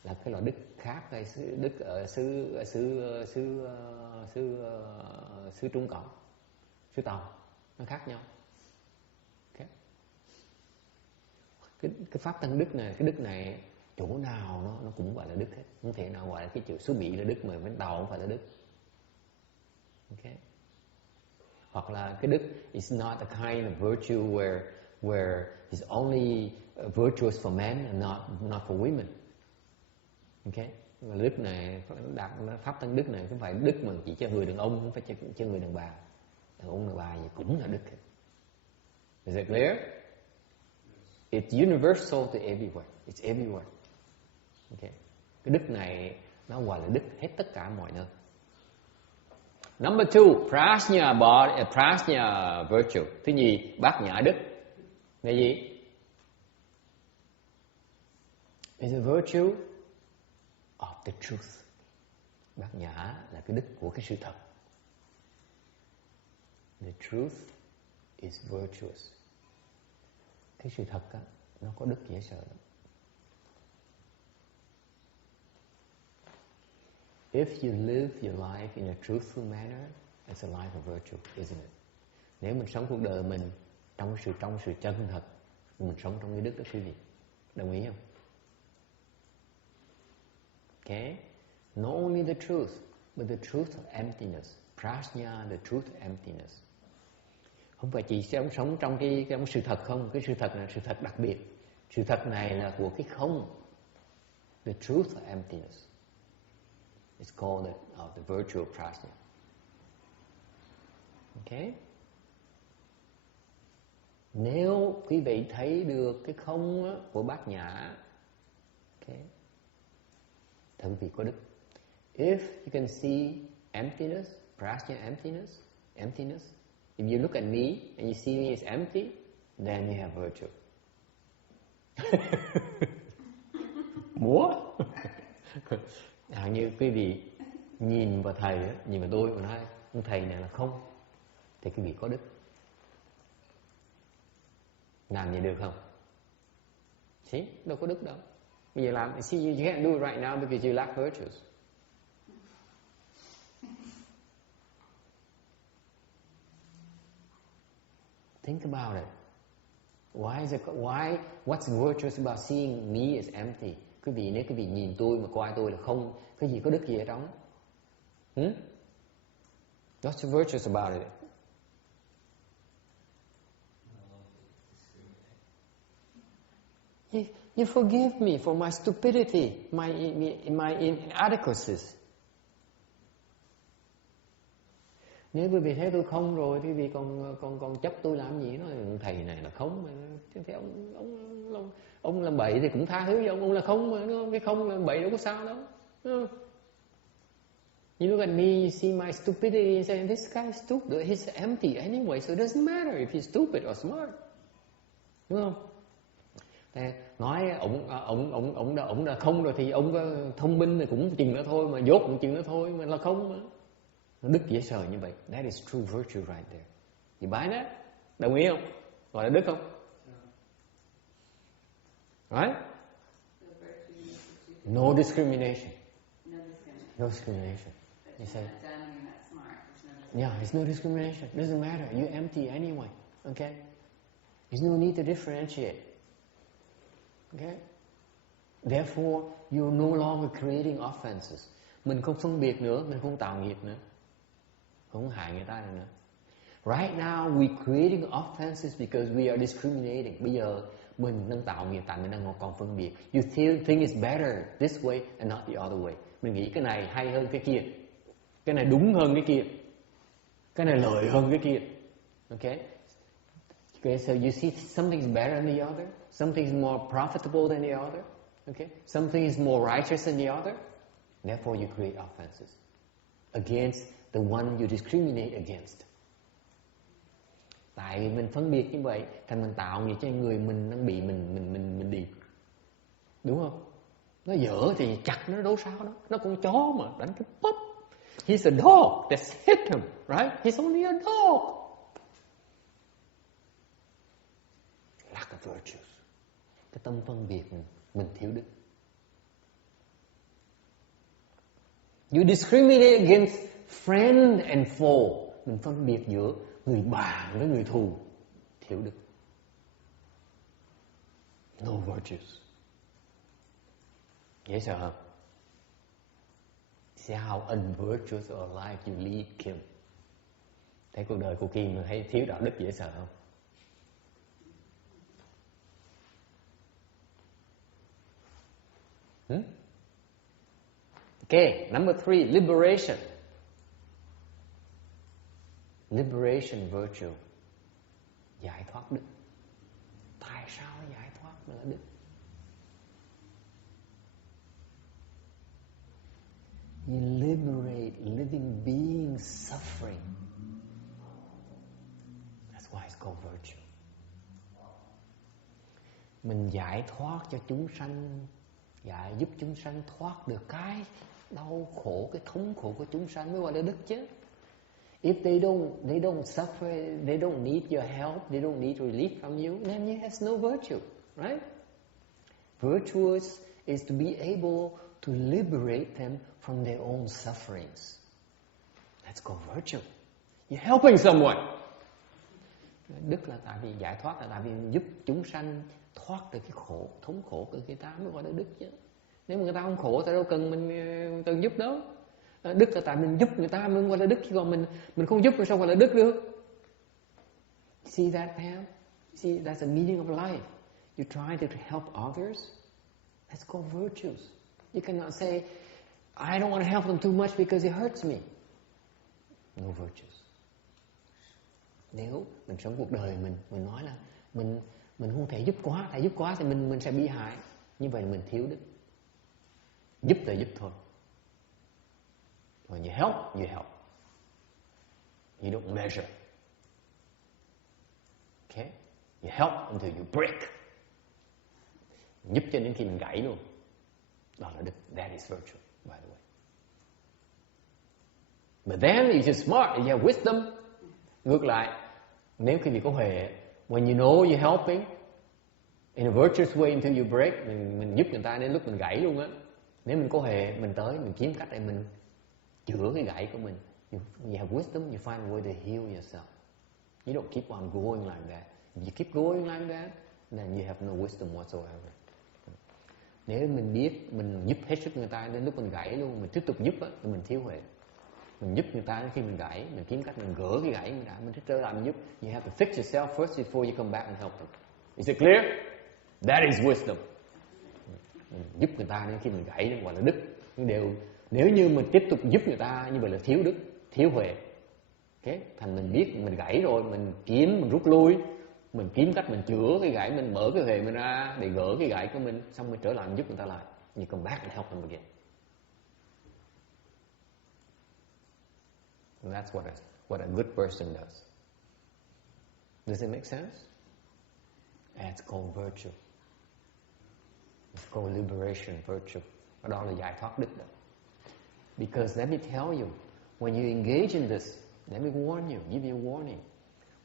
là cái loại đức khác hay đức ở xứ Trung Cộng, xứ Tàu, nó khác nhau. Okay. Cái pháp tăng đức này, cái đức này chỗ nào nó cũng gọi là đức hết, không thể nào gọi là cái chữ xứ Mỹ là đức mà bên Tàu không phải là đức. Okay. Hoặc là cái đức is not a kind of virtue where it's only virtuous for men and not for women. Okay. Và đức này, pháp tăng đức này không phải đức mà chỉ cho người đàn ông, không phải cho người đàn bà. Đàn ông đàn bà gì cũng là đức. Is it clear? It's universal to everywhere. It's everywhere. Okay. Cái đức này nó gọi là đức hết tất cả mọi nơi. Number 2, prajna virtue. Thứ nhì, bát nhã đức. Là gì? Is a virtue of the truth. Bát nhã là cái đức của cái sự thật. The truth is virtuous. Cái sự thật á, nó có đức dễ sợ lắm. If you live your life in a truthful manner, it's a life of virtue, isn't it? Nếu mình sống cuộc đời mình trong sự chân thật, mình sống trong cái đức đó quý vị. Đồng ý không? Okay? Not only the truth, but the truth of emptiness. Prajna, the truth of emptiness. Không phải chỉ sống trong cái sự thật không, cái sự thật là sự thật đặc biệt. Sự thật này là của cái không. The truth of emptiness. It's called the virtue of prajna. Okay? Nếu quý vị thấy được cái không của bát nhã, okay, thì quý vị có đức. If you can see emptiness, prajna emptiness, if you look at me and you see me as empty, then you have virtue. Múa. Như quý vị nhìn vào thầy, nhìn vào tôi và nói ông thầy này là không, thì quý vị có đức. Làm vậy được không? See? Đâu có đức đâu. Bây giờ làm, see, you can't do it right now because you lack virtues. Think about it. What's virtuous about seeing me as empty? Quý vị, nếu quý vị nhìn tôi mà coi tôi là không, cái gì có đức gì ở trong? What's virtuous about it? You forgive me for my stupidity, my inadequacies. Nếu quý vị thấy tôi không rồi, quý vị còn chấp tôi làm gì? Nói thầy này là không, thì ông làm bậy thì cũng tha thứ cho ông là không mà, đúng không? Cái không làm bậy đâu có sao đâu. You look at me, you see my stupidity and say, this guy is stupid, he's empty anyway, so it doesn't matter if he's stupid or smart. Đúng không? Nói ông là không rồi thì ông thông minh thì cũng chừng nữa thôi, mà dốt cũng chừng nữa thôi, mà là không mà. Đức dễ sợ như vậy. That is true virtue right there. You buy that? Đồng ý không? Gọi là đức không? Right? No discrimination. No discrimination. You say, yeah, it's no discrimination. It doesn't matter. You're empty anyway. Okay? There's no need to differentiate. Okay? Therefore, you're no longer creating offenses. Mình không phân biệt nữa, mình không tạo nghiệp nữa, không hại người ta nữa. Right now, we're creating offenses because we are discriminating. Bây giờ mình đang tạo nghiệp tại mình đang còn phân biệt. You think it's better this way and not the other way. Mình nghĩ cái này hay hơn cái kia, cái này đúng hơn cái kia, cái này lợi hơn cái kia. Okay? Okay, so you see something is better than the other, something is more profitable than the other. Okay? Something is more righteous than the other. Therefore, you create offenses against the one you discriminate against. Tại vì mình phân biệt như vậy, thành mình tạo nghiệp cho người mình đang bị mình đi. Đúng không? Nó dở thì chặt nó đâu sao đâu. Nó con chó mà đánh cái bóp. He's a dog. Let's hit him, right? He's only a dog. Lack of virtues. Cái tâm phân biệt mình thiếu đức. You discriminate against friend and foe. Mình phân biệt giữa người bạn với người thù. Thiếu đức. No virtues. Dễ sợ không? See how unvirtuous a life you lead, Kim. Thấy cuộc đời của Kim thấy thiếu đạo đức dễ sợ không? Okay, number 3, liberation. Liberation virtue. Giải thoát đức. Tại sao giải thoát là đức? You liberate living beings suffering. That's why it's called virtue. Mình giải thoát cho chúng sanh, giúp chúng sanh thoát được cái đau khổ, cái thống khổ của chúng sanh mới gọi là đức chứ. If they don't suffer, they don't need your help, they don't need relief from you, then you have no virtue, right? Virtuous is to be able to liberate them from their own sufferings. That's called virtue. You're helping someone. Đức là tại vì giải thoát là tại vì giúp chúng sanh thoát được cái khổ, thống khổ của người ta mới gọi là đức chứ. Nếu mà người ta không khổ, ta đâu cần mình cần giúp đâu. Đức là tại mình giúp người ta mới gọi là đức, chứ còn mình không giúp thì sao gọi là đức được? See that, Pam? See, that's the meaning of life. You try to help others. That's called virtues. You cannot say, I don't want to help them too much because it hurts me. No virtues. Nếu mình sống cuộc đời mình nói là mình không thể giúp quá, tại giúp quá thì mình sẽ bị hại. Như vậy mình thiếu đức. Giúp là giúp thôi. When you help, you help. You don't measure. Okay? You help until you break. Giúp cho đến khi mình gãy luôn. Đó là đức. That is virtue, by the way. But then, if you're smart, if you have wisdom, ngược lại, nếu quý vị có huệ, when you know you're helping, in a virtuous way until you break, mình giúp người ta đến lúc mình gãy luôn á. Nếu mình có huệ, mình tới, mình kiếm cách để mình chữa cái gãy của mình. You have wisdom, you find a way to heal yourself. You don't keep on going like that. If you keep going like that, then you have no wisdom whatsoever. Nếu mình biết mình giúp hết sức người ta đến lúc mình gãy luôn, mình tiếp tục giúp á, thì mình thiếu huệ. Mình giúp người ta đến khi mình gãy, mình kiếm cách mình gỡ cái gãy người ta, mình thích trở lại mình giúp. You have to fix yourself first before you come back and help them. Is it clear? That is wisdom. Giúp người ta đến khi mình gãy nên gọi là đức. Nếu như mình tiếp tục giúp người ta như vậy là thiếu đức, thiếu huệ. Okay? Thành mình biết mình gãy rồi, mình rút lui, mình kiếm cách mình chữa cái gãy, mình mở cái huệ mình ra để gỡ cái gãy của mình, xong mình trở lại mình giúp người ta lại. You come back and help them again. And that's what a good person does. Does it make sense? That's called virtue. It's called liberation virtue. Đó là giải thoát đức đó. Because let me tell you, when you engage in this, let me warn you, give you a warning.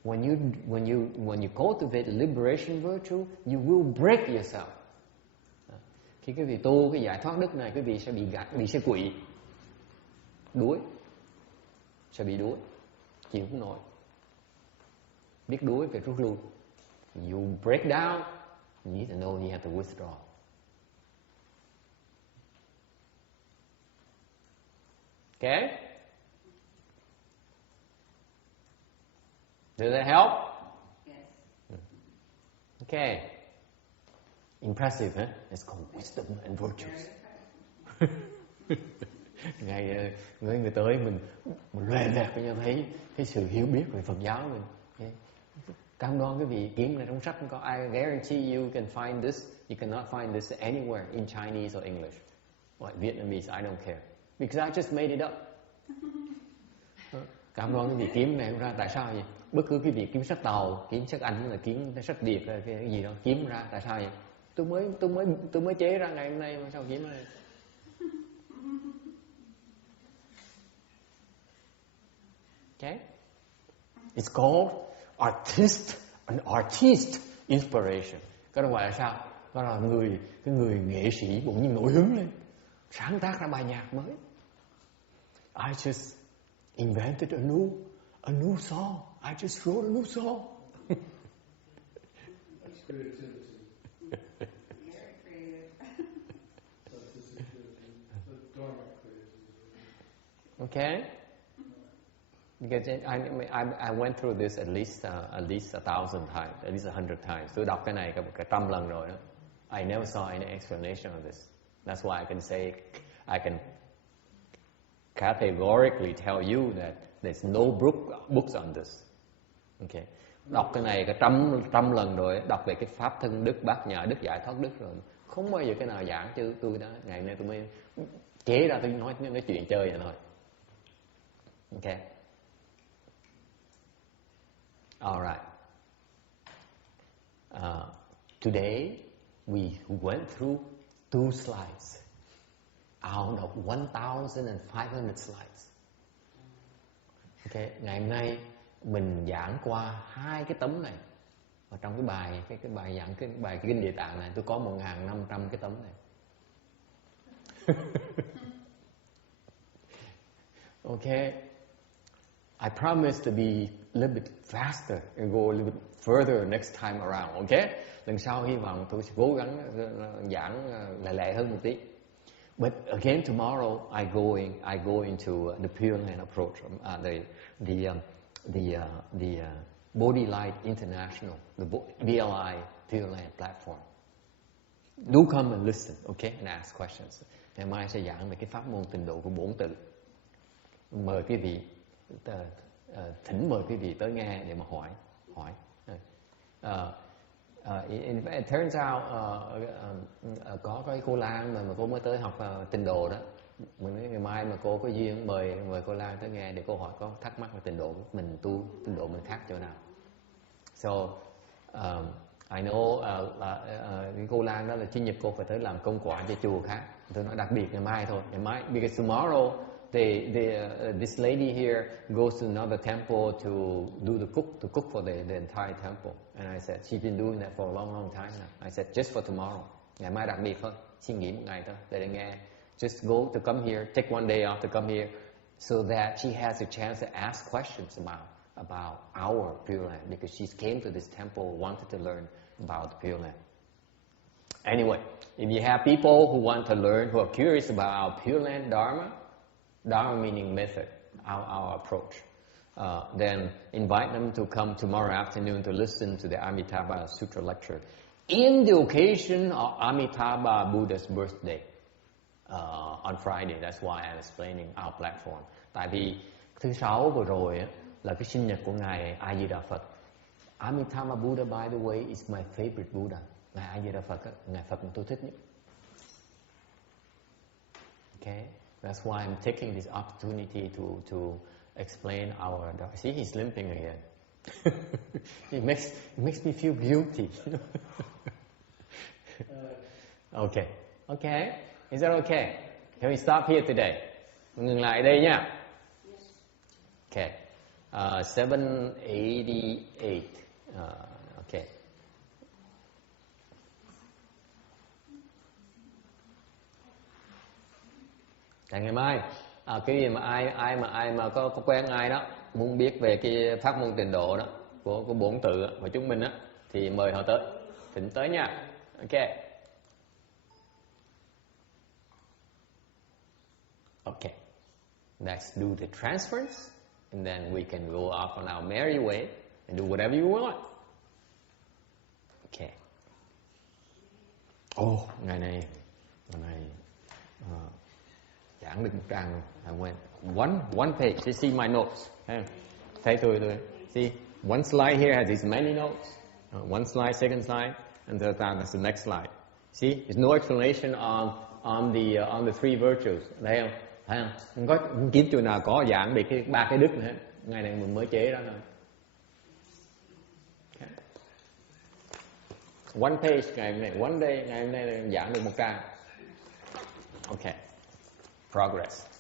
When you cultivate liberation virtue, you will break yourself. Khi quý vị tu cái giải thoát đức này, quý vị sẽ bị sẽ quỵ, đuối, sẽ bị đuối, chịu không nổi, biết đuối phải rút lui. You break down, you need to know you have to withdraw. Okay? Does that help? Yes. Okay. Impressive, huh? It's called wisdom and virtues. Ngày người tới mình loè loẹt với nhau thấy sự hiểu biết về Phật giáo mình. Okay. Cam đoan cái vị kiếm này trong sách không có. I guarantee you can find this. You cannot find this anywhere in Chinese or English or Vietnamese. I don't care because I just made it up. Cam đoan cái vị kiếm này không ra. Tại sao vậy? Bất cứ cái vị kiếm sách Tàu, kiếm sách Anh là kiếm sách Việt là cái gì đó kiếm ra. Tại sao vậy? Tôi mới chế ra ngày hôm nay mà sao kiếm ra này? Okay? It's called an artist inspiration. Cái đó gọi là sao? Đó là người nghệ sĩ bỗng nhiên nổi hứng lên, sáng tác ra bài nhạc mới. I just invented a new song. I just wrote a new song. That's creativity. Very creative. That's the Dharma creativity. Okay? Because I went through this at least 1,000 times, at least 100 times. Tôi đọc cái này cả 100 lần rồi đó. I never saw any explanation of this. That's why I can say, I can categorically tell you that there's no books on this. Okay. Đọc cái này cả trăm lần rồi, đọc về cái pháp thân đức, bát nhã đức, giải thoát đức rồi, không bao giờ cái nào giảng chứ tôi đó. Ngày nay tôi mới chế ra tôi nói chuyện chơi vậy thôi. Okay. All right. Today we went through 2 slides out of 1,500 slides. Okay. Ngày hôm nay mình giảng qua 2 cái tấm này. Và trong cái bài giảng cái bài Kinh Địa Tạng này tôi có 1.500 cái tấm này. Okay. I promise to be a little bit faster and go a little bit further next time around. Okay. Lần sau hy vọng tôi sẽ cố gắng giảng lẹ hơn một tí. But again tomorrow I go into the Pure Land approach, the Body Light International, the BLI Pure Land platform. Do come and listen, okay, and ask questions. Ngày mai sẽ giảng về cái pháp môn tịnh độ của 4 tự. Mời quý vị, thỉnh mời quý vị tới nghe để mà hỏi. It turns out có cái cô Lan mà cô mới tới học tịnh độ đó. Mình nói ngày mai mà cô có duyên mời cô Lan tới nghe để cô hỏi có thắc mắc về tịnh độ mình tu tịnh độ mình khác chỗ nào. So I know cô Lan đó là chủ nhật cô phải tới làm công quả cho chùa khác. Tôi nói đặc biệt ngày mai thôi. Ngày mai because tomorrow this lady here goes to another temple to cook for the entire temple. And I said she's been doing that for a long time now. I said just for tomorrow. Ngày mai đặc biệt thôi, xin nghỉ một ngày thôi để nghe. Just go to come here, take one day off to come here, so that she has a chance to ask questions about our Pure Land, because she came to this temple wanted to learn about the Pure Land. Anyway, if you have people who want to learn, who are curious about our Pure Land Dharma meaning method, our approach, then invite them to come tomorrow afternoon to listen to the Amitabha Sutra lecture in the occasion of Amitabha Buddha's birthday on Friday. That's why I'm explaining our platform. Tại vì thứ Sáu vừa rồi là cái sinh nhật của Ngài A Di Đà Phật. Amitabha Buddha, by the way, is my favorite Buddha. Ngài A Di Đà Phật, Ngài Phật mà tôi thích nhất. Okay. That's why I'm taking this opportunity to explain our Dharma. See, he's limping again. It makes me feel guilty. Okay. Is that okay? Can we stop here today? Ngừng lại đây nha. Okay. 788. Okay. Ngày mai cái gì mà ai mà có quen ai đó muốn biết về cái pháp môn tịnh độ đó của 4 tự của chúng mình á thì mời họ tới, thỉnh tới nha. Okay. Let's do the transference and then we can go off on our merry way and do whatever you want. Okay. Ngày này giảng được 1 trang rồi. I went one page. You see my notes. Thấy tôi. See, one slide here has these many notes. One slide, second slide, and that's the next slide. See, there's no explanation on the 3 virtues. Thấy không? Không có kiếm chỗ nào có giảng về cái 3 cái đức nữa. Ngày này mình mới chế ra thôi. Okay. One page ngày hôm nay, one day ngày hôm nay giảng được 1 trang. Okay. Progress.